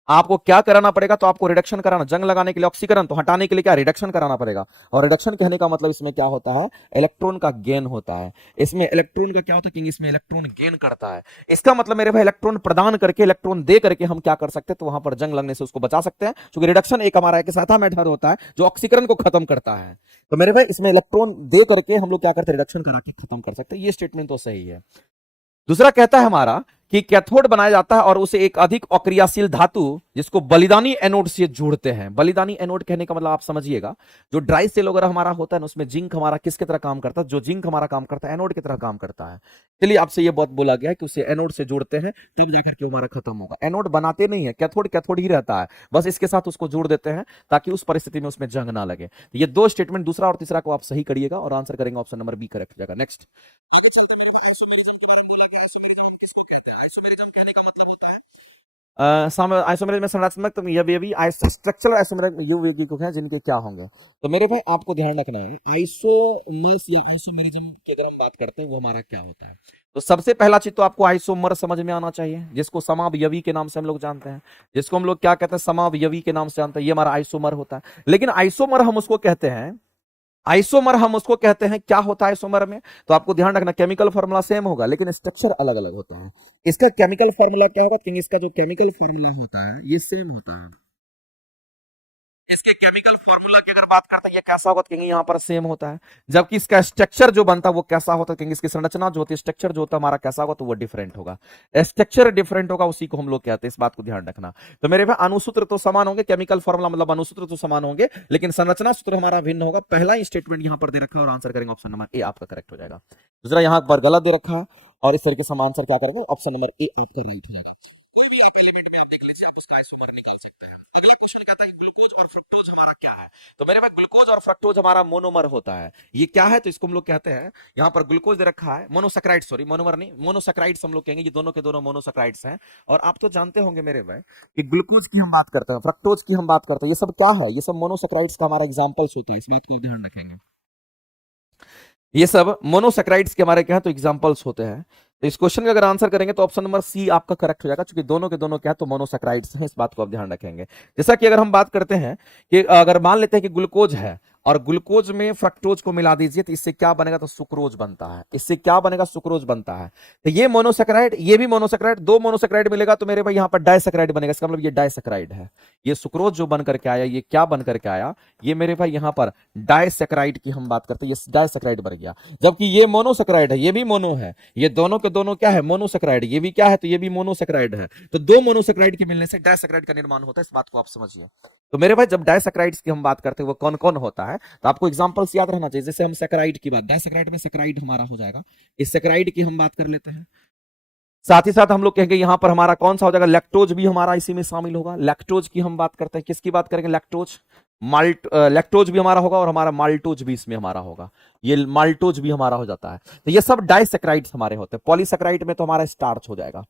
आपको क्या कराना पड़ेगा, तो आपको रिडक्शन कराना, जंग लगाने के लिए ऑक्सीकरण, तो हटाने के लिए क्या, रिडक्शन कराना पड़ेगा। और रिडक्शन कहने का मतलब इसमें क्या होता है, इलेक्ट्रॉन का गेन होता है। इसमें इलेक्ट्रॉन का क्या होता है कि इसमें इलेक्ट्रॉन गेन करता है। इसका मतलब मेरे भाई इलेक्ट्रॉन प्रदान करके, इलेक्ट्रॉन दे करके हम क्या कर सकते हैं, तो वहां पर जंग लगने से उसको बचा सकते हैं, क्योंकि रिडक्शन एक हमारा एक ऐसा मैटर होता है जो ऑक्सीकरण को खत्म करता है। तो मेरे भाई इसमें इलेक्ट्रॉन दे करके हम लोग क्या करते हैं, रिडक्शन करा के खत्म कर सकते हैं। ये स्टेटमेंट तो सही है। दूसरा कहता है हमारा कि कैथोड बनाया जाता है और उसे एक अधिक अक्रियाशील धातु जिसको बलिदानी एनोड से जोड़ते हैं। बलिदानी एनोड कहने का मतलब आप समझिएगा, जो ड्राई सेल वगैरह हमारा होता है ना, उसमें जिंक हमारा किसकी तरह काम करता है, जो जिंक हमारा काम करता है एनोड की तरह काम करता है। चलिए आपसे ये बहुत बोला गया है कि उसे एनोड से जोड़ते हैं तब जाकर के हमारा खत्म होगा। एनोड बनाते नहीं है, कैथोड कैथोड ही रहता है, बस इसके साथ उसको जोड़ देते हैं ताकि उस परिस्थिति में उसमें जंग ना लगे। ये दो स्टेटमेंट, दूसरा और तीसरा को आप सही करिएगा और आंसर करेंगे ऑप्शन नंबर बी करेक्ट जाएगा। नेक्स्ट, आइसोमेरिज्म में संरचनात्मक तो यवी स्ट्रक्चरल आइसोमेरिज्म यौगिक हैं जिनके क्या होंगे। तो मेरे भाई आपको ध्यान रखना है आइसोमर्स या आइसोमेरिज्म की अगर हम बात करते हैं वो हमारा क्या होता है। तो सबसे पहला चीज तो आपको आइसोमर समझ में आना चाहिए, जिसको समावयवी के नाम से हम लोग जानते हैं, जिसको हम लोग क्या कहते हैं, समावयवी के नाम से जानते हैं, ये हमारा आइसोमर होता है। लेकिन आइसोमर हम उसको कहते हैं, आइसोमर हम उसको कहते हैं, क्या होता है आइसोमर में, तो आपको ध्यान रखना केमिकल फॉर्मूला सेम होगा लेकिन स्ट्रक्चर अलग अलग होता है। इसका केमिकल फॉर्मूला क्या होगा, क्योंकि इसका जो केमिकल फॉर्मूला होता है ये सेम होता है। इसके केमिकल फॉर्मूला की अगर बात करते हैं ये कैसा होगा, क्योंकि यहाँ पर सेम होता है, जबकि इसका स्ट्रक्चर जो बनता है वो कैसा होता है, क्योंकि इसकी संरचना जो होती है, स्ट्रक्चर जो होता है हमारा कैसा होगा, तो वो डिफरेंट होगा। स्ट्रक्चर डिफरेंट होगा, उसी को हम लोग कहते हैं, इस बात को ध्यान रखना। तो मेरे भाई अणुसूत्र तो समान होंगे, केमिकल फॉर्मूला मतलब अणुसूत्र तो समान होंगे, लेकिन संरचना सूत्र हमारा भिन्न होगा। पहला ही स्टेटमेंट यहाँ पर दे रखा है और आंसर करेंगे ऑप्शन नंबर ए, आपका करेक्ट हो जाएगा। दूसरा यहाँ पर गलत दे रखा है और इस तरीके से हम आंसर क्या करेंगे, ऑप्शन नंबर ए आपका राइट हो जाएगा। कोई भी आप एलिमेंट में आप देख लीजिए, आप उसका आइसोमर निकाल सकते हैं। अगला क्वेश्चन कहता है कि ग्लूकोज और फ्रुक्टोज हमारा क्या है। तो मेरे पास ग्लूकोज और फ्रक्टोज हमारा मोनोमर होता है। ये क्या है, तो इसको हम लोग कहते हैं, यहाँ पर ग्लूकोज दे रखा है, मोनोसैकेराइड, सॉरी मोनोमर नहीं, मोनोसैकेराइड्स हम लोग कहेंगे, ये दोनों के दोनों मोनोसैकेराइड्स हैं। और आप तो जानते होंगे मेरे भाई कि ग्लूकोज की हम बात करते हैं, फ्रक्टोज की हम बात करते हैं, ये सब क्या है, ये सब मोनोसैकेराइड्स का हमारा एग्जांपल्स होता है, इस बात को ध्यान रखेंगे। ये सब मोनोसैकेराइड्स के हमारे क्या है, तो एग्जांपल्स होते हैं। तो इस क्वेश्चन का अगर आंसर करेंगे तो ऑप्शन नंबर सी आपका करेक्ट हो जाएगा, क्योंकि दोनों के दोनों क्या है, तो मोनोसैकेराइड्स हैं, इस बात को आप ध्यान रखेंगे। जैसा कि अगर हम बात करते हैं कि अगर मान लेते हैं कि ग्लूकोज है और ग्लूकोज में फ्रक्टोज को मिला दीजिए तो इससे क्या बनेगा, तो सुक्रोज बनता है। इससे क्या बनेगा, सुक्रोज बनता है। तो ये मोनोसैकेराइड, ये भी मोनोसैकेराइड, दो मोनोसैकेराइड मिलेगा तो मेरे भाई यहाँ पर डाइसैकेराइड बनेगा, इसका मतलब ये डाइसैकेराइड है। ये सुक्रोज जो बनकर के आया, ये क्या बनकर के आया, ये मेरे भाई यहाँ पर डाइसैकेराइड की हम बात करते हैं, ये डाइसैकेराइड बन गया। जबकि ये मोनोसैकेराइड है, ये भी मोनो है, ये दोनों के दोनों क्या है, मोनोसैकेराइड, ये भी क्या है, तो ये भी मोनोसैकेराइड है। तो दो मोनोसैकेराइड के मिलने से डाइसैकेराइड का निर्माण होता है, इस बात को आप समझिए। तो मेरे भाई जब डाइसैकेराइड्स की हम बात करते हैं वो कौन कौन होता है, तो आपको एग्जांपल्स याद रहना चाहिए। जैसे हम सैकेराइड की बात, डाइसैकेराइड में सैकेराइड हमारा हो जाएगा, इस सैकेराइड की हम बात कर लेते हैं। साथ ही साथ हम लोग कहेंगे यहां पर हमारा कौन सा हो जाएगा, लैक्टोज भी हमारा इसी में शामिल होगा। लैक्टोज की हम बात करते हैं, किसकी बात करेंगे, लैक्टोज, लैक्टोज भी हमारा होगा और हमारा माल्टोज भी इसमें हमारा होगा, ये माल्टोज भी हमारा हो जाता है। तो ये सब डाइसैकेराइड्स हमारे होते हैं। पॉलीसैकेराइड में तो हमारा स्टार्च हो जाएगा,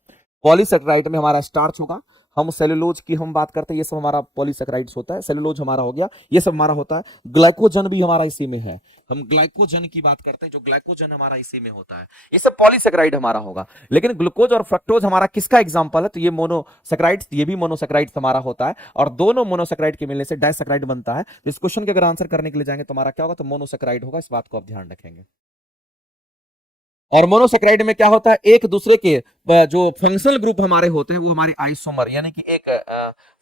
पॉलीसैकेराइड में हमारा स्टार्च होगा। हम सेलुलोज की हम बात करते हैं, ये सब हमारा पॉलीसैकेराइड्स होता है, सेलुलोज हमारा हो गया, ये सब हमारा होता है। ग्लाइकोजन भी हमारा इसी में है, हम ग्लाइकोजन की बात करते हैं, जो ग्लाइकोजन हमारा इसी में होता है, ये सब पॉलीसैकेराइड हमारा होगा। लेकिन ग्लूकोज और फ्रक्टोज हमारा किसका एग्जांपल है, तो ये मोनोसैकेराइड्स, ये भी मोनोसैकेराइड्स हमारा होता है, और दोनों मोनोसैकेराइड के मिलने से डाइसैकेराइड बनता है। इस क्वेश्चन के अगर आंसर करने के लिए जाएंगे तो हमारा क्या होगा, तो मोनोसैकेराइड होगा, इस बात को आप ध्यान रखेंगे। और मोनोसैकेराइड में क्या होता है, एक दूसरे के जो फंक्शनल ग्रुप हमारे होते हैं वो हमारे आइसोमर, यानी कि एक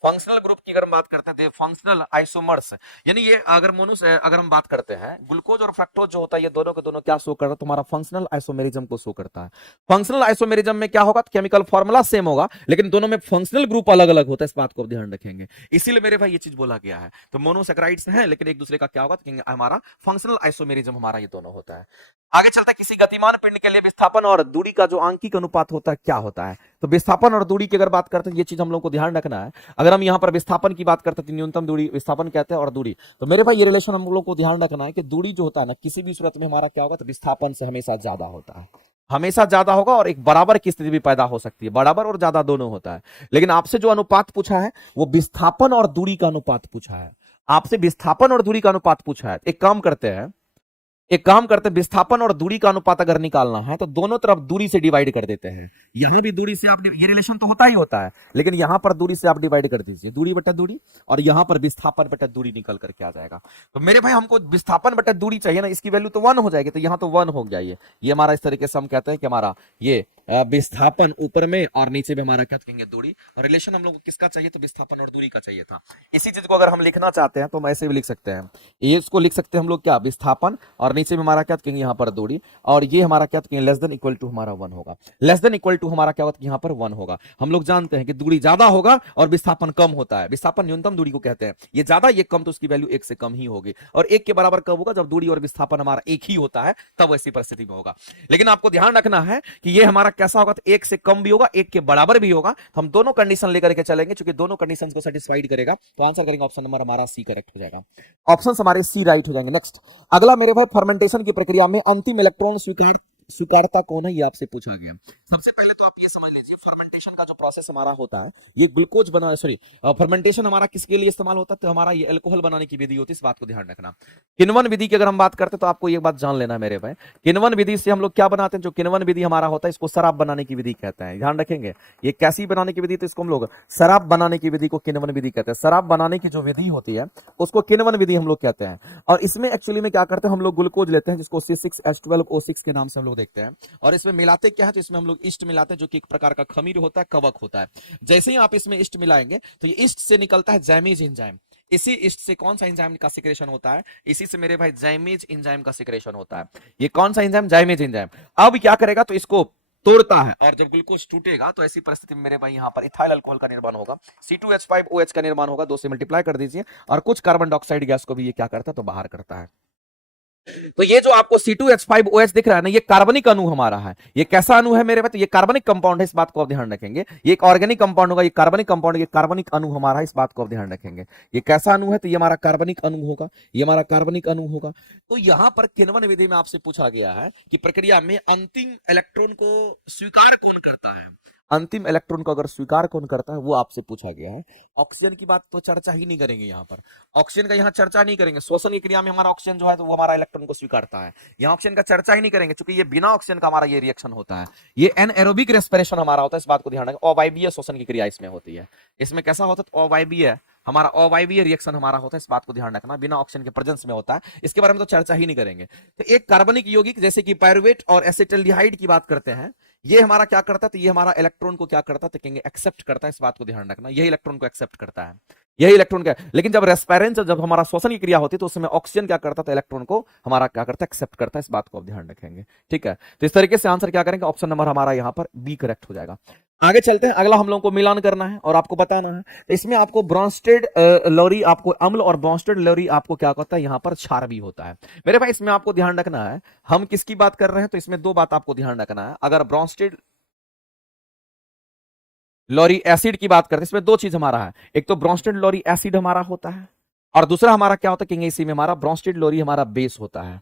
फंक्शनल ग्रुप की अगर हम बात करते हैं, फंक्शनल आइसोमर्स, यानी ये अगर हम बात करते हैं, ग्लूकोज और फ्रक्टोज जो होता है ये दोनों के दोनों क्या शो करता है, तुम्हारा फंक्शनल आइसोमेरिज्म को शो करता है। फंक्शनल आइसोमेरिज्म में क्या होगा, केमिकल फॉर्मूला सेम होगा लेकिन दोनों में फंक्शनल ग्रुप अलग अलग होता है, इस बात को ध्यान रखेंगे। इसीलिए मेरे भाई ये चीज बोला गया है। तो मोनोसैकेराइड्स हैं लेकिन एक दूसरे का क्या होगा, हमारा फंक्शनल आइसोमेरिज्म हमारा ये दोनों होता है। आगे चलता है, किसी गतिमान पिंड के लिए विस्थापन और दूरी का जो आंकिक अनुपात होता है क्या होता है। तो विस्थापन और दूरी की अगर बात करते हैं, ये चीज हम लोग को ध्यान रखना है। अगर हम यहाँ पर विस्थापन की बात करते हैं, न्यूनतम दूरी विस्थापन कहते हैं और दूरी, तो मेरे भाई ये रिलेशन हम लोग को ध्यान रखना है कि दूरी जो होता है ना, किसी भी सूरत में हमारा क्या होगा, तो विस्थापन से हमेशा ज्यादा होता है, हमेशा ज्यादा होगा। और एक बराबर की स्थिति भी पैदा हो सकती है, बराबर और ज्यादा दोनों होता है। लेकिन आपसे जो अनुपात पूछा है वो विस्थापन और दूरी का अनुपात पूछा है, आपसे विस्थापन और दूरी का अनुपात पूछा है। एक काम करते हैं, विस्थापन और दूरी का अनुपात अगर निकालना है तो दोनों तरफ दूरी से डिवाइड कर देते हैं। यहां भी दूरी से आप, ये रिलेशन तो होता ही होता है, लेकिन यहां पर दूरी से आप डिवाइड कर दीजिए, दूरी बटा दूरी, और यहां पर विस्थापन बटा दूरी निकल करके आ जाएगा। तो मेरे भाई हमको विस्थापन बटा दूरी चाहिए ना, इसकी वैल्यू तो 1 हो जाएगी, तो यहां तो 1 हो गया। ये हमारा इस तरीके से हम कहते हैं कि हमारा ये विस्थापन ऊपर में और नीचे में हमारा क्या कहेंगे, दूरी। और रिलेशन हम लोग को किसका चाहिए, तो विस्थापन और दूरी का चाहिए था। इसी चीज को अगर हम लिखना चाहते हैं तो हम ऐसे भी लिख सकते हैं, ये इसको लिख सकते हैं हम लोग क्या, विस्थापन, और नीचे में हमारा क्या कहेंगे यहाँ पर दूरी, और ये हमारा क्या कहेंगे, लेस देन इक्वल टू हमारा 1 होगा। लेस देन इक्वल टू हमारा क्या होता है, यहाँ पर 1 होगा। हम लोग जानते हैं कि दूरी ज्यादा होगा और विस्थापन कम होता है, विस्थापन न्यूनतम दूरी को कहते हैं, ये ज्यादा ये कम, तो उसकी वैल्यू 1 से कम ही होगी। और 1 के बराबर कब होगा, जब दूरी और विस्थापन हमारा एक ही होता है, तब ऐसी परिस्थिति में होगा। लेकिन आपको ध्यान रखना है कि ये हमारा कैसा होगा, तो 1 से कम भी होगा, 1 के बराबर भी होगा। तो हम दोनों कंडीशन लेकर के चलेंगे, क्योंकि दोनों कंडीशंस को सेटिस्फाइड करेगा, तो आंसर करेंगे ऑप्शन नंबर हमारा सी करेक्ट हो जाएगा। ऑप्शंस हमारे सी राइट हो जाएंगे। नेक्स्ट अगला मेरे भाई, फर्मेंटेशन की प्रक्रिया में अंतिम इलेक्ट्रॉन स्वीकारता कौन है, ये आपसे पूछा गया। सबसे पहले तो आप ये समझ लीजिए, फर्मेंटेशन फर्मेंटेशन का जो प्रोसेस हमारा होता है, ये ग्लूकोज बना, सॉरी, फर्मेंटेशन हमारा किसके लिए इस्तेमाल होता है, तो हमारा ये अल्कोहल बनाने की विधि होती है, इस बात को ध्यान रखना। किण्वन विधि की अगर हम बात करते हैं तो आपको ये बात जान लेना है मेरे भाई, किण्वन विधि से हम लोग क्या बनाते हैं, जो किण्वन विधि हमारा होता है इसको शराब बनाने की विधि कहते हैं, ध्यान रखेंगे। ये कैसी बनाने की विधि, तो इसको हम लोग शराब बनाने की विधि को किण्वन विधि कहते हैं। शराब बनाने की जो विधि होती है उसको किण्वन विधि हम लोग कहते हैं। और इसमें एक्चुअली में क्या करते हैं, हम लोग ग्लूकोज लेते हैं जिसको C6H12O6 के नाम से हम लोग देखते हैं, और इसमें मिलाते क्या है, तो इसमें हम लोग ईस्ट मिलाते हैं जो कि एक प्रकार का खमीर होता है, कवक होता है। जैसे ही आप इसमें ईस्ट मिलाएंगे तो ये ईस्ट से निकलता है जैमीज एंजाइम। इसी ईस्ट से कौन सा एंजाइम का सिक्रेशन होता है, इसी से मेरे भाई जाइमेज एंजाइम का सिक्रेशन होता है। ये कौन सा एंजाइम, जाइमेज एंजाइम। अब क्या करेगा, तो इसको तोड़ता है, और जब ग्लूकोज टूटेगा तो ऐसी परिस्थिति में मेरे भाई यहाँ पर इथाइल अल्कोहल का निर्माण होगा, C2H5OH का निर्माण होगा, 2 से मल्टीप्लाई कर दीजिए, और कुछ कार्बन डाइऑक्साइड गैस को भी ये क्या करता है, तो बाहर करता है। तो ये जो आपको C2H5OH दिख रहा है ना, ये कार्बनिक अणु हमारा है। ये कैसा अणु है मेरे भाई, तो ये कार्बनिक कंपाउंड है, इस बात को आप ध्यान रखेंगे। ये एक ऑर्गेनिक कंपाउंड होगा, ये कार्बनिक कंपाउंड, ये कार्बनिक अणु हमारा है, इस बात को आप ध्यान रखेंगे। ये कैसा अणु है, तो ये हमारा कार्बनिक अणु होगा, ये हमारा कार्बनिक अणु होगा। तो यहां पर किण्वन विधि में आपसे पूछा गया है कि प्रक्रिया में अंतिम इलेक्ट्रॉन को स्वीकार कौन करता है, अंतिम इलेक्ट्रॉन को अगर स्वीकार कौन करता है वो आपसे पूछा गया है। ऑक्सीजन की बात तो चर्चा ही नहीं करेंगे यहाँ पर, ऑक्सीजन का यहाँ चर्चा नहीं करेंगे। श्वसन की क्रिया में हमारा ऑक्सीजन जो है तो वो हमारा इलेक्ट्रॉन को स्वीकारता है, यहाँ ऑक्सीजन का चर्चा ही नहीं करेंगे, क्योंकि ये बिना ऑक्सीजन का हमारा ये रिएक्शन होता है। ये एनएरोबिक रेस्पिरेशन हमारा होता है, इस बात को ध्यान रखें। अवायवीय श्वसन की क्रिया इसमें होती है। इसमें कैसा होता है, अवायवीय, हमारा अवायवीय रिएक्शन हमारा होता है, इस बात को ध्यान रखना, बिना ऑक्सीजन के प्रेजेंस में होता है। इसके बारे में तो चर्चा ही नहीं करेंगे। तो एक कार्बनिक यौगिक जैसे कि पायरुवेट और एसिटाल्डिहाइड की बात करते हैं, ये हमारा क्या करता है, तो ये हमारा इलेक्ट्रॉन को क्या करता है, तो कहेंगे एक्सेप्ट करता है, इस बात को ध्यान रखना। यही इलेक्ट्रॉन को एक्सेप्ट करता है, यही इलेक्ट्रॉन का। लेकिन जब रेस्पिरेशन, जब हमारा श्वसन की क्रिया होती है तो उसमें ऑक्सीजन क्या करता था, इलेक्ट्रॉन को हमारा क्या करता है, एक्सेप्ट करता है, इस बात को आप ध्यान रखेंगे। ठीक है, तो इस तरीके से आंसर क्या करेंगे, ऑप्शन नंबर हमारा यहाँ पर बी करेक्ट हो जाएगा। आगे चलते हैं, अगला हम लोगों को मिलान करना है और आपको बताना है। तो इसमें आपको ब्रॉन्स्टेड लोरी आपको अम्ल और ब्रॉन्स्टेड लोरी आपको क्या होता है, यहाँ पर क्षार भी होता है। मेरे भाई इसमें आपको ध्यान रखना है, हम किसकी बात कर रहे हैं, तो इसमें दो बात आपको ध्यान रखना है। अगर ब्रॉन्स्टेड लॉरी एसिड की बात करते हैं, इसमें दो चीज हमारा है, एक तो ब्रॉन्स्टेड लॉरी एसिड हमारा होता है, और दूसरा हमारा क्या होता है, इसी में हमारा ब्रॉन्स्टेड लॉरी हमारा बेस होता है।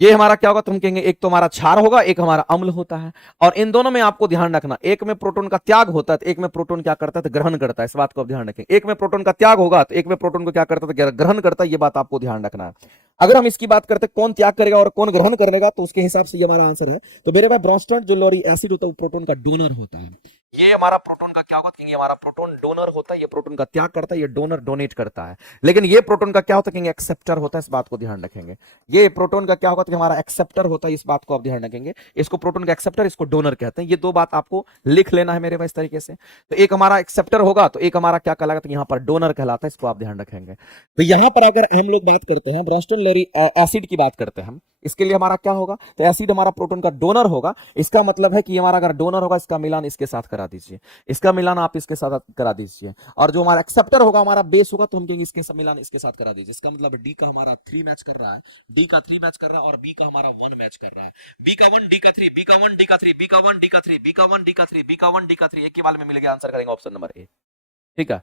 ये हमारा क्या होगा, तुम कहेंगे एक तो हमारा क्षार होगा, एक हमारा अम्ल होता है। और इन दोनों में आपको ध्यान रखना, एक में प्रोटॉन का त्याग होता है तो एक में प्रोटॉन क्या करता है, तो ग्रहण करता है, इस बात को आप ध्यान रखें। एक में प्रोटॉन का त्याग होगा तो एक में प्रोटॉन को क्या करता है, तो ग्रहण करता है, ये बात आपको ध्यान रखना है। अगर हम इसकी बात करते हैं कौन त्याग करेगा और कौन ग्रहण करेगा, तो उसके हिसाब से ये हमारा आंसर है। तो मेरे भाई ब्रॉन्स्टेड जो लॉरी एसिड होता है वो प्रोटॉन का डोनर होता है। ये हमारा प्रोटॉन का क्या होता है, ये हमारा प्रोटॉन डोनर होता है, ये प्रोटॉन का त्याग करता है, ये डोनर डोनेट करता है। लेकिन ये प्रोटॉन का क्या होता है, एक्सेप्टर होता है, इस बात को ध्यान रखेंगे। ये प्रोटॉन का क्या होगा, तो हमारा एक्सेप्टर होता है, इस बात को आप ध्यान रखेंगे। इसको प्रोटॉन का एक्सेप्टर, इसको डोनर कहते हैं। ये दो बात आपको लिख लेना है मेरे भाई इस तरीके से। तो एक हमारा एक्सेप्टर होगा तो एक हमारा क्या कहलाएगा, तो यहाँ पर डोनर कहलाता है, इसको आप ध्यान रखेंगे। तो यहाँ पर अगर हम लोग बात करते हैं ब्रॉन्स्टेड लॉरी एसिड की बात करते हैं हम, इसके लिए हमारा क्या होगा, तो एसिड हमारा प्रोटॉन का डोनर होगा। इसका मतलब है कि हमारा अगर डोनर होगा, इसका मिलान इसके साथ करा दीजिए, इसका मिलान आप इसके साथ करा दीजिए। और जो हमारा एक्सेप्टर होगा, हमारा बेस होगा, तो हम कहेंगे इसके मिलान इसके साथ करा दीजिए। इसका मतलब डी का हमारा 3 मैच कर रहा है, डी का 3 मैच कर रहा है, और बी का हमारा 1 मैच कर रहा है। बी का 1 डी का 3, बी का 1 डी का 3, बी का 1 डी का 3, बी का 1 डी का 3, बी का 1 डी का 3, एक ही बार में मिलेगा, आंसर करेंगे ऑप्शन नंबर ए। ठीक है,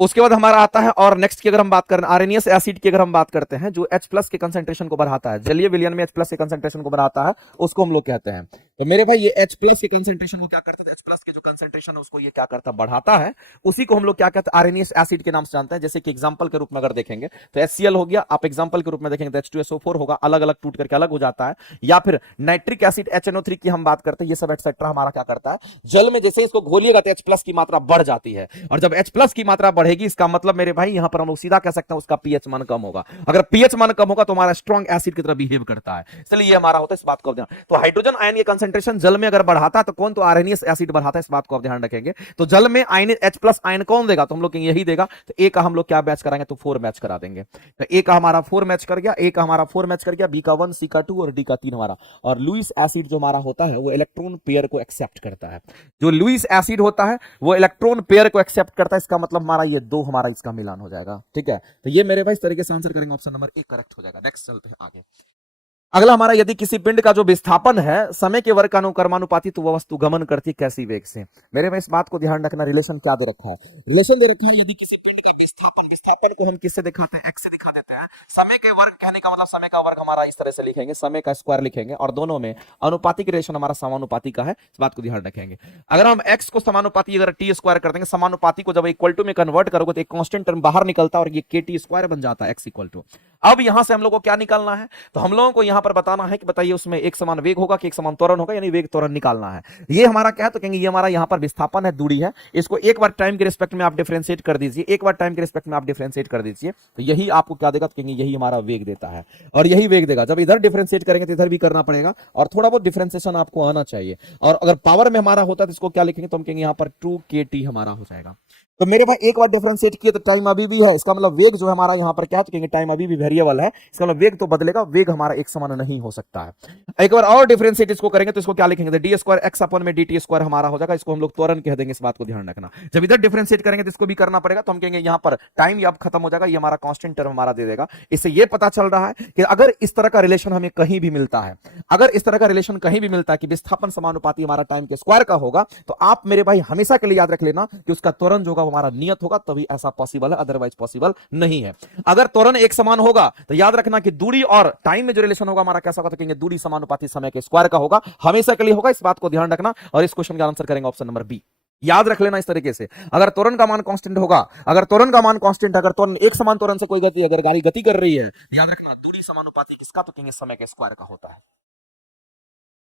उसके बाद हमारा आता है, और नेक्स्ट की अगर हम बात करें आर्सेनियस एसिड की अगर हम बात करते हैं, जो H+ के कंसंट्रेशन को बढ़ाता है, जलीय विलयन में H+ के कंसंट्रेशन को बढ़ाता है, उसको हम लोग कहते हैं। तो मेरे भाई ये H+ के कंसंट्रेशन को क्या करता है, H+ के जो कंसंट्रेशन है उसको ये क्या करता है, बढ़ाता है। उसी को हम लोग क्या कहते हैं, आर्सेनियस एसिड के नाम से जानते हैं। जैसे कि एग्जांपल के रूप में अगर देखेंगे तो HCl हो गया, आप एग्जांपल के रूप में देखेंगे तो H2SO4 होगा, अलग अलग टूट करके अलग हो जाता है। या फिर नाइट्रिक एसिड HNO3 की हम बात करते हैं, ये सब एक्सेट्रा हमारा क्या करता है, जल में जैसे इसको घोलिएगा तो H+ की मात्रा बढ़ जाती है, और जब H+ की मात्रा बढ़ेगी, इसका मतलब मेरे भाई यहां पर हम सीधा कह सकते हैं उसका पीएच मान कम होगा। अगर पीएच मान कम होगा तो हमारा स्ट्रॉन्ग एसिड की तरह बिहेव करता है, इसलिए ये हमारा होता है, इस बात को ध्यान। तो हाइड्रोजन आयन के कंसंट्रेशन जल में अगर बढ़ाता है तो कौन, तो आर्सेनियस एसिड बढ़ाता है, इस बात को आप ध्यान रखेंगे। तो जल में आयन H+ आयन कौन देगा, तो हम लोग यही देगा। तो ए का हम लोग क्या मैच कराएंगे, तो 4 मैच करा देंगे। तो ए का हमारा 4 मैच कर गया, ए का हमारा 4 मैच कर गया, बी का 1, सी का 2 और डी का 3 हमारा। और लुईस एसिड जो हमारा होता है वो इलेक्ट्रॉन पेयर को एक्सेप्ट करता है। जो लुईस एसिड होता है वो इलेक्ट्रॉन पेयर को एक्सेप्ट करता है, इसका मतलब हमारा ये दो हमारा इसका मिलान हो जाएगा। ठीक है, तो ये मेरे भाई इस तरीके से आंसर करेंगे, ऑप्शन नंबर ए करेक्ट हो जाएगा। नेक्स्ट चलते हैं आगे। अगला हमारा, यदि किसी पिंड का जो विस्थापन है समय के वर्ग का अनुक्रमानुपाती, तो वह वस्तु गमन करती कैसी वेग से। मेरे भाई इस बात को ध्यान रखना, रिलेशन क्या दे रखा है, रिलेशन दे रखा है, यदि किसी पिंड का विस्थापन, विस्थापन को हम किससे दिखाते हैं, एक्स से दिखा देते हैं। समय के वर्ग कहने का मतलब समय का वर्ग हमारा इस तरह से लिखेंगे, समय का स्क्वायर लिखेंगे, और दोनों में अनुपातिक रिलेशन हमारा समानुपाती का है, इस बात को ध्यान रखेंगे। अगर हम x को समानुपाती अगर टी स्क्वायर कर देंगे, समानुपाती को जब इक्वल टू में कन्वर्ट करोगे तो एक कांस्टेंट टर्म बाहर निकलता है और ये के टी स्क्वायर बन जाता है, x इक्वल टू। अब यहां से हम लोग को क्या निकालना है, तो हम लोगों को यहां पर बताना है कि बताइए उसमें एक समान वेग होगा कि एक समान त्वरण होगा, यानी वेग त्वरण निकालना है। ये हमारा क्या है, तो कहेंगे ये हमारा यहां पर विस्थापन है, दूरी है, इसको एक बार टाइम के रिस्पेक्ट में आप डिफरेंशिएट कर दीजिए, एक बार टाइम के रिस्पेक्ट में आप डिफरेंशिएट कर दीजिए, तो यही आपको क्या देगा, तो कहेंगे यही हमारा वेग देता है, और यही वेग देगा। जब इधर डिफरेंशिएट करेंगे तो इधर भी करना पड़ेगा, और थोड़ा बहुत डिफरेंशिएशन आपको आना चाहिए। और अगर पावर में हमारा होता है तो इसको क्या लिखेंगे, तो हम कहेंगे यहां पर 2kT हमारा हो जाएगा। तो मेरे भाई एक बार डिफरेंशिएट किया तो टाइम अभी भी है, इसका मतलब वेग जो है हमारा यहाँ पर क्या, तो कहेंगे टाइम अभी भी वेरिएबल है, इसका मतलब वेग तो बदलेगा, वेग हमारा एक समान नहीं हो सकता है। एक बार और डिफरेंशिएट इसको करेंगे तो इसको क्या लिखेंगे, तो डी स्क्वायर एक्स अपन में डी टी स्क्वायर हमारा हो जाएगा, इसको हम लोग त्वरण कह देंगे, इस बात को ध्यान रखना। जब इधर डिफरेंशिएट करेंगे तो इसको भी करना पड़ेगा, तो हम कहेंगे यहाँ पर टाइम अब खत्म हो जाएगा, ये हमारा कांस्टेंट टर्म हमारा दे देगा। इससे ये पता चल रहा है कि अगर इस तरह का रिलेशन हमें कहीं भी मिलता है, अगर इस तरह का रिलेशन कहीं भी मिलता है कि विस्थापन समानुपाती हमारा टाइम के स्क्वायर का होगा, तो आप मेरे भाई हमेशा के लिए याद रख लेना कि उसका त्वरण जो होगा हमारा नियत होगा, तभी ऐसा पॉसिबल है, अदरवाइज पॉसिबल नहीं है। अगर त्वरण एक समान होगा तो याद रखना कि दूरी और टाइम में जो रिलेशन होगा हमारा कैसा होगा, तो कहेंगे दूरी समानुपाती समय के स्क्वायर का होगा, हमेशा के लिए होगा, इस बात को ध्यान रखना। और इस क्वेश्चन का आंसर करेंगे ऑप्शन नंबर बी। याद रख लेना इस तरीके से, अगर त्वरण का मान कांस्टेंट होगा, अगर त्वरण का मान कांस्टेंट, अगर त्वरण एक समान त्वरण से कोई गति, अगर गाड़ी गति कर रही है, याद रखना दूरी समानुपाती किसका, तो कहेंगे समय के स्क्वायर का होता है।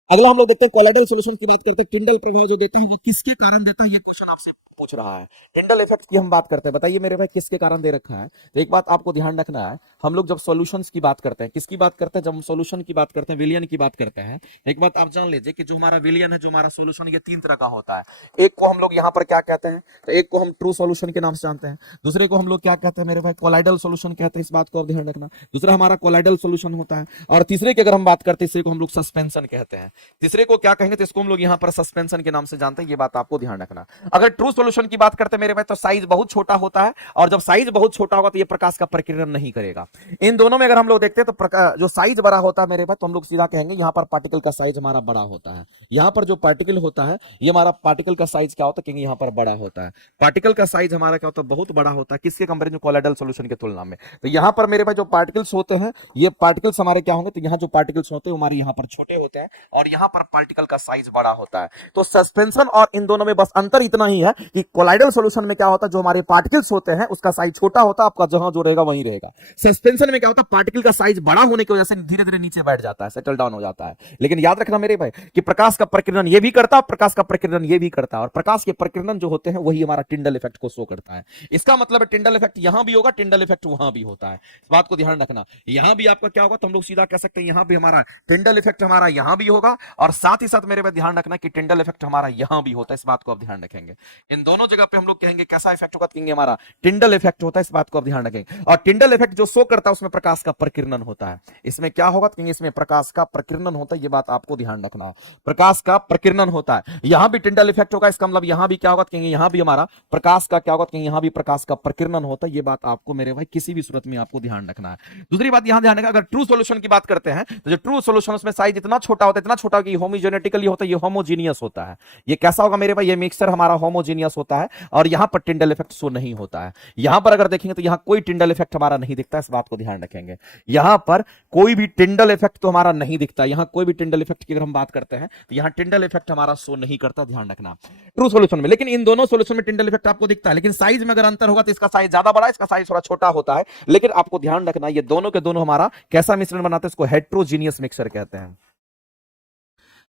अगला हम लोग देखते हैं कोलाइडल सॉल्यूशन की बात करते हैं। टिंडल प्रभाव जो देते हैं वो किसके कारण देता है, ये क्वेश्चन आपसे पूछ रहा है। टिंडल इफेक्ट की हम बात करते हैं, बताइए मेरे भाई किसके कारण दे रखा है। तो एक बात आपको ध्यान रखना है, हम लोग जब सॉल्यूशंस की बात करते हैं, किसकी बात करते हैं, जब हम सॉल्यूशन की बात करते हैं, विलियन की बात करते हैं, एक बात आप जान लीजिए कि जो हमारा विलियन है, जो हमारा सॉल्यूशन, ये तीन तरह का होता है। एक को हम लोग यहाँ पर क्या कहते हैं, तो एक को हम ट्रू सॉल्यूशन के नाम से जानते हैं, दूसरे को हम लोग क्या कहते हैं मेरे भाई, कोलाइडल सॉल्यूशन कहते हैं, इस बात को आप ध्यान रखना। दूसरा हमारा कोलाइडल सॉल्यूशन होता है, और तीसरे की अगर हम बात करते हैं, तीसरे को हम लोग सस्पेंशन कहते हैं। तीसरे को क्या कहेंगे, तो इसको हम लोग यहाँ पर सस्पेंशन के नाम से जानते हैं, ये बात आपको ध्यान रखना। अगर ट्रू सॉल्यूशन की बात करते हैं मेरे भाई, तो साइज बहुत छोटा होता है, और जब साइज बहुत छोटा होगा तो ये प्रकाश का प्रकीर्णन नहीं करेगा। इन दोनों में अगर हम लोग देखते हैं तो जो साइज बड़ा होता है मेरे भाई, तो हम लोग सीधा कहेंगे यहाँ पर पार्टिकल का साइज हमारा बड़ा होता है। यहाँ पर जो पार्टिकल होता है, ये हमारा पार्टिकल का साइज क्या होता है, कहेंगे यहाँ पर बड़ा होता है। पार्टिकल का साइज हमारा क्या होता है, बहुत बड़ा होता है, किसके कंपेरिजन में, कोलाइडल सॉल्यूशन के तुलना में। तो यहाँ पर मेरे भाई जो पार्टिकल्स होते हैं, ये पार्टिकल्स हमारे क्या होंगे, तो यहाँ जो पार्टिकल्स होते हैं हमारे यहाँ पर छोटे होते हैं, और यहाँ पर पार्टिकल का साइज बड़ा होता है। तो सस्पेंशन और इन दोनों में बस अंतर इतना ही है कि कोलाइडल सॉल्यूशन में क्या होता है, जो हमारे पार्टिकल्स होते हैं उसका साइज छोटा होता है, आपका जहां जो रहेगा वहीं रहेगा। सस्पेंशन में क्या होता है, पार्टिकल का साइज बड़ा होने की वजह से धीरे धीरे नीचे बैठ जाता है, सेटल डाउन हो जाता है। लेकिन याद रखना मेरे भाई कि प्रकाश का प्रकीर्णन ये भी करता है, प्रकाश का प्रकीर्णन ये भी करता है, और प्रकाश के प्रकीर्णन जो होते हैं वही हमारा टिंडल इफेक्ट को शो करता है। इसका मतलब है टिंडल इफेक्ट यहां भी होगा, टिंडल इफेक्ट वहां भी होता है, इस बात को ध्यान रखना। यहां भी आपका क्या होगा, तो हम लोग सीधा कह सकते हैं यहां भी हमारा टिंडल इफेक्ट हमारा यहां भी होगा, और साथ ही साथ मेरे भाई ध्यान रखना कि टिंडल इफेक्ट हमारा यहां भी होता है, इस बात को आप ध्यान रखेंगे। इन दोनों जगह पे हम लोग कहेंगे कैसा इफेक्ट होगा, कहेंगे हमारा टिंडल इफेक्ट होता है, इस बात को आप ध्यान रखेंगे। और टिंडल इफेक्ट जो शो करता है उसमें प्रकाश का प्रकीर्णन होता है। इसमें क्या होगा, तो इसमें प्रकाश का प्रकीर्णन होता है, ये बात आपको ध्यान रखना। प्रकाश का प्रकीर्णन होता है, यहां भी टिंडल इफेक्ट होगा, इसका मतलब यहां भी क्या होगा, कहेंगे यहां भी हमारा प्रकाश का क्या होगा, कहेंगे यहां भी प्रकाश का प्रकीर्णन होता है, ये बात आपको मेरे भाई किसी भी सूरत में आपको ध्यान रखना है। दूसरी बात यहां ध्यान रखना, अगर ट्रू सॉल्यूशन की बात करते हैं, तो जो ट्रू सॉल्यूशन उसमें साइज इतना छोटा होता है, इतना छोटा कि होमोजेनेटिकली होता है, ये होमोजीनियस होता है। ये कैसा होगा मेरे भाई, ये मिक्सचर हमारा होमोजीनियस होता है, और यहां पर टिंडल इफेक्ट शो नहीं होता है। यहां पर अगर देखेंगे तो यहां कोई टिंडल इफेक्ट हमारा नहीं दिखता, इस बात को ध्यान रखेंगे। यहां पर कोई भी टिंडल इफेक्ट तो हमारा नहीं दिखता, यहां कोई भी टिंडल इफेक्ट की अगर हम बात करते हैं तो यहां टिंडल इफेक्ट हमारा शो नहीं करता, ध्यान रखना ट्रू सॉल्यूशन में। लेकिन इन दोनों सॉल्यूशन में टिंडल इफेक्ट आपको दिखता है, लेकिन साइज में अगर अंतर होगा तो इसका साइज ज्यादा बड़ा है, इसका साइज थोड़ा छोटा होता है। लेकिन आपको ध्यान रखना ये दोनों के दोनों हमारा कैसा मिश्रण बनाते हैं, इसको हेट्रोजीनियस मिक्सचर कहते हैं।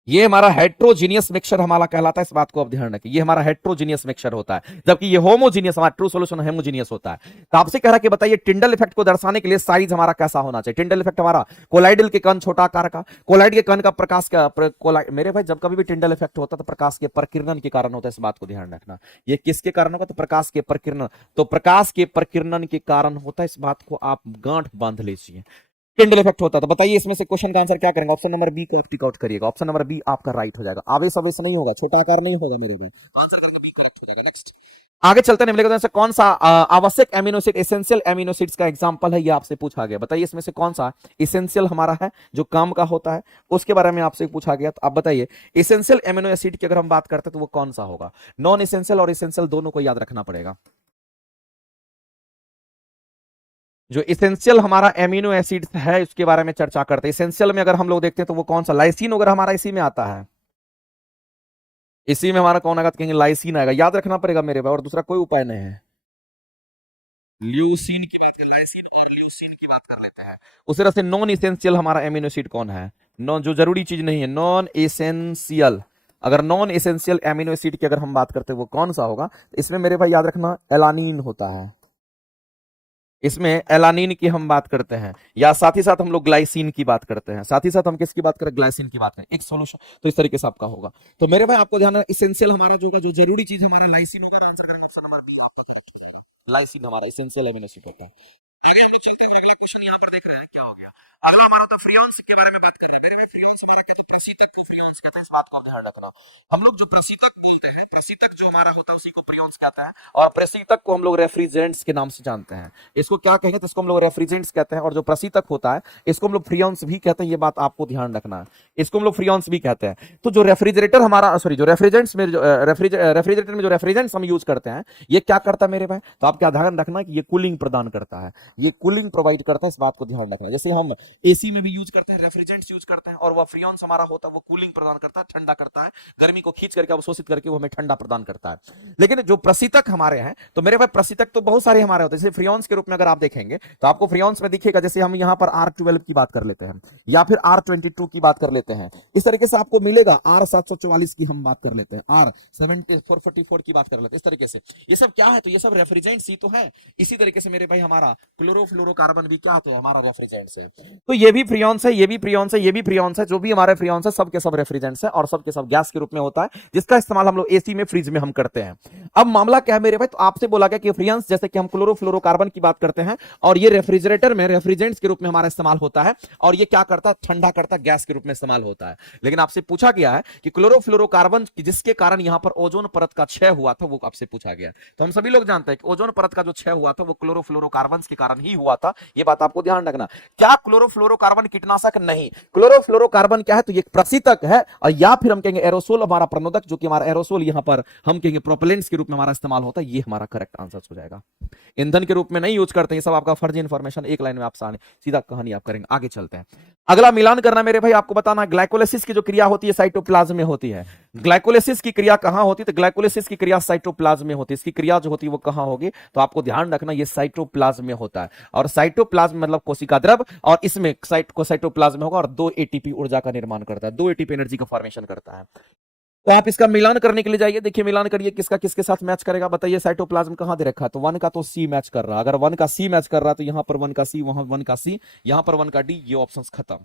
ये हमारा हेट्रोजीनियस मिक्सचर हमारा कहलाता है, इस बात को आप ध्यान रखिए। ये हमारा हेट्रोजीनियस मिक्सचर होता है, जबकि ये होमोजीनियस हमारा ट्रू सॉल्यूशन होमोजीनियस होता है। तो आपसे कह रहा है कि बताइए टिंडल इफेक्ट को दर्शाने के लिए साइज हमारा कैसा होना चाहिए। टिंडल इफेक्ट हमारा कोलाइडल के कण छोटा आकार का, कोलाइड के कण का प्रकाश का मेरे भाई जब कभी भी टिंडल इफेक्ट होता है तो प्रकाश के प्रकीर्णन के कारण होता है, इस बात को ध्यान रखना। ये किसके कारण होगा, तो प्रकाश के प्रकीर्णन, तो प्रकाश के प्रकीर्णन के कारण होता है, इस बात को आप गांठ बांध लीजिए। टिंडल इफेक्ट होता है। तो बताइए इसमें से क्वेश्चन का आंसर क्या करेंगे, ऑप्शन नंबर बी को टिक आउट करिएगा, ऑप्शन नंबर बी आपका राइट हो जाएगा। आवेश अवेश नहीं होगा, छोटा आकार नहीं होगा मेरे भाई, आंसर करके बी करेक्ट हो जाएगा। नेक्स्ट आगे चलते हैं, निम्नलिखित में से कौन सा आवश्यक amino acid essential amino acids का एग्जांपल है, ये आपसे पूछा गया। बताइए इसमें से कौन सा एसेंशियल हमारा है जो काम का होता है, उसके बारे में आपसे पूछा गया। तो आप बताइए एसेंशियल एमिनो एसिड की अगर हम बात करते हैं तो वो कौन सा होगा। नॉन एसेंशियल और एसेंशियल दोनों को याद रखना पड़ेगा। जो इसेंशियल हमारा एमिनो एसिड है उसके बारे में चर्चा करते हैं। इसेंशियल में अगर हम लोग देखते हैं तो वो कौन सा, लाइसिन वगैरह हमारा इसी में आता है। इसी में हमारा कौन आएगा, तो कहेंगे लाइसिन आएगा, याद रखना पड़ेगा मेरे भाई, और दूसरा कोई उपाय नहीं है। ल्यूसीन की बात कर, लाइसिन और ल्यूसीन की बात कर लेते हैं। उस तरह से नॉन इसेंशियल हमारा एमिनो एसिड कौन है, नॉन, जो जरूरी चीज नहीं है, नॉन एसेंशियल। अगर नॉन एसेंशियल एमिनो एसिड की अगर हम बात करते हैं वो कौन सा होगा, तो इसमें मेरे भाई याद रखना एलानिन होता है। इसमें एलानिन की हम बात करते हैं, या साथ ही साथ हम लोग ग्लाइसिन की बात करते हैं, साथ ही साथ हम किसकी बात करें, ग्लाइसिन की बात करें, एक सॉल्यूशन। तो इस तरीके से आपका होगा। तो मेरे भाई आपको ध्यान, इसेंशियल हमारा जो होगा, जो जरूरी चीज हमारा लाइसिन होगा, आंसर करेंगे ऑप्शन नंबर बी, आपका करेक्ट होगा। लाइसिन हमारा इसेंशियल एमिनो एसिड होता है। आगे हम लोग चलते हैं, अगला क्वेश्चन यहाँ पर देख रहे हैं क्या हो गया। अगला हमारा तो फ्रियोन्स के बारे में बात कर रहे हैं मेरे भाई। फ्रियोन्स मेरे कहते हैं प्रशीतक को फ्रियोन्स कहते हैं, इस बात को आप ध्यान रखना। हम लोग जो प्रशीतक बोलते हैं, प्रशीतक जो हमारा होता है उसी को फ्रियोन्स कहते हैं, और प्रशीतक को हम लोग रेफ्रिजरेंट्स के नाम से जानते हैं। इसको क्या कहेंगे, तो इसको हम लोग रेफ्रिजरेंट्स कहते हैं, और जो प्रशीतक होता है इसको हम लोग फ्रियोन्स भी कहते हैं, ये बात आपको ध्यान रखना है। इसको हम लोग फ्रियोन्स भी कहते हैं। तो जो रेफ्रिजरेटर हमारा, सॉरी, जो रेफ्रिजरेंट्स में जो रेफ्रिजरेटर में जो रेफ्रिजरेंट्स हम यूज करते हैं, ये क्या करता है मेरे भाई, तो आप क्या ध्यान रखना कि ये कूलिंग प्रदान करता है, ये कूलिंग प्रोवाइड करता है, इस बात को ध्यान रखना। जैसे हम एसी में भी यूज करते हैं, रेफ्रिजरेंट्स यूज करते हैं, और वह फ्रियोन्स हमारा होता है वो कूलिंग प्रदान करता है, ठंडा करता है, गर्मी को खींच करके अवशोषित करके वो हमें ठंडा प्रदान करता है। लेकिन जो प्रशीतक हमारे हैं, तो मेरे भाई प्रशीतक तो बहुत सारे हमारे होते हैं। जैसे फ्रियोन्स के रूप में अगर आप देखेंगे तो आपको फ्रियोन्स में दिखेगा, जैसे हम यहाँ पर R12 की बात कर लेते हैं, या फिर R22 की बात कर लेते हैं, इस तरीके से आपको मिलेगा। R744 की हम बात कर लेते हैं, R7444 की बात कर लेते हैं, इस तरीके से। ये सब क्या है, तो ये सब रेफ्रिजरेंट्स ही तो है। इसी तरीके से मेरे भाई हमारा क्लोरोफ्लोरोकार्बन भी क्या है, हमारा रेफ्रिजरेंट्स है। तो ये भी फ्रियोन्स है, ये भी फ्रियोन्स है, ये भी फ्रियोन्स है, जो भी हमारे फ्रियोन्स है सब के सब रेफ्रिजरेंट्स है, और सब के सब गैस के रूप में होता है, जिसका इस्तेमाल हम लोग एसी में, फ्रिज में हम करते हैं। अब मामला क्या है मेरे भाई, तो आपसे बोला गया कि फ्रियोन्स जैसे कि हम क्लोरोफ्लोरोकार्बन की बात करते हैं, और ये रेफ्रिजरेटर में रेफ्रिजरेंट्स के रूप में हमारा इस्तेमाल होता है, और ये क्या करता है, ठंडा करता है, गैस के रूप में इस्तेमाल होता है। लेकिन आपसे पूछा गया है कि क्लोरोफ्लोरोकार्बन जिसके कारण यहां पर ओजोन परत का क्षय हुआ था, वो आपसे पूछा गया। तो हम सभी लोग जानते हैं कि ओजोन परत का जो क्षय हुआ था वो क्लोरोफ्लोरोकार्बन के कारण ही हुआ था, ये बात आपको ध्यान रखना। क्या क्लोरोफ्लोरोकार्बन कीटनाशक? नहीं। क्लोरोफ्लोरोकार्बन क्या है, तो ये प्रशीतक है, और या फिर हम कहेंगे एरोसोल, हमारा प्रणोदक, जो कि हमारा एरोसोल यहां पर हम कहेंगे प्रोपेलेंट्स के रूप में हमारा इस्तेमाल होता है। ये हमारा करेक्ट आंसर हो जाएगा। ईंधन के रूप में नहीं यूज करते, ये सब आपका फर्जी इंफॉर्मेशन, एक लाइन में आप सीधा कहानी आप करेंगे। आगे चलते हैं, अगला मिलान करना मेरे भाई, आपको बताना ग्लाइकोलिसिस की जो क्रिया होती है साइटोप्लाज्म में होती है। ग्लाइकोलिसिस की क्रिया कहां होती है, तो ग्लाइकोलिसिस की क्रिया साइटोप्लाज्म में होती है। इसकी क्रिया जो होती है वो कहां होगी, तो आपको ध्यान रखना ये साइटोप्लाज्म में होता है, और साइटोप्लाज्म मतलब कोशिका द्रव, और इसमें साइटोप्लाज्म होगा, और 2 एटीपी ऊर्जा का निर्माण करता है, 2 एटीपी एनर्जी का फॉर्मेशन करता है। तो आप इसका मिलान करने के लिए जाइए, देखिए मिलान करिए, किसका किसके साथ मैच करेगा, बताइए। साइटोप्लाज्म कहां दे रखा है, तो 1 का तो सी मैच कर रहा है, अगर 1 का सी मैच कर रहा है तो यहां पर 1 का सी, वहां 1 का सी, यहां पर 1 का डी, ये ऑप्शंस खत्म।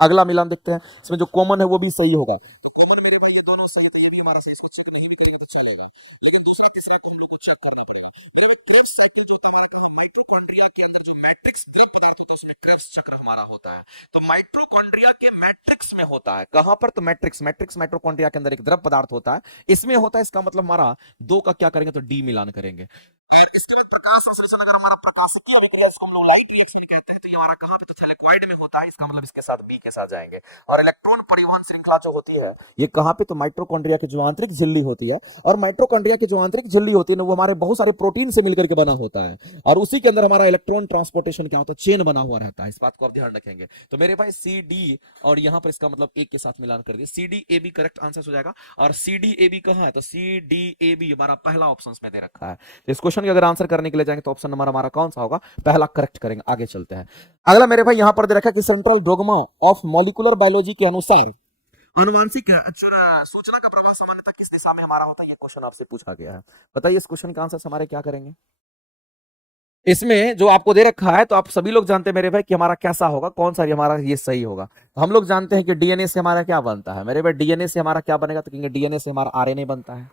अगला मिलान देखते हैं, इसमें जो कॉमन है वो भी सही होगा। तो कॉमन मेरे भाई ये दोनों सही है, ये भी हमारा सही, इसको चेक नहीं भी करेंगे तो चलेगा, लेकिन दूसरा तीसरा को हम लोग को चेक करना पड़ेगा। मेरे भाई क्रेब्स साइकिल जो होता है हमारा, माइटोकॉन्ड्रिया के अंदर जो मैट्रिक्स द्रव पदार्थ होता है उसमें क्रेब्स चक्र हमारा होता है। तो माइटोकॉन्ड्रिया के मैट्रिक्स में होता है, कहां पर, तो मैट्रिक्स, मैट्रिक्स माइटोकॉन्ड्रिया के अंदर एक द्रव पदार्थ होता है, इसमें होता है। इसका मतलब हमारा 2 का क्या करेंगे, तो डी मिलान करेंगे। और इसके बाद प्रकाश संश्लेषण, अगर हमारा प्रकाशिकी अभिक्रिया, इसको हम लोग लाइट रिएक्शन कहते हैं, तो ये हमारा कहां पे, तो थैलेकॉइड में होता है, इसका मतलब इसके साथ बी के साथ जाएंगे। और इलेक्ट्रॉन परिवहन श्रृंखला जो होती है ये कहां पे, तो माइटोकॉन्ड्रिया की जो आंतरिक झिल्ली होती है, और माइटोकॉन्ड्रिया की जो आंतरिक झिल्ली होती है ना, वो हमारे बहुत सारे प्रोटीन से मिलकर के बना होता है, और उसी के अंदर हमारा इलेक्ट्रॉन ट्रांसपोर्टेशन क्या होता है, चेन बना हुआ रहता है, इस बात को आप ध्यान रखेंगे। तो मेरे भाई सी डी, और यहां पर इसका मतलब एक के साथ मिलान कर दिए, c d a b correct answer हो जाएगा। और सी डी ए बी कहां है, तो सी डी ए बी हमारा पहला ऑप्शन में दे रखा है। तो इस क्वेश्चन के अगर आंसर करने के लिए जाएंगे तो ऑप्शन नंबर हमारा कौन सा होगा, पहला करेक्ट करेंगे। आगे चलते हैं, अगला मेरे भाई यहां पर दे रखा है कि central dogma of molecular biology के अनुसार आनुवांशिक सूचना का प्रवाह सामान्यतः किस दिशा में हमारा होता है, ये क्वेश्चन आपसे पूछा गया है। बताइए इस क्वेश्चन का आंसर हमारे क्या करेंगे। इसमें जो आपको दे रखा है, तो आप सभी लोग जानते हैं मेरे भाई कि हमारा कैसा होगा, कौन सा हमारा ये सही होगा। तो हम लोग जानते हैं कि डीएनए से हमारा क्या बनता है मेरे भाई, डीएनए से हमारा क्या बनेगा, तो कहेंगे डीएनए से हमारा आरएनए बनता है,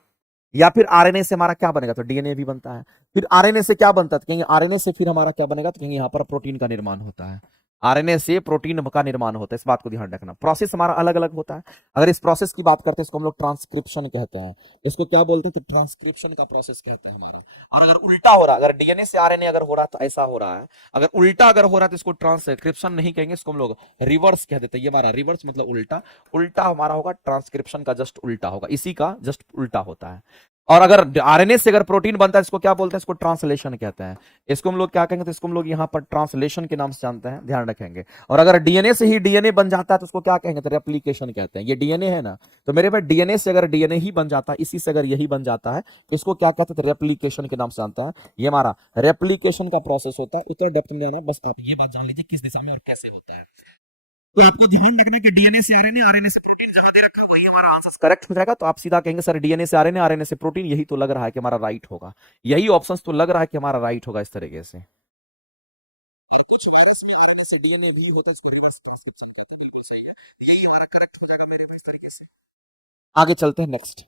या फिर आरएनए से हमारा क्या बनेगा, तो डीएनए भी बनता है। फिर आरएनए से क्या बनता है, तो कहेंगे आरएनए से फिर हमारा क्या बनेगा, तो कहेंगे यहाँ पर प्रोटीन का निर्माण होता है। आरएनए से प्रोटीन का निर्माण होता है, इस बात को ध्यान रखना। प्रोसेस हमारा अलग अलग होता है। अगर इस प्रोसेस की बात करते हैं, इसको हम लोग ट्रांसक्रिप्शन कहते हैं। इसको क्या बोलते हैं, तो ट्रांसक्रिप्शन का प्रोसेस कहते हैं हमारा। और अगर उल्टा हो रहा है, अगर डीएनए से आरएनए अगर हो रहा है तो ऐसा हो रहा है, अगर उल्टा अगर हो रहा है तो इसको ट्रांसक्रिप्शन नहीं कहेंगे, इसको हम लोग रिवर्स कह देते हैं। ये हमारा रिवर्स मतलब उल्टा, उल्टा हमारा होगा ट्रांसक्रिप्शन का जस्ट उल्टा होगा, इसी का जस्ट उल्टा होता है। और अगर आरएनए से अगर प्रोटीन बनता है इसको क्या बोलते हैं, इसको ट्रांसलेशन कहते हैं। इसको हम लोग क्या कहेंगे, तो इसको हम लोग यहाँ पर ट्रांसलेशन के नाम से जानते हैं, ध्यान रखेंगे। और अगर डीएनए से ही डीएनए बन जाता है तो उसको क्या कहेंगे, तो रेप्लिकेशन कहते हैं। ये डीएनए है ना, तो मेरे भाई डीएनए से अगर डीएनए ही बन जाता है, इसी से अगर यही बन जाता है, इसको क्या कहते हैं, रेप्लिकेशन के नाम से जानता है। ये हमारा रेप्लिकेशन का प्रोसेस होता है। उतना डेप्थ में जाना, बस आप ये बात जान लीजिए किस दिशा में और कैसे होता है। तो आपको ध्यान रखना है कि डीएनए से आरएनए, आरएनए से प्रोटीन जहां दे रखा है वही हमारा आंसर करेक्ट हो जाएगा। तो आप सीधा कहेंगे सर डीएनए से आरएनए, आरएनए से प्रोटीन, यही तो लग रहा है कि हमारा राइट होगा, यही ऑप्शंस तो लग रहा है कि हमारा राइट होगा इस तरीके से। डीएनए भी होता है, इसको रिवर्स ट्रांसक्रिप्शन कहते हैं, सही है, यही हमारा करेक्ट हो जाएगा मेरे इस तरीके से। आगे चलते हैं नेक्स्ट।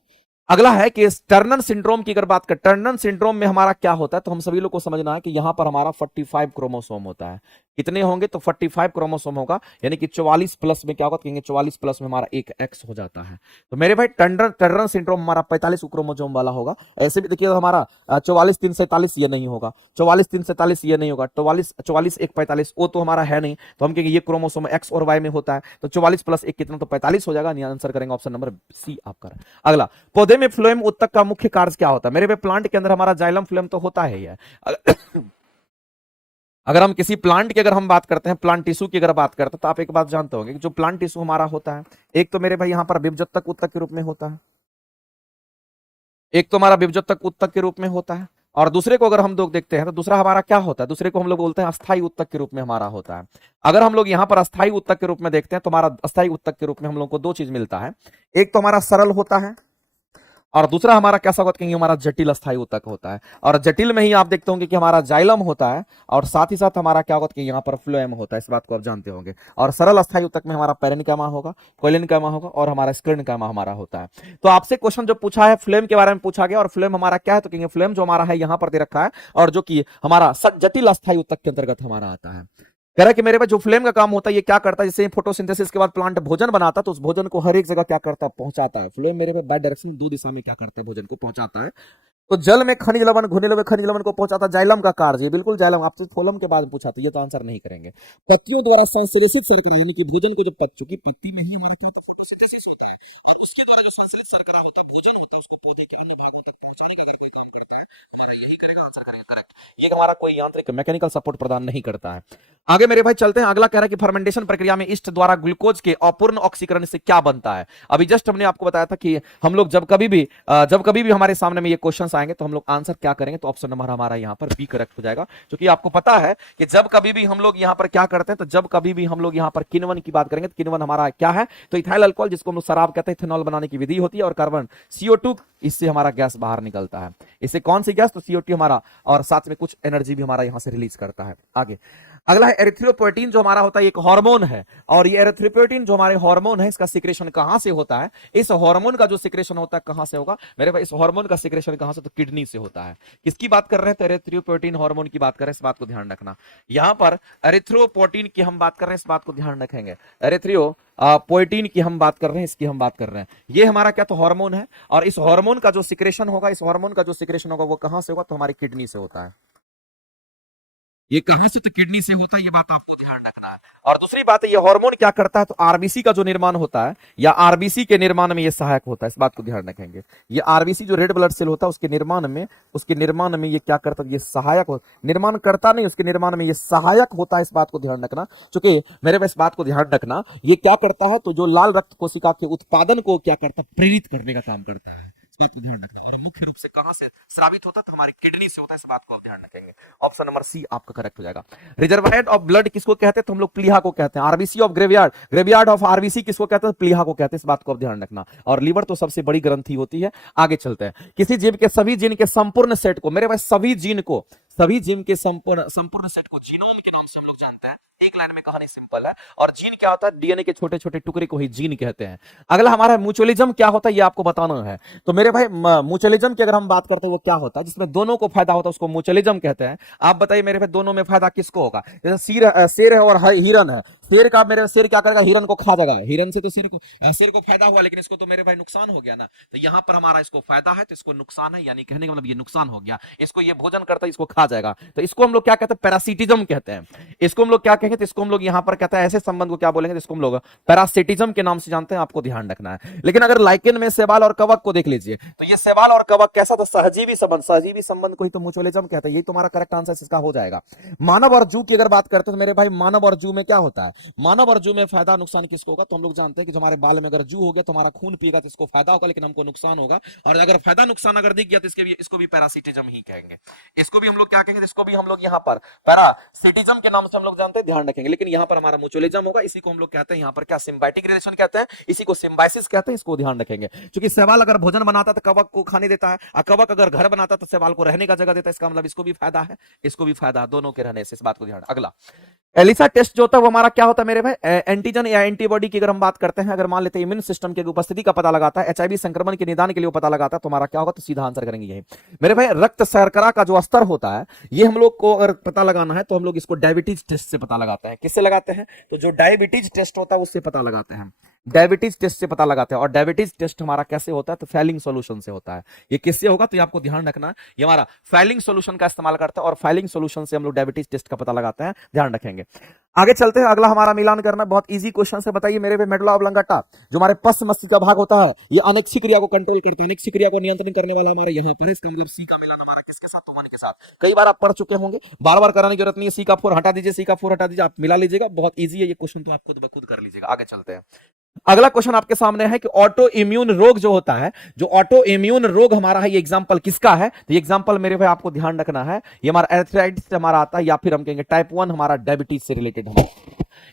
अगला है कि टर्नर सिंड्रोम की अगर बात करें, टर्नर सिंड्रोम में हमारा क्या होता है, तो हम सभी लोग को समझना है कि यहां पर हमारा 45 क्रोमोसोम होता है। कितने होंगे, तो 45 क्रोमोसोम होगा, यानी कि 44 प्लस में क्या होगा, कहेंगे 44 प्लस में हमारा एक एक्स हो जाता है। तो मेरे भाई टर्नर सिंड्रोम हमारा 45 क्रोमोसोम वाला होगा। ऐसे भी देखिए हमारा 44 3 47 ये नहीं होगा, 44 3 47 ये नहीं होगा, 44 1 45 वो तो हमारा है नहीं। तो हम कहेंगे ये क्रोमोसोम एक्स और वाई में होता है, तो 44 प्लस 1 कितना, तो 45 हो जाएगा। आंसर करेंगे ऑप्शन नंबर सी आपका। अगला, पौधे में फ्लोएम उत्तक का मुख्य कार्य क्या होता है, मेरे भाई प्लांट के अंदर हमारा जाइलम फ्लोएम तो होता है ही है। अगर हम किसी प्लांट की अगर हम बात करते हैं, प्लांट टिश्यू की अगर बात करते हैं, तो आप एक बात जानते होंगे कि जो प्लांट टिश्यू हमारा होता है, एक तो मेरे भाई यहां पर विभजतक उत्तक के रूप में होता है, एक तो हमारा विभजतक उत्तक के रूप में होता है, और दूसरे को अगर हम लोग देखते हैं तो दूसरा हमारा क्या होता है, दूसरे को हम लोग बोलते हैं अस्थायी उत्तक के रूप में हमारा होता है। अगर हम लोग यहाँ पर अस्थायी उत्तक के रूप में देखते हैं तो हमारा अस्थायी उत्तक के रूप में हम लोग को दो चीज मिलता है, एक तो हमारा सरल होता है और दूसरा हमारा कैसा होता है, हमारा जटिल अस्थायी उत्तक होता है। और जटिल में ही आप देखते होंगे कि हमारा जाइलम होता है, और साथ ही साथ हमारा क्या होता है, यहाँ पर फ्लोएम होता है, इस बात को आप जानते होंगे। और सरल अस्थायी उत्तक में हमारा पेरेन्काइमा होगा, कोइलेनकाइमा होगा, और हमारा स्क्लेरेन्काइमा हमारा होता है। तो आपसे क्वेश्चन जो पूछा है फ्लोएम के बारे में पूछा गया, और फ्लोएम हमारा क्या है, तो कहेंगे फ्लोएम जो हमारा है यहाँ पर दे रखा है, और जो कि हमारा जटिल अस्थायी उत्तक के अंतर्गत हमारा आता है। कह रहा है कि मेरे पास जो फ्लेम का काम होता है ये क्या करता है, जैसे फोटोसिंथेसिस के बाद प्लांट भोजन बनाता है तो उस भोजन को हर एक जगह क्या करता है, पहुंचाता है। फ्लेम मेरे पे बाय डायरेक्शन दो दिशा में क्या करता है, भोजन को पहुंचाता है। तो जल में खनिज लवण, घुने हुए खनिज लवण को पहुंचाता है, जाइलम का कार्य, बिल्कुल जाइलम। आपसे फोलम के बाद पूछा तो ये तो आंसर नहीं करेंगे। पत्तियों द्वारा संश्लेषित शर्करा, यानी कि भोजन को जब चूंकि पत्ती में ही हमारा क्या फोटोसिंथेसिस होता है, और उसके द्वारा जो संश्लेषित शर्करा होता है, भोजन होता है, उसको पौधे के अन्य भागों तक पहुंचाने का अगर कोई काम करता है, हमारा यही करेगा, आंसर करेगा करेक्ट। ये हमारा कोई यांत्रिक मैकेनिकल सपोर्ट प्रदान नहीं करता है। आगे मेरे भाई चलते हैं। अगला कह रहा है कि फर्मेंटेशन प्रक्रिया में ईस्ट द्वारा ग्लूकोज के अपूर्ण ऑक्सीकरण से क्या बनता है। अभी जस्ट हमने आपको बताया था कि हम लोग जब कभी भी हमारे सामने में ये क्वेश्चंस आएंगे तो हम लोग आंसर क्या करेंगे, तो ऑप्शन नंबर हमारा यहाँ पर बी करेक्ट हो जाएगा। क्योंकि आपको पता है कि जब कभी भी हम लोग यहाँ पर क्या करते हैं, तो जब कभी भी हम लोग यहाँ पर किण्वन की बात करेंगे, तो किण्वन हमारा क्या है, तो इथाइल अल्कोहल, जिसको हम लोग शराब कहते हैं, इथेनॉल बनाने की विधि होती है, और कार्बन CO2, इससे हमारा गैस बाहर निकलता है। इससे कौन सी गैस, तो CO2 हमारा, और साथ में कुछ एनर्जी भी हमारा यहां से रिलीज करता है। आगे अगला है एरिथ्रोपोएटिन, जो हमारा होता है एक हार्मोन है, और ये एरिथ्रोपोएटिन जो हमारे हार्मोन है, इसका सिक्रेशन कहां से होता है, इस हार्मोन का जो सिक्रेशन होता है कहां से होगा मेरे भाई, इस हार्मोन का सिक्रेशन कहां से, तो किडनी से होता है। किसकी बात कर रहे हैं, तो एरिथ्रोपोएटिन हार्मोन की बात कर रहे हैं, इस बात को ध्यान रखना। यहां पर एरिथ्रोपोएटिन की हम बात कर रहे हैं, इस बात को ध्यान रखेंगे। एरिथ्रोपोएटिन की हम बात कर रहे हैं, इसकी हम बात कर रहे हैं। ये हमारा क्या, तो हार्मोन है, और इस हार्मोन का जो सिक्रेशन होगा, इस हार्मोन का जो सिक्रेशन होगा वो कहां से होगा, तो हमारी किडनी से होता है। ये कहां से, तो किडनी से होता है, ये बात आपको ध्यान रखना है। और दूसरी बात है, ये हार्मोन क्या करता है, तो आरबीसी का जो निर्माण होता है, या आरबीसी के निर्माण में ये सहायक होता है, इस बात को ध्यान रखेंगे। ये आरबीसी जो रेड ब्लड सेल होता है, उसके निर्माण में ये क्या करता है, ये सहायक हो, निर्माण करता नहीं, उसके निर्माण में ये सहायक होता है, इस बात को ध्यान रखना। क्योंकि मेरे पास बात को ध्यान रखना, ये क्या करता है, तो जो लाल रक्त कोशिका के उत्पादन को क्या करता है, प्रेरित करने का काम करता है, इस बात को ध्यान रखना। और मुख्य रूप से कहां से स्रावित होता है, तो हमारी किडनी से होता है, इस बात को आप ध्यान रखेंगे। ऑप्शन नंबर सी आपका करेक्ट हो जाएगा। रिजर्वायर ऑफ ब्लड किसको कहते हैं, तो हम लोग प्लीहा को कहते हैं। RBC of graveyard of RBC किसको कहते हैं, प्लीहा को कहते हैं, इस बात को आप ध्यान रखना। और लीवर तो सबसे बड़ी ग्रंथि होती है। आगे चलते हैं। किसी जीव के सभी जीन के संपूर्ण सेट को, मेरे पास सभी जीन के संपूर्ण सेट को जीनोम के नाम से हम लोग जानते हैं। एक लाइन में कहानी सिंपल है। और जीन क्या होता है, डीएनए के छोटे छोटे टुकड़े को ही जीन कहते हैं। अगला हमारा म्यूचुअलिज्म क्या होता है, ये आपको बताना है। तो मेरे भाई म्यूचुअलिज्म की अगर हम बात करते हैं, वो क्या होता है, जिसमें दोनों को फायदा होता है, उसको म्यूचुअलिज्म कहते हैं। आप बताइए मेरे भाई, दोनों में फायदा किसको होगा, जैसे शेर है और हिरन है, शेर का मेरे शेर क्या करेगा, हिरन को खा जाएगा, हिरन से तो शेर को फायदा हुआ, लेकिन इसको तो मेरे भाई नुकसान हो गया ना। तो यहाँ पर हमारा इसको फायदा है तो इसको नुकसान है, यानी कहने का मतलब ये नुकसान हो गया, इसको ये भोजन करता है, इसको खा जाएगा। तो इसको हम लोग क्या कहते हैं, पैरासिटिज्म कहते हैं। इसको हम लोग क्या कहेंगे, तो इसको हम लोग यहाँ पर कहते हैं ऐसे संबंध को क्या बोलेंगे, इसको हम लोग पैरासिटिज्म के नाम से जानते हैं, आपको ध्यान रखना है। लेकिन अगर लाइकेन में शैवाल और कवक को देख लीजिए, तो ये शैवाल और कवक कैसा था, सहजीवी संबंध, सहजीवी संबंध को ही तो म्यूचुअलिज्म कहते हैं। यही तुम्हारा करेक्ट आंसर इसका हो जाएगा। मानव और जू की अगर बात करते हैं तो मेरे भाई मानव और जू में क्या होता है, मानव और जू में फायदा नुकसान किसको होगा, तो हम लोग जानते हैं कि जो हमारे बाल में अगर जू हो गया तो हमारा खून पिएगा तो इसको फायदा होगा, लेकिन हमको नुकसान होगा। और अगर फायदा नुकसान अगर दिख गया तो इसको भी पैरासिटिज्म ही कहेंगे। इसको भी हम लोग क्या कहेंगे, इसको भी हम लोग यहाँ पर पैरासिटिज्म के नाम से हम लोग जानते हैं, ध्यान रखेंगे। लेकिन यहाँ पर हमारा म्यूचुअलिज्म होगा, इसी को हम लोग कहते हैं यहाँ पर क्या, सिम्बायोटिक रिलेशन कहते हैं, इसी को सिम्बायोसिस कहते हैं, इसको ध्यान रखेंगे। क्योंकि शैवाल अगर भोजन बनाता तो कवक को खाने देता है, और कवक अगर घर बनाता तो शैवाल को रहने का जगह देता है, इसका मतलब इसको भी फायदा है, इसको भी फायदा, दोनों के रहने से, इस बात को ध्यान। अगला एलिसा टेस्ट जो होता है वो हमारा क्या होता है मेरे भाई, एंटीजन या एंटीबॉडी की अगर हम बात करते हैं, अगर मान लेते हैं इम्यून सिस्टम की उपस्थिति का पता लगाता है, एचआईवी संक्रमण के निदान के लिए पता लगाता है, तो हमारा क्या होगा, तो सीधा आंसर करेंगे यही मेरे भाई। रक्त शर्करा का जो स्तर होता है, ये हम लोग को अगर पता लगाना है तो हम लोग इसको डायबिटीज टेस्ट से पता लगाते हैं। किससे लगाते हैं, तो जो डायबिटीज टेस्ट होता है उससे पता लगाते हैं, डायबिटीज टेस्ट से पता लगाते हैं। और डायबिटीज टेस्ट हमारा कैसे होता है, तो फैलिंग सॉल्यूशन से होता है। ये किससे होगा, तो ये आपको ध्यान रखना है, ये हमारा फैलिंग सॉल्यूशन का इस्तेमाल करते हैं, और फैलिंग सॉल्यूशन से हम लोग डायबिटीज टेस्ट का पता लगाते हैं, ध्यान रखेंगे। आगे चलते हैं, अगला हमारा मिलान करना, बहुत इजी क्वेश्चन से बताइए मेरे पे, मेडुला ऑब्लांगाटा जो हमारे पश्च मस्तिष्क का भाग होता है, ये अनैच्छिक क्रिया को कंट्रोल करता है, अनैच्छिक क्रिया को नियंत्रण करने वाला हमारा यहाँ पर है। इसका मतलब सी का मिलान हमारा किसके साथ, तो मन के साथ। कई बार आप पढ़ चुके होंगे, बार बार कराने की जरूरत नहीं है। सी का 4 हटा दीजिए, सी का 4 हटा दीजिए, आप मिला लीजिएगा, बहुत ईजी है ये क्वेश्चन, तो आप खुद ब खुद कर लीजिएगा। आगे चलते हैं, अगला क्वेश्चन आपके सामने है कि ऑटो इम्यून रोग जो होता है, जो ऑटो इम्यून रोग हमारा है, ये एग्जांपल किसका है, तो ये एग्जांपल मेरे भाई आपको ध्यान रखना है, ये हमारा एर्थराइटिस से हमारा आता है, या फिर हम कहेंगे टाइप 1 हमारा डायबिटीज से रिलेटेड है।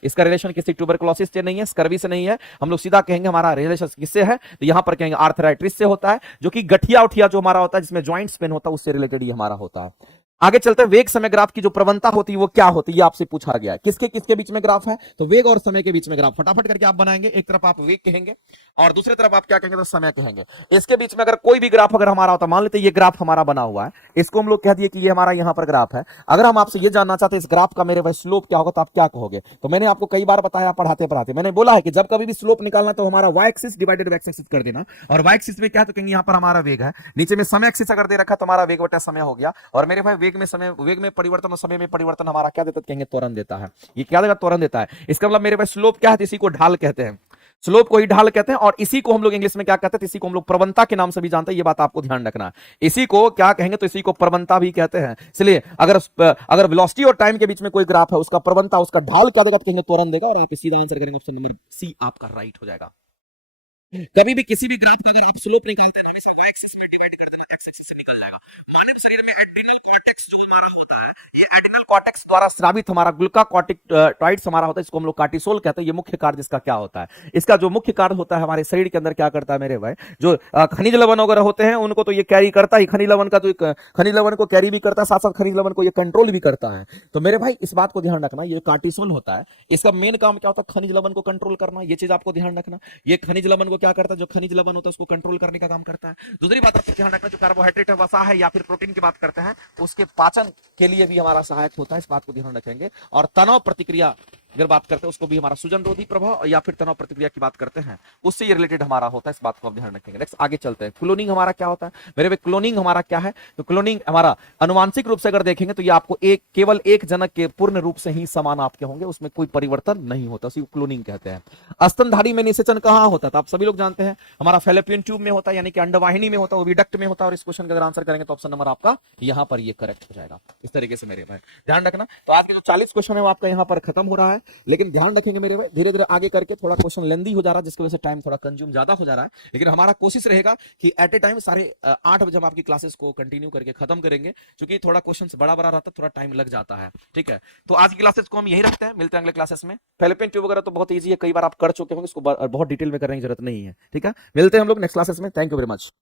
इसका रिलेशन किसी ट्यूबरकुलोसिस से नहीं है, स्कर्वी से नहीं है, हम लोग सीधा कहेंगे हमारा रिलेशन किससे है, तो यहां पर कहेंगे आर्थराइटिस से होता है, जो कि गठिया उठिया जो हमारा होता है, जिसमें जॉइंट्स पेन होता है, उससे रिलेटेड ही हमारा होता है। आगे चलते हैं, वेग समय ग्राफ की जो प्रवणता होती है वो क्या होती है, ये आपसे पूछा गया है। किसके किसके बीच में ग्राफ है, तो वेग और समय के बीच में ग्राफ। फटाफट करके आप बनाएंगे, एक तरफ आप वेग कहेंगे और दूसरी तरफ आप क्या कहेंगे, तो समय कहेंगे। इसके बीच में अगर कोई भी ग्राफ अगर हमारा होता, मान लेते ये ग्राफ हमारा बना हुआ है, इसको हम लोग कह दिए कि ये हमारा यहाँ पर ग्राफ है। अगर हम आपसे ये जानना चाहते हैं इस ग्राफ का मेरे भाई स्लोप क्या होगा, तो आप क्या कहोगे, तो मैंने आपको कई बार बताया पढ़ाते पढ़ाते, मैंने बोला है कि जब कभी भी स्लोप निकालना तो हमारा y axis divided x axis कर देना, और वाई एक्सिस में क्या, तो कहेंगे यहाँ पर हमारा वेग है, नीचे में समय एक्सिस अगर दे रखा तो हमारा वेग बटा समय हो गया। और मेरे भाई वेग में समय, वेग में परिवर्तन और समय में परिवर्तन हमारा क्या देता है, कहेंगे त्वरण देता है। ये क्या देगा, त्वरण देता है। इसका मतलब मेरे पास स्लोप क्या है, तो इसी को ढाल कहते हैं, स्लोप को ही ढाल कहते हैं, और इसी को हम लोग इंग्लिश में क्या कहते हैं, इसी को हम लोग प्रवणता के नाम से भी जानते हैं। ये बात आपको ध्यान रखना है, इसी को क्या कहेंगे, तो इसी को प्रवणता भी कहते हैं। इसलिए अगर वेलोसिटी और टाइम के बीच में कोई ग्राफ है, उसका प्रवणता, उसका ढाल क्या देगा, तो कहेंगे त्वरण देगा, और आप सीधा आंसर करेंगे ऑप्शन नंबर सी आपका राइट हो जाएगा। कभी भी किसी भी ग्राफ का अगर आप स्लोप निकालते हैं, हमेशा y एक्सिस में डिवाइड कर देना, x एक्सिस से निकल जाएगा। मानव शरीर में एड्रिनल कॉर्टेक्स जो हमारा होता है, ये एड्रिनल कॉर्टेक्स द्वारा स्रावित हमारा ग्लूकाकॉर्टिकॉइड्स हमारा होता है, इसको हम लोग कार्टिसोल कहते हैं। ये मुख्य कार्य इसका क्या होता है, इसका जो मुख्य कार्य होता है हमारे शरीर के अंदर क्या करता है मेरे भाई, जो खनिज लवण वगैरह होते हैं उनको तो ये कैरी करता ही, खनिज लवण का तो खनिज लवण को कैरी भी करता है, साथ साथ खनिज लवण को ये कंट्रोल भी करता है। तो मेरे भाई इस बात को ध्यान रखना, ये कार्टिसोल होता है, इसका मेन काम क्या होता है, खनिज लवण को कंट्रोल करना। ये चीज आपको ध्यान रखना, ये खनिज लवण को क्या करता है, जो खनिज लवण होता है उसको कंट्रोल करने का काम करता है। दूसरी बात आपको ध्यान रखना, जो कार्बोहाइड्रेट है, वसा है, या फिर प्रोटीन की बात करते हैं, तो उसके पाचन के लिए भी हमारा सहायक होता है, इस बात को ध्यान रखेंगे। और तनाव प्रतिक्रिया अगर बात करते हैं, उसको भी हमारा सूजन रोधी प्रभाव या फिर तनाव प्रतिक्रिया की बात करते हैं, उससे ये रिलेटेड हमारा होता है, इस बात को आप ध्यान रखेंगे। नेक्स्ट आगे चलते हैं, क्लोनिंग हमारा क्या होता है मेरे भाई, क्लोनिंग हमारा क्या है, तो क्लोनिंग हमारा अनुवांशिक रूप से अगर देखेंगे तो ये आपको केवल एक जनक के पूर्ण रूप से ही समान आपके होंगे, उसमें कोई परिवर्तन नहीं होता, उसी को क्लोनिंग कहते हैं। स्तनधारी में निषेचन कहां होता था, आप सभी लोग जानते हैं, हमारा फैलोपियन ट्यूब में होता है, यानी कि अंडवाहिनी में होता है, वो विडक्ट में होता है। और इस क्वेश्चन का अगर आंसर करेंगे तो ऑप्शन नंबर आपका यहां पर ये करेक्ट हो जाएगा। इस तरीके से मेरे भाई ध्यान रखना। तो आज के जो 40 क्वेश्चन है वो आपका यहां पर खत्म हो रहा है, लेकिन ध्यान रखेंगे मेरे भाई, धीरे धीरे आगे करके थोड़ा क्वेश्चन लेंदी हो जा रहा है, जिसकी वजह से टाइम थोड़ा कंज्यूम ज्यादा हो जा रहा है। लेकिन हमारा कोशिश रहेगा कि एट ए टाइम 8:30 बजे हम आपकी क्लासेस को कंटिन्यू करके खत्म करेंगे, क्योंकि थोड़ा क्वेश्चन बड़ा बड़ा रहता है, थोड़ा टाइम लग जाता है। ठीक है, तो आज की क्लासेस को हम यही रखते हैं, मिलते हैं अगले क्लासेस में। फैलोपियन ट्यूब वगैरह तो बहुत ईजी है, कई बार आप कर चुके होंगे, इसको बहुत डिटेल में करने की जरूरत नहीं है। ठीक है, मिलते हैं हम लोग नेक्स्ट क्लासेस में। Thank you very much.